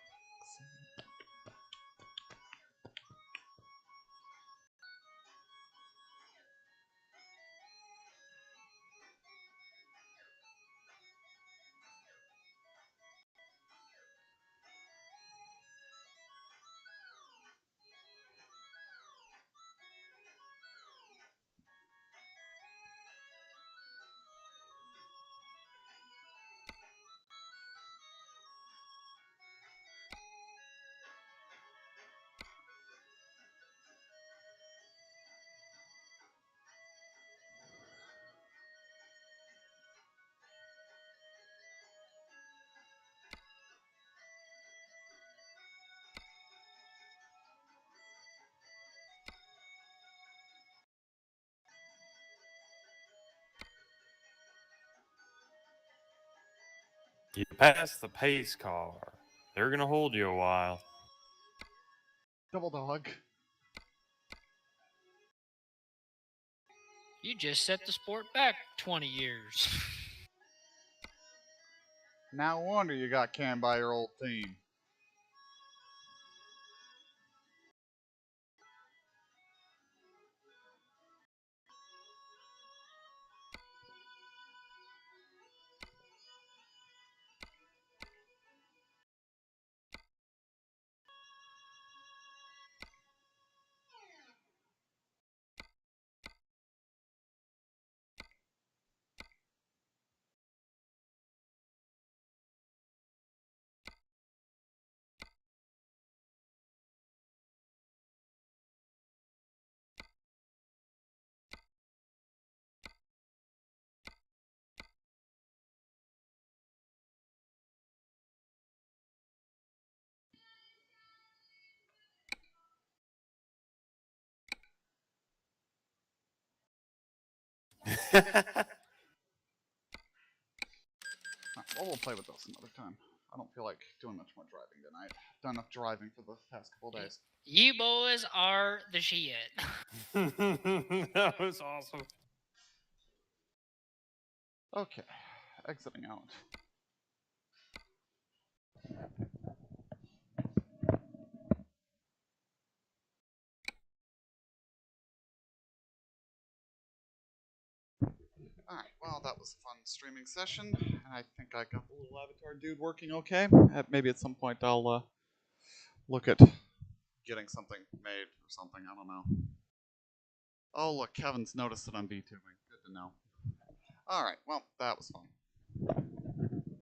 You passed the pace car. They're gonna hold you a while. double dog? You just set the sport back 20 years. No wonder you got canned by your old team. Well, we'll play with those another time. I don't feel like doing much more driving tonight. Done enough driving for the past couple days. You boys are the shit. That was awesome. Okay, exiting out. Alright, well, that was a fun streaming session, and I think I got the little avatar dude working okay. Maybe at some point I'll look at getting something made or something, I don't know. Oh, look, Kevin's noticed that I'm VTubing. Good to know. Alright, well, that was fun.